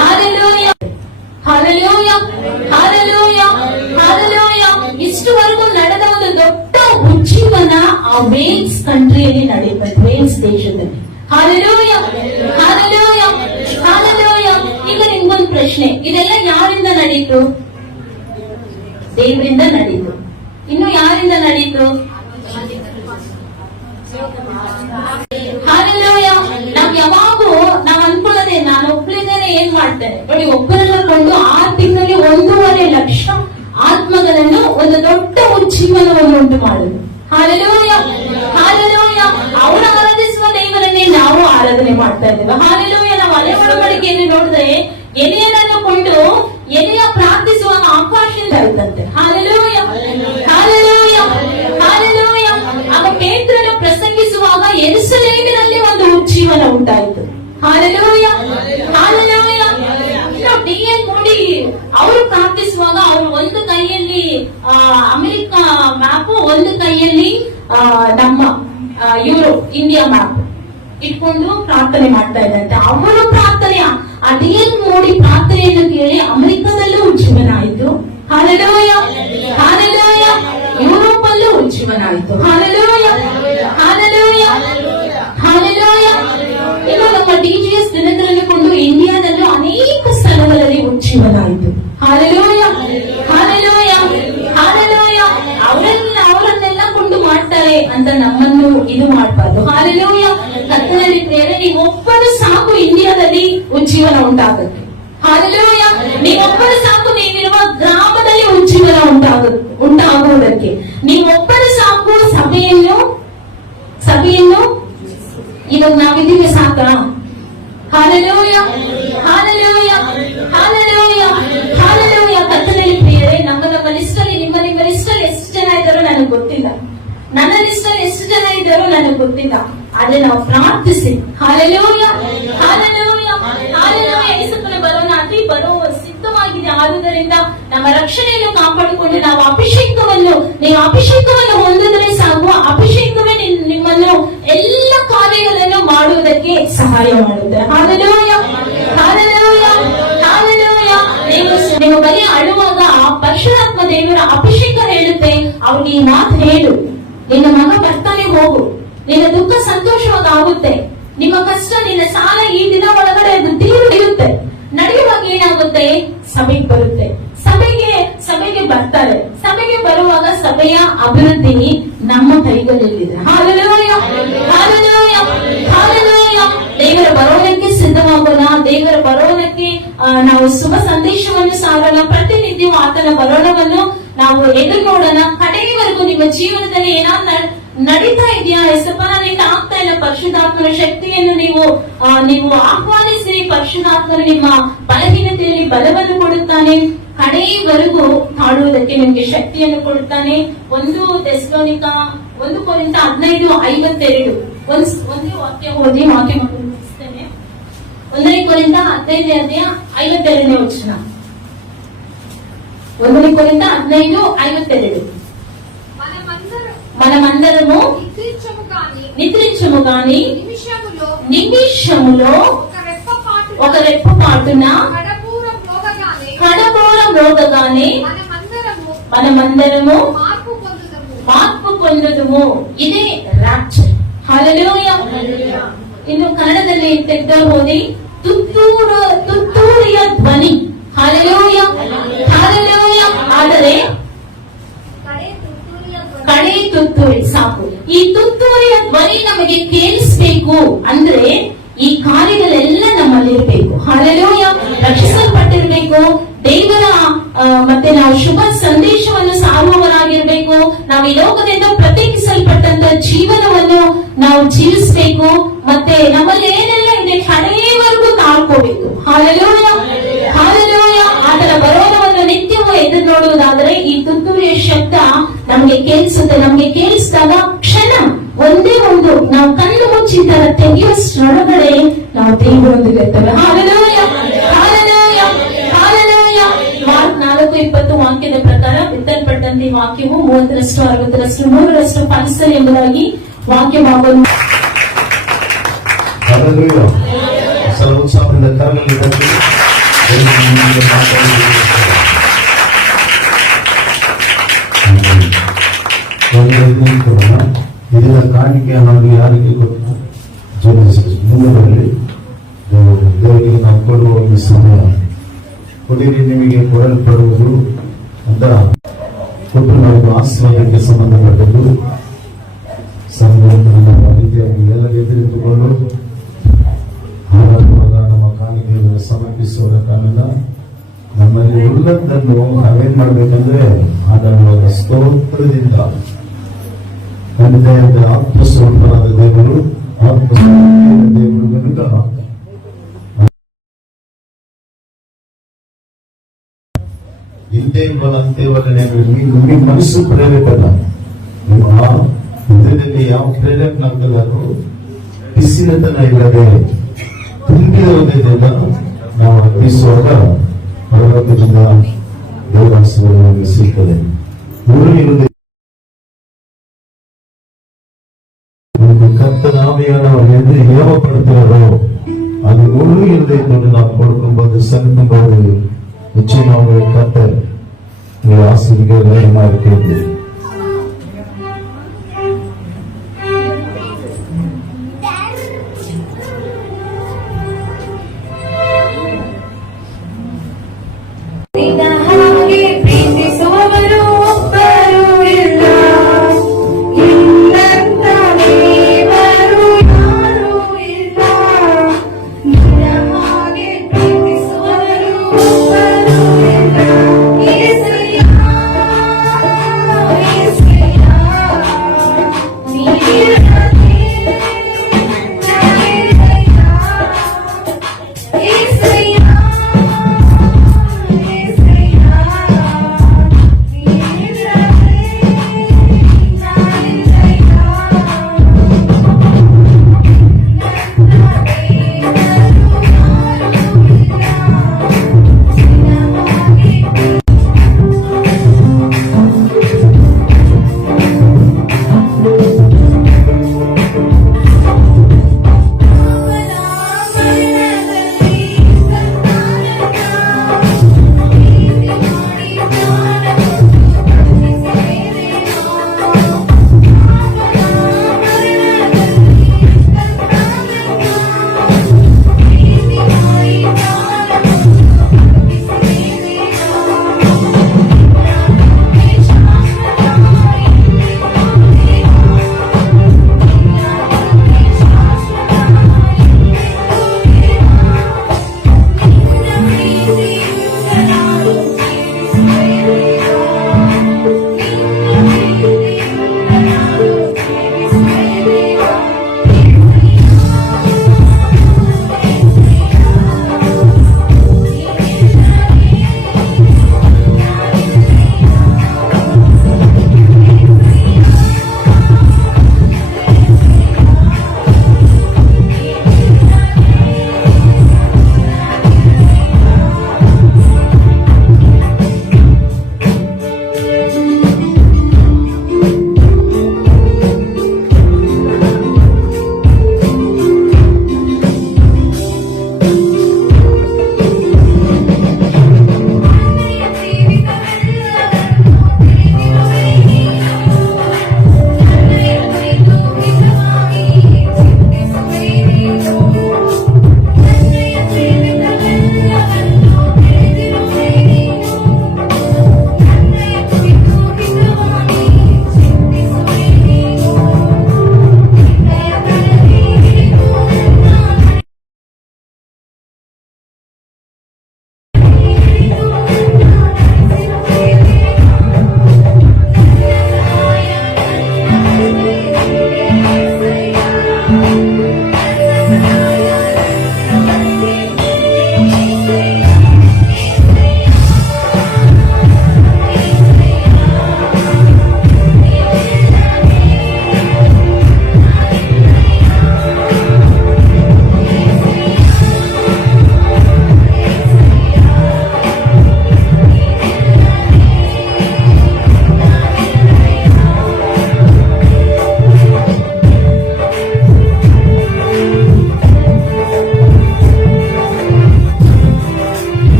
hallelujah hallelujah hallelujah hallelujah. ಇಷ್ಟುವರೆಗೂ ನಡೆದ ಒಂದು ದೊಡ್ಡ ಉಜ್ಜೀವನ ಆ ವೇಲ್ಸ್ ಕಂಟ್ರಿಯಲ್ಲಿ ನಡೆಯುತ್ತೆ, ವೇಲ್ಸ್ ದೇಶದಲ್ಲಿ. Hallelujah hallelujah hallelujah. ಈಗ ನಿಮ್ಗೊಂದು ಪ್ರಶ್ನೆ, ಇದೆಲ್ಲ ಯಾರಿಂದ ನಡೀತು? ದೇವರಿಂದ ನಡೀತು. ಇನ್ನು ಯಾರಿಂದ ನಡೀತು? ಹಲ್ಲೆಲೂಯಾ. ನಾವ್ ಯಾವಾಗೂ ನಾವ್ ಅನ್ಕೊಳ್ಳೋದೇ, ನಾನು ಒಬ್ಬಳಿದ್ದೇನೆ ಏನ್ ಮಾಡ್ತೇನೆ ನೋಡಿ, ಒಬ್ಬರನ್ನ ಕೊಂಡು 6 ತಿಂಗಳಲ್ಲಿ 1.5 ಲಕ್ಷ ಆತ್ಮಗಳನ್ನು ಒಂದು ದೊಡ್ಡ ಉಜ್ಜೀವನವನ್ನು ಉಂಟು ಮಾಡುದು. Hallelujah hallelujah. ಅವರು ಆರಾಧಿಸುವ ದೇವರನ್ನೇ ನಾವು ಆರಾಧನೆ ಮಾಡ್ತಾ ಇದ್ದೇವೆ. ಹಲ್ಲೆಲೂಯಾ. ನಾವು ಹಳೆ ಒಡಂಬಡಿಕೆಯಲ್ಲಿ ನೋಡಿದ್ರೆ ಎಲಿಯನನ್ನು ಕೊಂಡು ಎಲಿಯ ಪ್ರಾರ್ಥಿಸುವಾಗ ಆಕಾಶದಿಂದ ಆಯ್ತಂತೆ. Hallelujah hallelujah hallelujah. ಆಗ ಪೇತ್ರನು ಪ್ರಸಂಗಿಸುವಾಗ ಯೆರೂಸಲೇಮಿನಲ್ಲಿ ಒಂದು ಉಜ್ಜೀವನ ಉಂಟಾಯಿತು. Hallelujah hallelujah. ಡಿ.ಎನ್. ಮೋಡಿ ಅವರು ಪ್ರಾರ್ಥಿಸುವಾಗ ಅವರು ಒಂದು ಕೈಯಲ್ಲಿ ಅಮೆರಿಕ ಮ್ಯಾಪ್, ಒಂದು ಕೈಯಲ್ಲಿ ನಮ್ಮ ಯುರೋಪ್ ಇಂಡಿಯಾ ಮ್ಯಾಪ್ ಇಟ್ಕೊಂಡು ಪ್ರಾರ್ಥನೆ ಮಾಡ್ತಾ ಇದ್ದಂತೆ. ಅವರು ಪ್ರಾರ್ಥನೆಯ ಆ ಡಿ.ಎನ್. ಮೋಡಿ ಪ್ರಾರ್ಥನೆಯನ್ನು ಕೇಳಿ ಅಮೆರಿಕದಲ್ಲೂ ಉಜ್ಜೀವನ ಆಯಿತು. Hallelujah hallelujah. ಯುರೋಪ್ ಅಲ್ಲೂ ಉಜ್ಜೀವನ ಆಯಿತು. Hallelujah hallelujah hallelujah. ಇನ್ನು ನಮ್ಮ ಡಿ.ಜಿ.ಎಸ್ ದಿನಗಳನ್ನು ಕೊಂಡು ಇಂಡಿಯಾದಲ್ಲೂ ಅನೇಕ ಸ್ಥಳಗಳಲ್ಲಿ ಉಜ್ಜೀವನ ಆಯಿತು. Hallelujah hallelujah hallelujah. ಅವರನ್ನೆಲ್ಲ ಕೊಂಡು ಮಾಡ್ತಾರೆ ಅಂತ ನಮ್ಮನ್ನು ಇದು ಮಾಡಬಾರ್ದು. ಹಲ್ಲೆಲೂಯಾ. ಕರ್ತನಲ್ಲಿ ಪ್ರಿಯರೇ, ನೀವೊಬ್ಬರು ಸಾಕು ಇಂಡಿಯಾದಲ್ಲಿ ಉಜ್ಜೀವನ ಉಂಟಾಗುತ್ತೆ. ಹಲ್ಲೆಲೂಯಾ. ನೀವೊಬ್ಬರು ಸಾಕು ನೀವಿರುವ ಗ್ರಾಮದಲ್ಲಿ ಉಜ್ಜೀವನ ಉಂಟಾಗುವುದಕ್ಕೆ. ನೀವೊಬ್ಬರು ಸಾಕು ಸಭೆಯನ್ನು ಇವಾಗ ನಾವಿದ್ದೀವಿ ಸಾಕ. Hallelujah hallelujah hallelujah hallelujah. ಕರ್ತನಲ್ಲಿ ಪ್ರಿಯರೇ, ನಮ್ಮ ಲಿಸ್ಟಲ್ಲಿ ನಿಮ್ಮ ಲಿಸ್ಟಲ್ಲಿ ಎಷ್ಟು ಜನ ಇದ್ದಾರೋ ನನಗೆ ಗೊತ್ತಿಲ್ಲ. ನನ್ನ ಲಿಸ್ಟಲ್ಲಿ ಎಷ್ಟು ಜನ ಇದ್ದಾರೋ ನನಗೆ ಗೊತ್ತಿಲ್ಲ. ಆದ್ರೆ ನಾವು ಪ್ರಾರ್ಥಿಸಿ ಹಲ್ಲೆಲೂಯಾ ಹಲ್ಲೆಲೂಯಾ ಹಲ್ಲೆಲೂಯಾ. ಯೇಸುವಿನ ಬರೋಣ ಅತಿ ಬರೋ ಸಿದ್ಧವಾಗಿದೆ. ಆದುದರಿಂದ ನಮ್ಮ ರಕ್ಷಣೆಯನ್ನು ಕಾಪಾಡಿಕೊಂಡು ನಾವು ನೀವು ಅಭಿಷೇಕವನ್ನು ಹೊಂದಿದ್ರೆ ಸಾಕು. ಅಭಿಷೇಕವೇ ನಿಮ್ಮನ್ನು ಎಲ್ಲ ಕಾರ್ಯಗಳನ್ನು ಮಾಡುವುದಕ್ಕೆ ಸಹಾಯ ಮಾಡುತ್ತೆ. Hallelujah hallelujah hallelujah. ನೀವು ಬರೀ ಅಳುವಾಗ ಪರಿಶುದ್ಧಾತ್ಮ ದೇವರ ಅಭಿಷೇಕ ಹೇಳುತ್ತೆ, ಅವ್ನಿಗೆ ಈ ಮಾತು ಹೇಳು, ನಿನ್ನ ಮಗ ಬರ್ತಾನೆ, ಹೋಗು, ನಿನ್ನ ದುಃಖ ಸಂತೋಷವಾಗಿ ಆಗುತ್ತೆ, ನಿಮ್ಮ ಕಷ್ಟ ನಿನ್ನ ಸಾಲ ಈ ದಿನ ಒಳಗಡೆ ಅದು ತೀರುತ್ತೆ. ನಡೆಯುವಾಗ ಏನಾಗುತ್ತೆ? ಸಭೆಗೆ ಬರುತ್ತೆ. ಸಭೆಗೆ ಬರ್ತಾರೆ. ಸಭೆಗೆ ಬರುವಾಗ ಸಭೆಯ ಅಭಿವೃದ್ಧಿ ನಮ್ಮ ಕೈಗಳಲ್ಲಿದೆ. Hallelujah hallelujah hallelujah. ದೇವರ ಬರೋಣಕ್ಕೆ ಸಿದ್ಧವಾಗೋಣ. ದೇವರ ಬರೋಣಕ್ಕೆ ನಾವು ಶುಭ ಸಂದೇಶವನ್ನು ಸಾರೋಣ. ಪ್ರತಿನಿತ್ಯವೂ ಆತನ ಬರೋಣವನ್ನು ನಾವು ಎದುರು ನೋಡೋಣ. ಕಡೆಯವರೆಗೂ ನಿಮ್ಮ ಜೀವನದಲ್ಲಿ ಏನಾದ್ರು ನಡೀತಾ ಇದೆಯಾ? ಎಸಪ್ಪ ನನಗೆ ಆಗ್ತಾ ಇಲ್ಲ. ಪರಿಶುದ್ಧಾತ್ಮನ ಶಕ್ತಿಯನ್ನು ನೀವು ಆಹ್ವಾನಿಸಿ. ಪರಿಶುದ್ಧಾತ್ಮನು ನಿಮ್ಮ ಬಲಹೀನತೆಯಲ್ಲಿ ಬಲವನ್ನು ಕೊಡುತ್ತಾನೆ. ಕಡೆಯವರೆಗೂ ತಾಳುವುದಕ್ಕೆ ನಿಮಗೆ ಶಕ್ತಿಯನ್ನು ಕೊಡುತ್ತಾನೆ. 1 ಥೆಸಲೋನಿಕ 1 ಕೊರಿಂಥ 15:52 ಒಂದೇ ವಾಕ್ಯ ಓದಿ ವಾಕ್ಯ ಮುಗಿಸ್ತೇನೆ. 1 ಕೊರಿಂಥ 15:52 ವಚನ. 1 ಕೊರಿಂಥ 15:52. మనమందరము నిద్రించము గాని నిమిషములో ఒక రెప్పపాటున కడబూరం మ్రోగగానే మనమందరము మార్పు పొందుదుము. ಇದೇ ರಾಪ್ಚರ್. ಹಲ್ಲೆಲೂಯಾ. ಇನ್ನು ಕನ್ನಡದಲ್ಲಿ ತೆಗೆದ ಹೋದಿ ತುತ್ತೂರಿಯ ಧ್ವನಿ. Hallelujah hallelujah. ಆದರೆ ಕಡೆ ತುತ್ತೂರಿ ಸಾಕು. ಈ ತುತ್ತೂರಿಯ ಧ್ವನಿ ನಮಗೆ ಕೇಳಿಸ್ಬೇಕು ಅಂದ್ರೆ ಈ ಕಾರ್ಯಗಳೆಲ್ಲ ನಮ್ಮಲ್ಲಿ ಇರಬೇಕು. ಹಲ್ಲೆಲೂಯಾ. ರಕ್ಷಿಸಲ್ಪಟ್ಟಿರ್ಬೇಕು. ದೇವರ ಮತ್ತೆ ನಾವು ಶುಭ ಸಂದೇಶವನ್ನು ಸಾರುವವರಾಗಿರ್ಬೇಕು. ನಾವು ಈ ಲೋಕದಿಂದ ಪ್ರತ್ಯೇಕಿಸ ಜೀವನವನ್ನು ನಾವು ಜೀವಿಸಬೇಕು. ಮತ್ತೆ ನಮ್ಮಲ್ಲಿ ಏನೆಲ್ಲ ಇದೆ ಹಣೆಯವರೆಗೂ ತಾಳ್ಕೋಬೇಕು. Hallelujah, hallelujah. ಆತರ ಬರೋಣವನ್ನು ನಿತ್ಯವೂ ಎದುರು ನೋಡುವುದಾದರೆ ಈ ತುತ್ತೂರಿಯ ಶಬ್ದ ನಮ್ಗೆ ಕೇಳಿಸುತ್ತೆ. ನಮ್ಗೆ ಕೇಳಿಸಿದಾಗ ಕ್ಷಣ ಒಂದೇ ಒಂದು ನಾವು ಕಣ್ಣು ಮುಚ್ಚಿ ತರ ತೆಗೆಯುವಷ್ಟರೊಳಗಡೆ ನಾವು ದೇವರೊಂದಿಗಿರ್ತೇವೆ. Hallelujah, hallelujah, hallelujah. ಮಾರ್ಕ್ 4:20 ವಾಕ್ಯದ ಪ್ರಕಾರ ಬಿತ್ತಲ್ಪಟ್ಟಂತೆ ವಾಕ್ಯವು 30ರಷ್ಟು 60ರಷ್ಟು 100ರಷ್ಟು ಫಲಿಸಲಿ ಎಂಬುದಾಗಿ ವಾಕ್ಯವಾಗಲು ಸರ್ವೋತ್ಸಾಹದಿಂದ ಕರಗಳಲ್ಲಿ ಬಂದು ಇದರ ಕಾಣಿಕೆ ನಾವು ಯಾರಿಗೆ ಕೊಟ್ಟು ಜೋಡಿಸಿ ಮುಂದೆ ದೇವರಿಗೆ ನಾವು ಕೊಡುವ ಒಂದು ಸಮಯ ಕೊಡಿರಿ ನಿಮಗೆ ಕೊಡಲ್ಪಡುವುದು ಅಂತ ಕೊಟ್ಟು ನಾವು ಆಸ್ವಾದಕ್ಕೆ ಸಂಬಂಧಪಟ್ಟದ್ದು ರೀತಿಯಾಗಿ ಎಲ್ಲ ಎದುರಿಟ್ಟುಕೊಂಡು ಹಾಗಾಗುವಾಗ ನಮ್ಮ ಕಾಣಿಕೆಯನ್ನು ಸಮರ್ಪಿಸುವ ಕಾರಣ ನಮ್ಮಲ್ಲಿ ಉಳ್ಳದ್ದನ್ನು ನಾವೇನ್ ಮಾಡ್ಬೇಕಂದ್ರೆ ಹಾಗಾಗುವಾಗ ಸ್ತೋತ್ರದಿಂದ ತಂದೆಯಾದ ಆತ್ಮಸ್ವರೂಪನಾದ ದೇವರು ದೇವರು ಗನುಕ ಇಂದೇ ಬಲ ಅಂತ್ಯವಲ್ಲೇ ನಿಮಗೆ ಮನಸ್ಸು ಪ್ರೇರಕಲ್ಲ. ನಿಮ್ಮ ಹೃದಯದಲ್ಲಿ ಯಾವ ಪ್ರೇರಕನಾಗಲಾರು ಬಿಸಿಲತನ ಇಲ್ಲದೆ ತುಂಬಿದ ಹೃದಯದಿಂದ ನಾವು ಅರ್ಪಿಸುವಾಗ ಪರಲೋಕದಿಂದ ದೇವಾಸಗಳು ನಮಗೆ ಸಿಗ್ತದೆ. ಉರುಳಿ ಕರ್ತನಾವಿಯಾನವರು ಎಂದು ಯಾವ ಪಡ್ತಾರೋ ಅದು ಉರುಳಿ ಹೃದಯದಲ್ಲಿ ನಾವು ಪಡ್ಕೊಬಹುದು. ಸಣ್ಣ ಹೆಚ್ಚಿನ ಕತ್ತೆ ಆಸರಿಗೆ ಮಾಡಿದ್ದೇವೆ.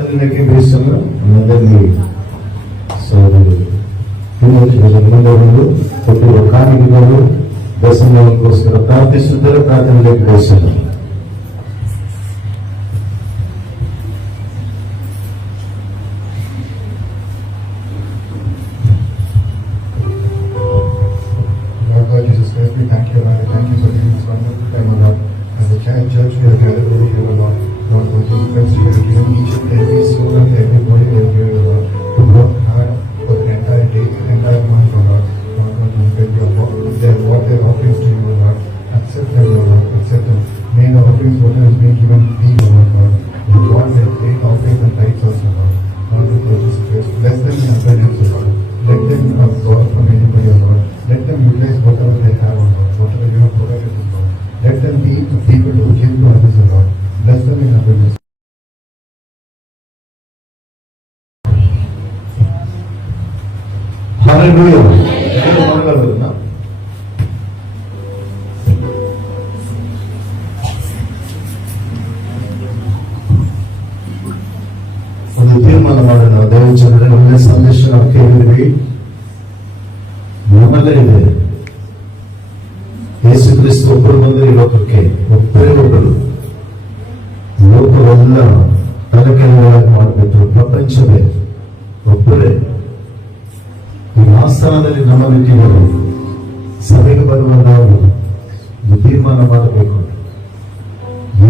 ప్రార్థనలోకి వేస్తున్నా అందరినీ ముందు కొద్దిగా కానిಗಳು దర్శనంಗೋಸ್ಕರ ಪ್ರಾರ್ಥಿಸುತ್ತಾರೆ. ಪ್ರಾರ್ಥನೆಗೆ ಬೇಯಿಸೋಣ. Lord Jesus Christ, we thank you, Lord. Thank you for giving this wonderful time, O Lord. As a church, we are gathered over here, O Lord. Lord Jesus Christ, you have given each and every soul and every body over here, O Lord, to work hard for the entire day, the entire month, O Lord. Lord Jesus Christ, what their offerings to you, O Lord. Accept them, O Lord. Accept them. May the offerings, whatever is being given to thee, O Lord, God. God may take offerings and tithes also, Lord. Lord Jesus Christ, bless them in abundance, O Lord. Let them not borrow from anybody, O Lord. Let them utilize whatever they have, O Lord. Whatever you have provided, O Lord. Let them be the people who give to others, O Lord. Bless them in abundance. Hallelujah. ಏನು ಮಾಡಬಾರದು? ಒಂದು ತೀರ್ಮಾನ ಮಾಡೋಣ. ದೇವಚಂದ್ರ ಒಳ್ಳೆ ಸಂದೇಶ ನಾವು ಕೇಳಿದ್ವಿ. ನಮ್ಮಲ್ಲೇ ಇದೆ. ಯೇಸು ಕ್ರಿಸ್ತು ಒಬ್ಬರು ಬಂದು ಈ ಲೋಕಕ್ಕೆ ಒಬ್ಬರೇ ಒಬ್ಬರು ಲೋಕವೆಲ್ಲ ತಲೆಕೆಳಗಾಗಿ ಮಾಡಿಬಿಟ್ರು. ಪ್ರಪಂಚವೇ ಒಬ್ಬರೇ ಈ ಆಸ್ಥಾನದಲ್ಲಿ ನಮ್ಮ ವ್ಯಕ್ತಿಗಳು ಸಭೆಗೆ ಬರುವ ನಾವು ತೀರ್ಮಾನ ಮಾಡಬೇಕು.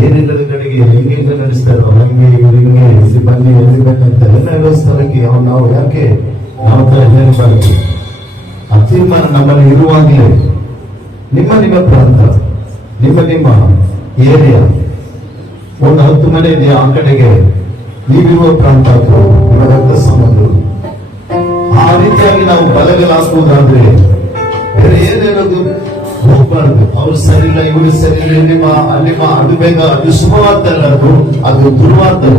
ಏನಿಲ್ಲದ ಕಡೆಗೆ ಹೆಂಗೆ ನಡೆಸ್ತಾರೋ ಹಂಗೆ ಹಿಂಗೆ ಇಲ್ಲಿ ಬನ್ನಿ ಎಲ್ಲಿ ಬನ್ನಿ ಅಂತ ಎಲ್ಲ ಸ್ಥಳಕ್ಕೆ ನಾವು ಯಾಕೆ ನಾವು ಹೇಳಬಾರದು? ಆ ತೀರ್ಮಾನ ನಮ್ಮಲ್ಲಿ ಇರುವಾಗಲೇ ನಿಮ್ಮ ಪ್ರಾಂತ, ನಿಮ್ಮ ಏರಿಯಾ, ಒಂದು 10 ಮನೆ ಇದೆಯಾ ಆ ಕಡೆಗೆ ನೀವಿರುವ ಪ್ರಾಂತ ಅಥವಾ ನಿಮ್ಮ ರಕ್ತ ಸಂಬಂಧಗಳು, ಆ ರೀತಿಯಾಗಿ ನಾವು ಬಲಗಲಾಗುವುದಾದ್ರೆ ಬೇರೆ ಏನೇನದು ಹೋಗ್ಬಾರ್ದು. ಅವ್ರು ಸರಿ ಇಲ್ಲ, ಇವರು ಸರಿ ಇಲ್ಲ, ಅಲ್ಲಿ ಅದು ಬೇಗ ಅದು ಶುಭವಾರ್ತೆ, ಅದು ದುರ್ವಾರ್ತೆ.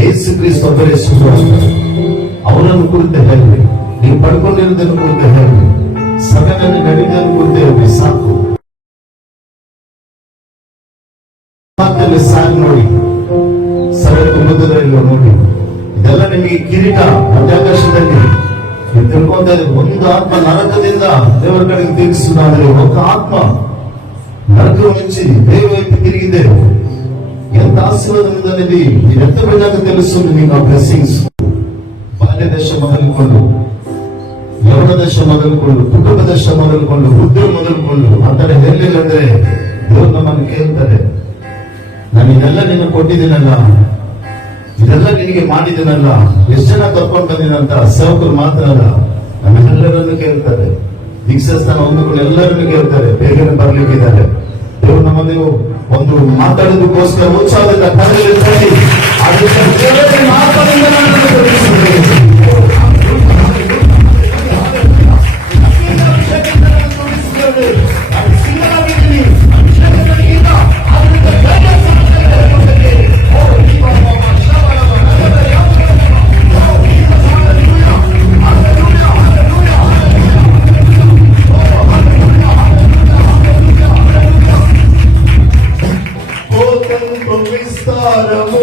ಯೇಸು ಕ್ರಿಸ್ತ ಒಬ್ಬರೇ ಶುಭವಾರ್ತೆ. ಅವರನ್ನು ಕುರಿತು ಹೇಳಿ, ನೀವು ಪಡ್ಕೊಂಡಿರೋದನ್ನು ಕುರಿತು ಹೇಳಿ, ಸಭೆಯಲ್ಲಿ ನಡೆಯುವುದನ್ನು ಕುರಿತು ಹೇಳಿ ಸಾಕು. ಸಾಕು ನೋಡಿ, ಸಭೆ ತುಂಬುವುದರಲ್ಲಿ ನೋಡಿ, ಇದೆಲ್ಲ ನಿಮಗೆ ಕಿರೀಟ ಮಧ್ಯಾಕಾಶದಲ್ಲಿ ತಿಳ್ಕೊಂತಾರೆ. ಒಂದು ಆತ್ಮ ನರಕದಿಂದ ದೇವರ ಕಡೆಗೆ ತಿರುಗಿಸುವುದಾದರೆ ಒಂದು ಆತ್ಮ ನರಕ ಮುಂಚಿ ದೇವೈపు తిరిగితే ఎంత ఆశీర్వాదం ఉందనేది మీరు ఎంత విన్నాక తెలుస్తుంది మీకు ఆ బ్లెస్సింగ్స్. బాల్య దశ మొదలుಕೊಂಡು, ಯೌವನ ದಶ ಮೊದಲುಕೊಂಡು, ಕುಟುಂಬ ದಶ ಮೊದಲುಕೊಂಡು, ವೃದ್ಧರು ಮೊದಲುಕೊಂಡು ಅಂತಾರೆ ಹೇಳಿಲ್ಲಂದ್ರೆ ದೇವರು ನಮ್ಮನ್ನು ಕೇಳ್ತಾರೆ, ನಾನು ಇದೆಲ್ಲ ನಿನ್ನ ಕೊಟ್ಟಿದ್ದೀನಲ್ಲ, ಇದೆಲ್ಲ ನಿನಗೆ ಮಾಡಿದ್ದೀನಲ್ಲ, ಎಷ್ಟು ಜನ ಕರ್ಕೊಂಡು ಬಂದಿನಂತ ಸೇವಕರು ಮಾತ್ರ ಅಲ್ಲ, ನಮ್ಮೆಲ್ಲರನ್ನು ಕೇಳ್ತಾರೆ. ದೀಕ್ಷಾಸ್ಥಾನ ಹೊಂದಿಕೊಂಡು ಎಲ್ಲರನ್ನು ಕೇಳ್ತಾರೆ, ಬೇಗನೆ ಬರ್ಲಿಕ್ಕಿದ್ದಾರೆ. ದೇವರು ನಮ್ಮಲ್ಲಿ ಒಂದು ಮಾತಾಡೋದಕ್ಕೋಸ್ಕರ ಉತ್ಸಾಹದಿಂದ ಕರೆದಿರ್ತಾರೆ. విస్తారము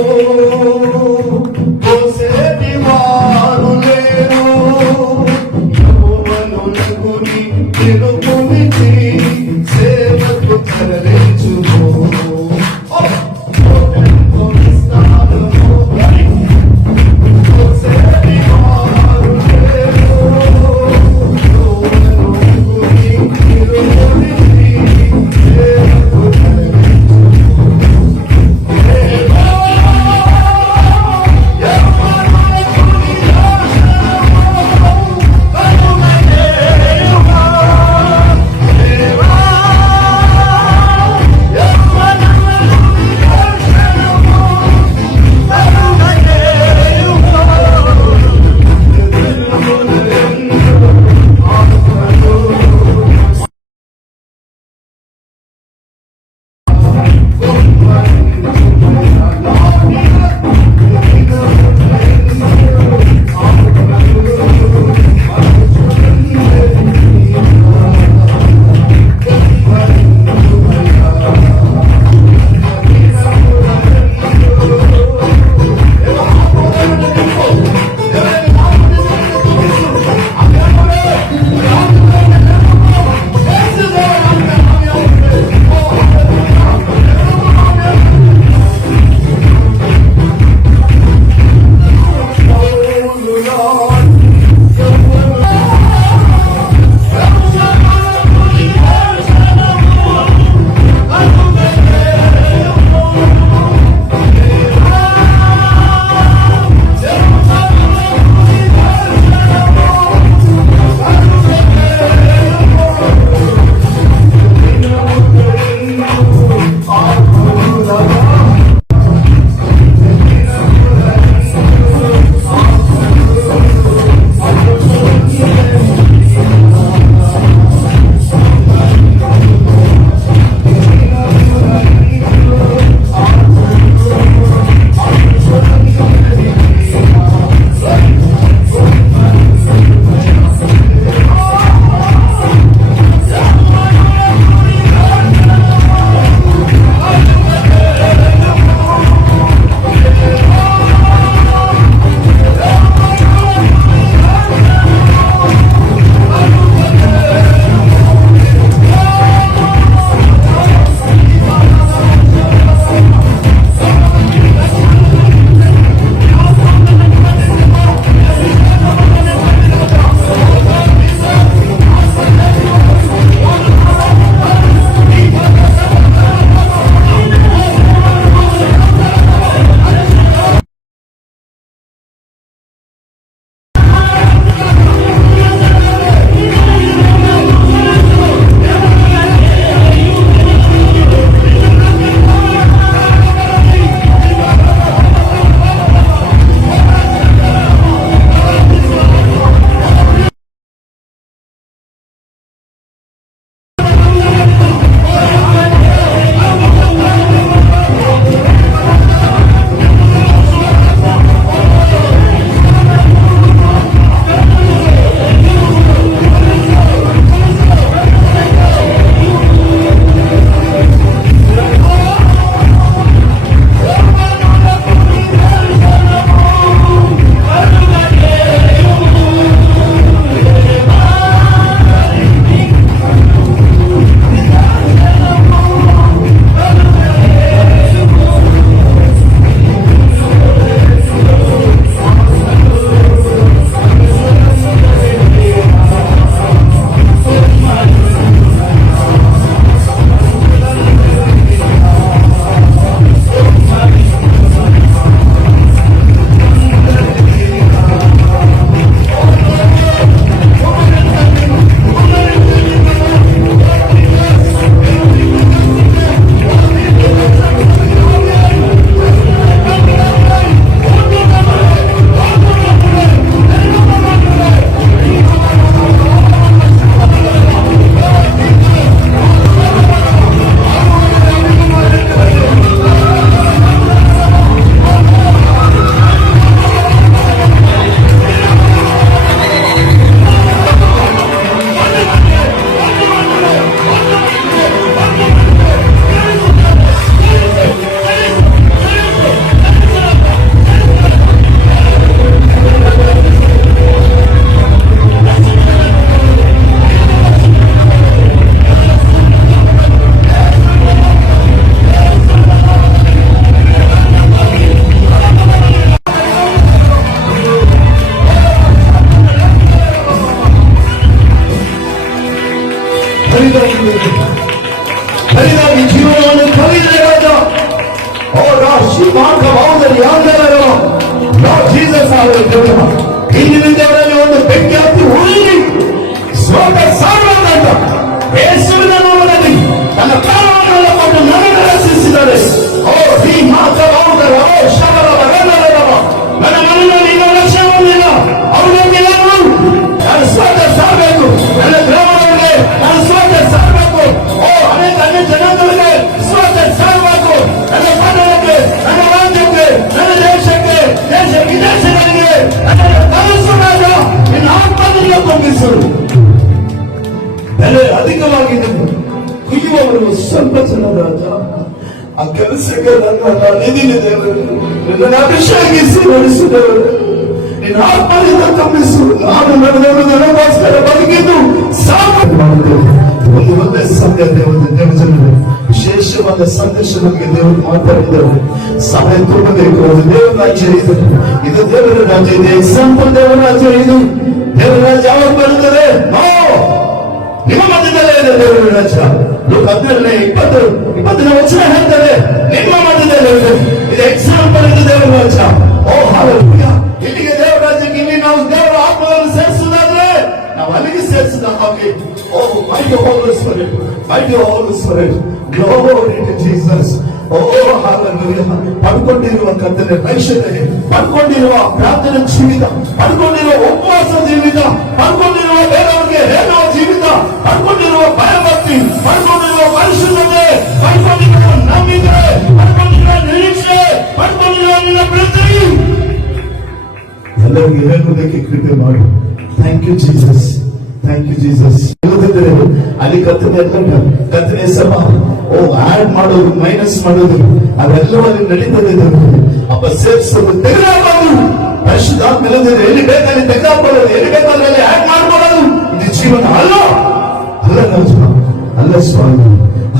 ಹಿಂದಿನ ದೇವರಲ್ಲಿ ಒಂದು ಬೆಂಕಿ ಹತ್ತಿ ಉಳಿಲಿ ಸ್ವರ್ಗ ಸಾರ್ವದಂತ ಯೇಸುವಿನ ನಾಮದಲ್ಲಿ ತನ್ನ ಪ್ರಾಣವನ್ನೆಲ್ಲ ಕೊಟ್ಟು ನನ್ನನ್ನು ರಕ್ಷಿಸಿದ್ದಾರೆ. ಓ ಈ ಮಾತನಾಡುವುದರ ನನ್ನ ಮನೆಯಲ್ಲಿ ಈಗ ರಕ್ಷಣೆ ಹೊಂದಿಲ್ಲ. ಅವರಿಗೆ ನಾನು ಸ್ವರ್ಗ ಸಾರಬೇಕು, ನನ್ನ ಗ್ರಾಮಗಳಿಗೆ ನಾನು ಸ್ವರ್ಗ ಸಾರಬೇಕು. ಓ ಅನೇಕ ಅನ್ಯ ಜನಾಂಗಗಳಿಗೆ ಸ್ವರ್ಗ ಸಾರಬೇಕು. ನನ್ನ ಪಟ್ಟಣಕ್ಕೆ, ನನ್ನ ರಾಜ್ಯಕ್ಕೆ, ನನ್ನ ದೇಶಕ್ಕೆ, ದೇಶ ವಿದೇಶಗಳಿಗೆ ನನ್ನನ್ನು ಕಲಿಸುವಾಗ ನಿನ್ನ ಆತ್ಮನಿಗೆ ತುಂಬಿಸರು. ಬೆಲೆ ಅಧಿಕವಾಗಿದೆ, ಕುಯ್ಯುವವರು ಸ್ವಲ್ಪ ಜನ ರಾಜ. ಆ ಕೆಲಸಕ್ಕೆ ನಿಧಿನ ದೇವರು ನಿನ್ನನ್ನು ಅಭಿಷೇಕಿಸಿ ನಡೆಸಿದವರು. ನಿನ್ನ ಆತ್ಮನಿಂದ ತುಂಬಿಸು. ನಾನು ನಡೆದವರು ನನಗೋಸ್ಕರ ಬದುಕಿದ್ದು ಸಾಕು ಮಾಡುತ್ತೇವೆ. ಒಂದು ಒಳ್ಳೆ ಸಮಯ ದೇವಜನರು ವಿಶೇಷವಾದ ಸಂದೇಶ ನಮಗೆ ದೇವರು ಮಾತಾಡಿದ್ದಾರೆ. ಸಮಯ ತುಂಬಬೇಕು. ಅದು ದೇವರ ರಾಜ್ಯ ಇದೆ, ಇದು ದೇವರ ರಾಜ್ಯ ಇದೆ. ಎಕ್ಸಾಂಪಲ್ ದೇವರ ರಾಜ್ಯ ಇದು. ದೇವರ ರಾಜ್ಯ ಯಾವಾಗ ಬರುತ್ತದೆ? ನಿಮ್ಮ ಮಧ್ಯದಲ್ಲೇ ಇದೆ ದೇವರ ರಾಜ್ಯ. ಲೋಕ 20ನೇ ವಚನ ಹೇಳ್ತಾರೆ, ನಿಮ್ಮ ಮಧ್ಯದಲ್ಲೇ ಇದೆ. ಇದು ಎಕ್ಸಾಂಪಲ್, ಇದು ದೇವರ ರಾಜ್ಯ. ಓ ಹಾಲೆಲೂಯಾ. ಇಲ್ಲಿಗೆ ದೇವರ ರಾಜ್ಯಕ್ಕೆ ಇಲ್ಲಿ ನಾವು ದೇವರ ಆತ್ಮವನ್ನು ಸೇರಿಸುವುದಾದ್ರೆ ನಾವು ಅಲ್ಲಿಗೆ ಸೇರಿಸಿದ ಹಾಗೆ. Oh mighty Holy Spirit, mighty Holy Spirit, glory to Jesus. Oh hallelujah. ಪಡ್ಕೊಂಡಿರುವ ಕರ್ತನ ರಕ್ಷಣೆ, ಪಡ್ಕೊಂಡಿರುವ ಪ್ರಾರ್ಥನೆ ಜೀವಿತ, ಪಡ್ಕೊಂಡಿರುವ ಉಪವಾಸ ಜೀವಿತ, ಪಡ್ಕೊಂಡಿರುವ ಬೇರೆಯವರಿಗೆ ಹೇಳುವ ಜೀವಿತ, ಪಡ್ಕೊಂಡಿರುವ ಭಯಭಕ್ತಿ, ಪಡ್ಕೊಂಡಿರುವ ಪರಿಶುದ್ಧತೆ, ಪಡ್ಕೊಂಡಿರುವ ನಂಬಿಕೆ, ಪಡ್ಕೊಂಡಿರುವ ನಿರೀಕ್ಷೆ, ಪಡ್ಕೊಂಡಿರುವ ನಿನ್ನ ಪ್ರೀತಿ ಎಲ್ಲರಿಗೆ ಹೇಳುವುದಕ್ಕೆ ಕೃಪೆ ಮಾಡಿ. Thank you Jesus, thank you Jesus. ಅಲ್ಲಿ ಕತ್ತನೆ ಸಭಾ ಆಡ್ ಮಾಡೋದು, ಮೈನಸ್ ಮಾಡೋದು, ಅವೆಲ್ಲವೂ ಅಲ್ಲಿ ನಡೀತದೆ. ಅಪ್ಪ ಸೇರಿಸೋದು, ತೆಗೆದುಹಾಕೋದು, ಪರಿಶುದ್ಧಾತ್ಮ ಎಲ್ಲಿ ಬೇಕಾದ್ರೆ ತೆಗೆದುಹಾಕೊಳ್ಳೋದು, ಎಲ್ಲಿ ಬೇಕಾದ್ರೆ ಅಲ್ಲಿ ಆಡ್ ಮಾಡ್ಕೊಳ್ಳೋದು. ಇದು ಜೀವನ ಅಲ್ಲ, ಅಲ್ಲ ರಾಜ, ಅಲ್ಲ ಸ್ವಾಮಿ,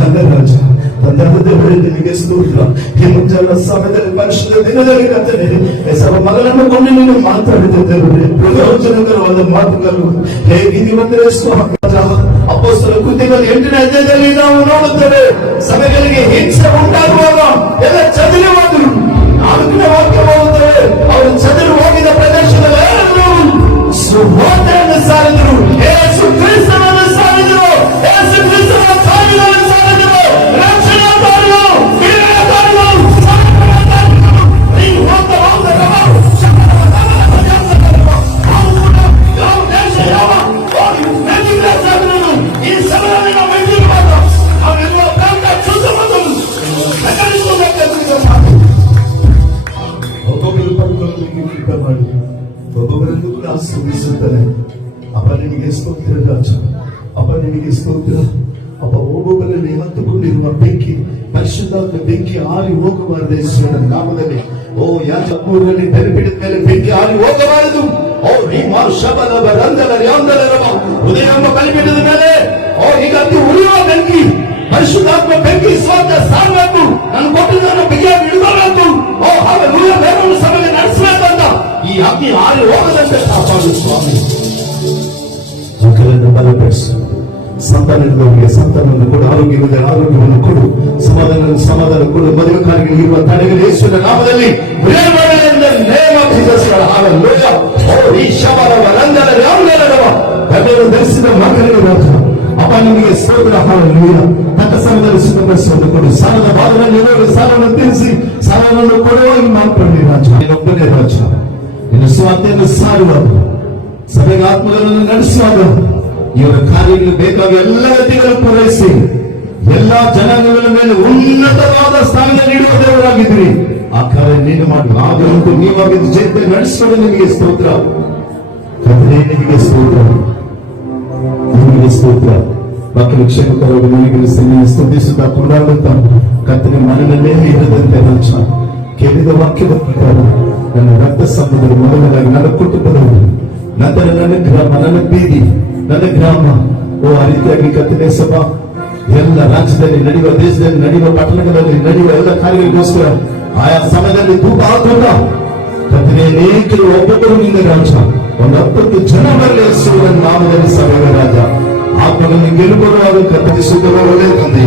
ಅಲ್ಲ ರಾಜ. ತಂದೆಯವರೇ ನಿಮಗೆ ಸ್ತೋತ್ರ. ಈ ಮುಂಜಾನೆ ಸಮಯದಲ್ಲಿ ಪರಿಶುದ್ಧ ದಿನದಲ್ಲಿ ಕರ್ತನೇ ಸಭ ಮಗನನ್ನು ಕೊಂಡು ನೀನು ಮಾತಾಡುತ್ತಿದ್ದೇವೆ. ಪ್ರಯೋಜನಕರವಾದ ಮಾತುಗಳು ಹೇಗಿದೆಯಂದ್ರೆ ಸ್ವಾಮಿ, ಅಪೊಸ್ತಲ ಕೃತ್ಯಗಳು 8ನೇ ಅಧ್ಯಾಯದಲ್ಲಿ ನಾವು ನೋಡುತ್ತೇವೆ. ಸಭೆಗಳಿಗೆ ಹಿಂಸೆ ಉಂಟಾಗುವಾಗ ಎಲ್ಲ ಚದುರಿ ಹೋದರು. 4ನೇ ವಾಕ್ಯ ಹೋಗುತ್ತೇವೆ, ಅವರು ಚದುರಿ ಹೋಗಿದ ಪ್ರದೇಶದಲ್ಲಿ ಸುವಾರ್ತೆಯನ್ನು ಸಾರಿದರು, ಯೇಸು ಕ್ರಿಸ್ತನನ್ನು ಸಾರಿದರು, ಯೇಸು ಕ್ರಿಸ್ತನ ಸಾವಿನನ್ನು ಸಾರಿದರು, ರಕ್ಷಣೆ ಸಾರಿದರು, ಬಿಡುಗಡೆ ಸಾರಿದರು, ಈ ಸಭೆಯಲ್ಲಿ ನಾವು ಬೆಳೆದಿರುವಾಗ ಅವರೆಲ್ಲ ಒಬ್ಬೊಬ್ಬರು ಪಡ್ಕೊಳ್ಳಲಿಕ್ಕೆ ಕೃಪೆ ಮಾಡಿ, ಒಬ್ಬೊಬ್ಬರನ್ನು ಕೂಡ ಆಶೀರ್ವದಿಸುತ್ತಾನೆ. ಅಪ್ಪ ನಿಮಗೆ ಸ್ತೋತ್ರ ರಾಜ, ಅಪ್ಪ ನಿಮಗೆ ಸ್ತೋತ್ರ. ಅಪ್ಪ ಒಬ್ಬೊಬ್ಬರಲ್ಲಿ ಹೊತ್ತುಕೊಂಡಿರುವ ಬೆಂಕಿ, ಪರಿಶುದ್ಧಾತ್ಮ ಬೆಂಕಿ ಆರಿ ಹೋಗಬಾರದು ಯೇಸುವಿನ ನಾಮದಲ್ಲಿ. ಓ ಯಾಜಕರಲ್ಲಿ ಬೆಲೆಬಿಡಿದ ಮೇಲೆ ಬೆಂಕಿ ಆರಿ ಹೋಗಬಾರದು. ಓ ನಿಮ್ಮ ಶಬಲವ ರಂದಲ ಯಾಂದಲರವ ಉದಯ ಎಂಬ ಬಲಿಪೀಠದ ಮೇಲೆ ಓ ಈಗ ಅತಿ ಉರಿಯುವ ಬೆಂಕಿ, ಪರಿಶುದ್ಧಾತ್ಮ ಬೆಂಕಿ ಸ್ವರ್ಗ ಸಾರಬೇಕು. ನಾನು ಕೊಟ್ಟಿದ್ದನ್ನು ಬಿಗಿಯಾಗಿ ಹಿಡಿದಬೇಕು. ಓ ಹಾಲೆಲೂಯಾ. ಬೇರೆಯನ್ನು ಸಭೆಗೆ ನಡೆಸಬೇಕಂತ ಈ ಅಗ್ನಿ ಆರಿ ಹೋಗದಂತೆ ಕಾಪಾಡು ಸ್ವಾಮಿ. ಮಕ್ಕಳನ್ನು ಬಲಪಡಿಸು, ಸಂತಾನಗಳಿಗೆ ಸಂತಾನವನ್ನು ಕೊಡು, ಆರೋಗ್ಯವನ್ನು ಕೊಡು, ಸಮಾಧಾನ ಕೊಡು. ಮದುವೆ ಕಾರ್ಯಗಳಿಗೆ ಇರುವ ತಡೆಗಳು ಯೇಸುವಿನ ನಾಮದಲ್ಲಿ ಧರಿಸಿದ ಮಕ್ಕಳಿಗೆ ರಾಜ ಅಪ್ಪ ನಿಮಗೆ ಸ್ತೋತ್ರ. ಹಾಲೆಲೂಯಾ. ತಕ್ಕ ಸಮಯದಲ್ಲಿ ಸುಖವನ್ನು ಕೊಡು. ಸಾಲದ ಭಾಗದಲ್ಲಿ ಸಾಲವನ್ನು ತೀರಿಸಿ ಸಾಲವನ್ನು ಕೊಡುವಾಗಿ ಮಾತನಾಡಿ ರಾಜ. ಇನ್ನೊಬ್ಬನೇ ರಾಜ, ಇನ್ನು ಸ್ವಾರ್ಥೆಯನ್ನು ಸಾರುವ ಸಭೆಗೆ ಆತ್ಮಗಳನ್ನು ನಡೆಸುವಾಗ ಇವರ ಕಾರ್ಯಗಳು ಬೇಕಾಗಿ ಎಲ್ಲ ಗತಿಗಳನ್ನು ಪೂರೈಸಿ ಎಲ್ಲಾ ಜನಾಂಗಗಳ ಮೇಲೆ ಉನ್ನತವಾದ ಸ್ಥಾನದಲ್ಲಿ ಇಡುವ ದೇವರಾಗಿದ್ರಿ. ಆ ಕಾರ್ಯ ನೀನು ಮಾಡಿ ಆಗಂತೂ ನೀವಾಗಿದ್ದು ಜಯತೆ ನಡೆಸೋದು ನಿಮಗೆ ಸ್ತೋತ್ರ. ಕರ್ತನೇ ನಿಮಗೆ ಸ್ತೋತ್ರ, ನಿಮಗೆ ಸ್ತೋತ್ರ. ಮಕ್ಕಳು ಕ್ಷೇಮಕರವಾಗಿ ನಿಮಗೆ ಸ್ತುತಿಸುತ್ತಾ ಕೊಂಡಾಡುತ್ತಾ ಕರ್ತನೆ ಮನನಲ್ಲೇ ಇರದಂತೆ ರಾಜ ಕೇಳಿದ ವಾಕ್ಯದ ಪ್ರಕಾರ ನನ್ನ ರಕ್ತ ಸಂಬಂಧದ ಮೊದಲನಾಗಿ ನನ್ನ ಕುಟುಂಬದವರು, ನಂತರ ನನ್ನ ಗ್ರಾಮ, ನನ್ನ ಬೀದಿ, ನನ್ನ ಗ್ರಾಮ. ಓ ಆ ರೀತಿಯಾಗಿ ಕರ್ತನೆ ಸಭಾ ಎಲ್ಲ ರಾಜ್ಯದಲ್ಲಿ ನಡೆಯುವ, ದೇಶದಲ್ಲಿ ನಡೆಯುವ, ಪಟ್ಟಣಗಳಲ್ಲಿ ನಡೆಯುವ ಎಲ್ಲ ಕಾರ್ಯಗಳಿಗೋಸ್ಕರ ಆಯಾ ಸಮಯದಲ್ಲಿ ಧೂಪ ಹಾಕೋಣ ಕರ್ತನೆ. ಅನೇಕರು ಒಬ್ಬೊಬ್ಬರು ನಿನ್ನ ರಾಜ ಒಂದು 10 ಜನ ಬರಲಿ ಯೇಸುವಿನ ನಾಮದಲ್ಲಿ ಸಭೆಯ ರಾಜ ಆತ್ಮಗಳನ್ನು ಗೆಲುಬರುವಾಗ ಕತ್ತರಿಸುವ ಒಳ್ಳೆಯ ತಂದೆ.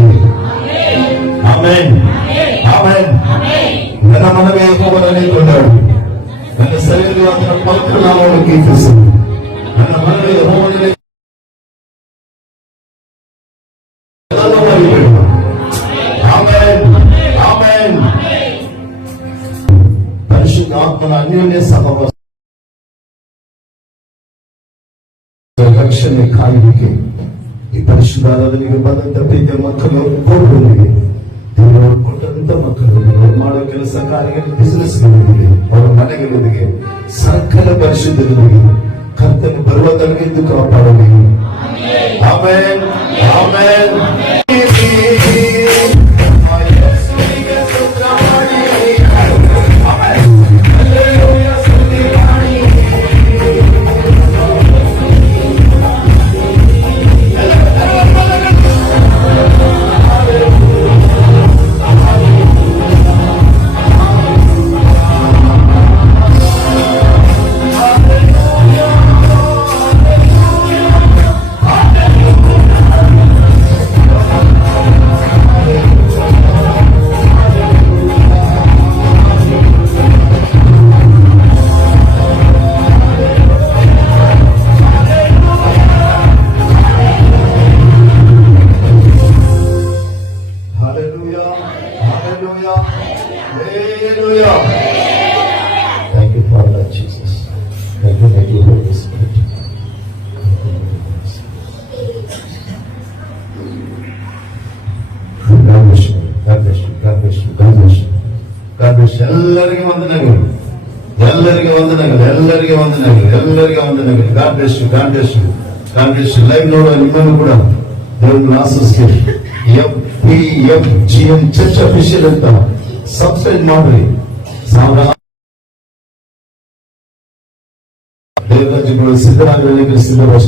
Amen, amen. ನನ್ನ ಮನವೇ ಯೆಹೋವನನ್ನೇ ಕೊಂಡಾಡು, ನನ್ನ ಸರಿಯಲ್ಲಿ ಅದರ ಪವಿತ್ರ ನಾಮವನ್ನು ಕೀರ್ತಿಸಿ ನನ್ನ ಮನವಿ ಯೆಹೋವನೇ ಆಮೆನ್ ಆಮೆನ್. ಪರಿಶುದ್ಧಾತ್ಮನ ಅನ್ಯೋನ್ಯ ಸಹವಾಸ, ರಕ್ಷಣೆ, ಕಾಯುವಿಕೆ, ಈ ಪರಿಶುದ್ಧಾರಾಧನೆಗೆ ಬಂದಂತ ಪ್ರೀತಿಯ ಮಕ್ಕಳು ಕೋರ್ಬಂದಿಗೆ ದೇವರು ಕೊಟ್ಟಂತ ಮಕ್ಕಳು ಅವ್ರು ಮಾಡೋ ಕೆಲಸ ಕಾರ್ಯಗಳು, ಬಿಸಿನೆಸ್ಗಳೊಂದಿಗೆ, ಅವರ ಮನೆಗಳೊಂದಿಗೆ, ಸಕಲ ಪರಿಶುದ್ಧರೊಂದಿಗೆ ಕರ್ತನ ಬರುವ ತನಕ ಕಾಪಾಡಲಿ. Amen amen. Hallelujah. Hallelujah. Hallelujah. Thank you, Father Jesus. Thank you, Holy Spirit. God bless you. God bless you. God bless you. God bless you. God bless you. ಎಲ್ಲರಿಗೆ ವಂದನೆಗಳು. ಎಲ್ಲರಿಗೆ ವಂದನೆಗಳು. ಎಲ್ಲರಿಗೆ ವಂದನೆಗಳು. ಎಲ್ಲರಿಗೆ ವಂದನೆಗಳು. God bless you. God bless you. God bless you. Live ನೋಡುವ ನಿಮ್ಮನ್ನು ಕೂಡ ದೇವರು ಆಶೀರ್ವದಿಸಲಿ. FPFGM ಚರ್ಚ್ ಅಫಿಷಿಯಲ್ ಅಂತ ಸಬ್ಸ್ಕ್ರೈಬ್ ಮಾಡ್ರಿ. ದೇವರಾಜಗಳು ಸಿದ್ದರಾಮಯ್ಯ ಸಿದ್ದರಾಮ.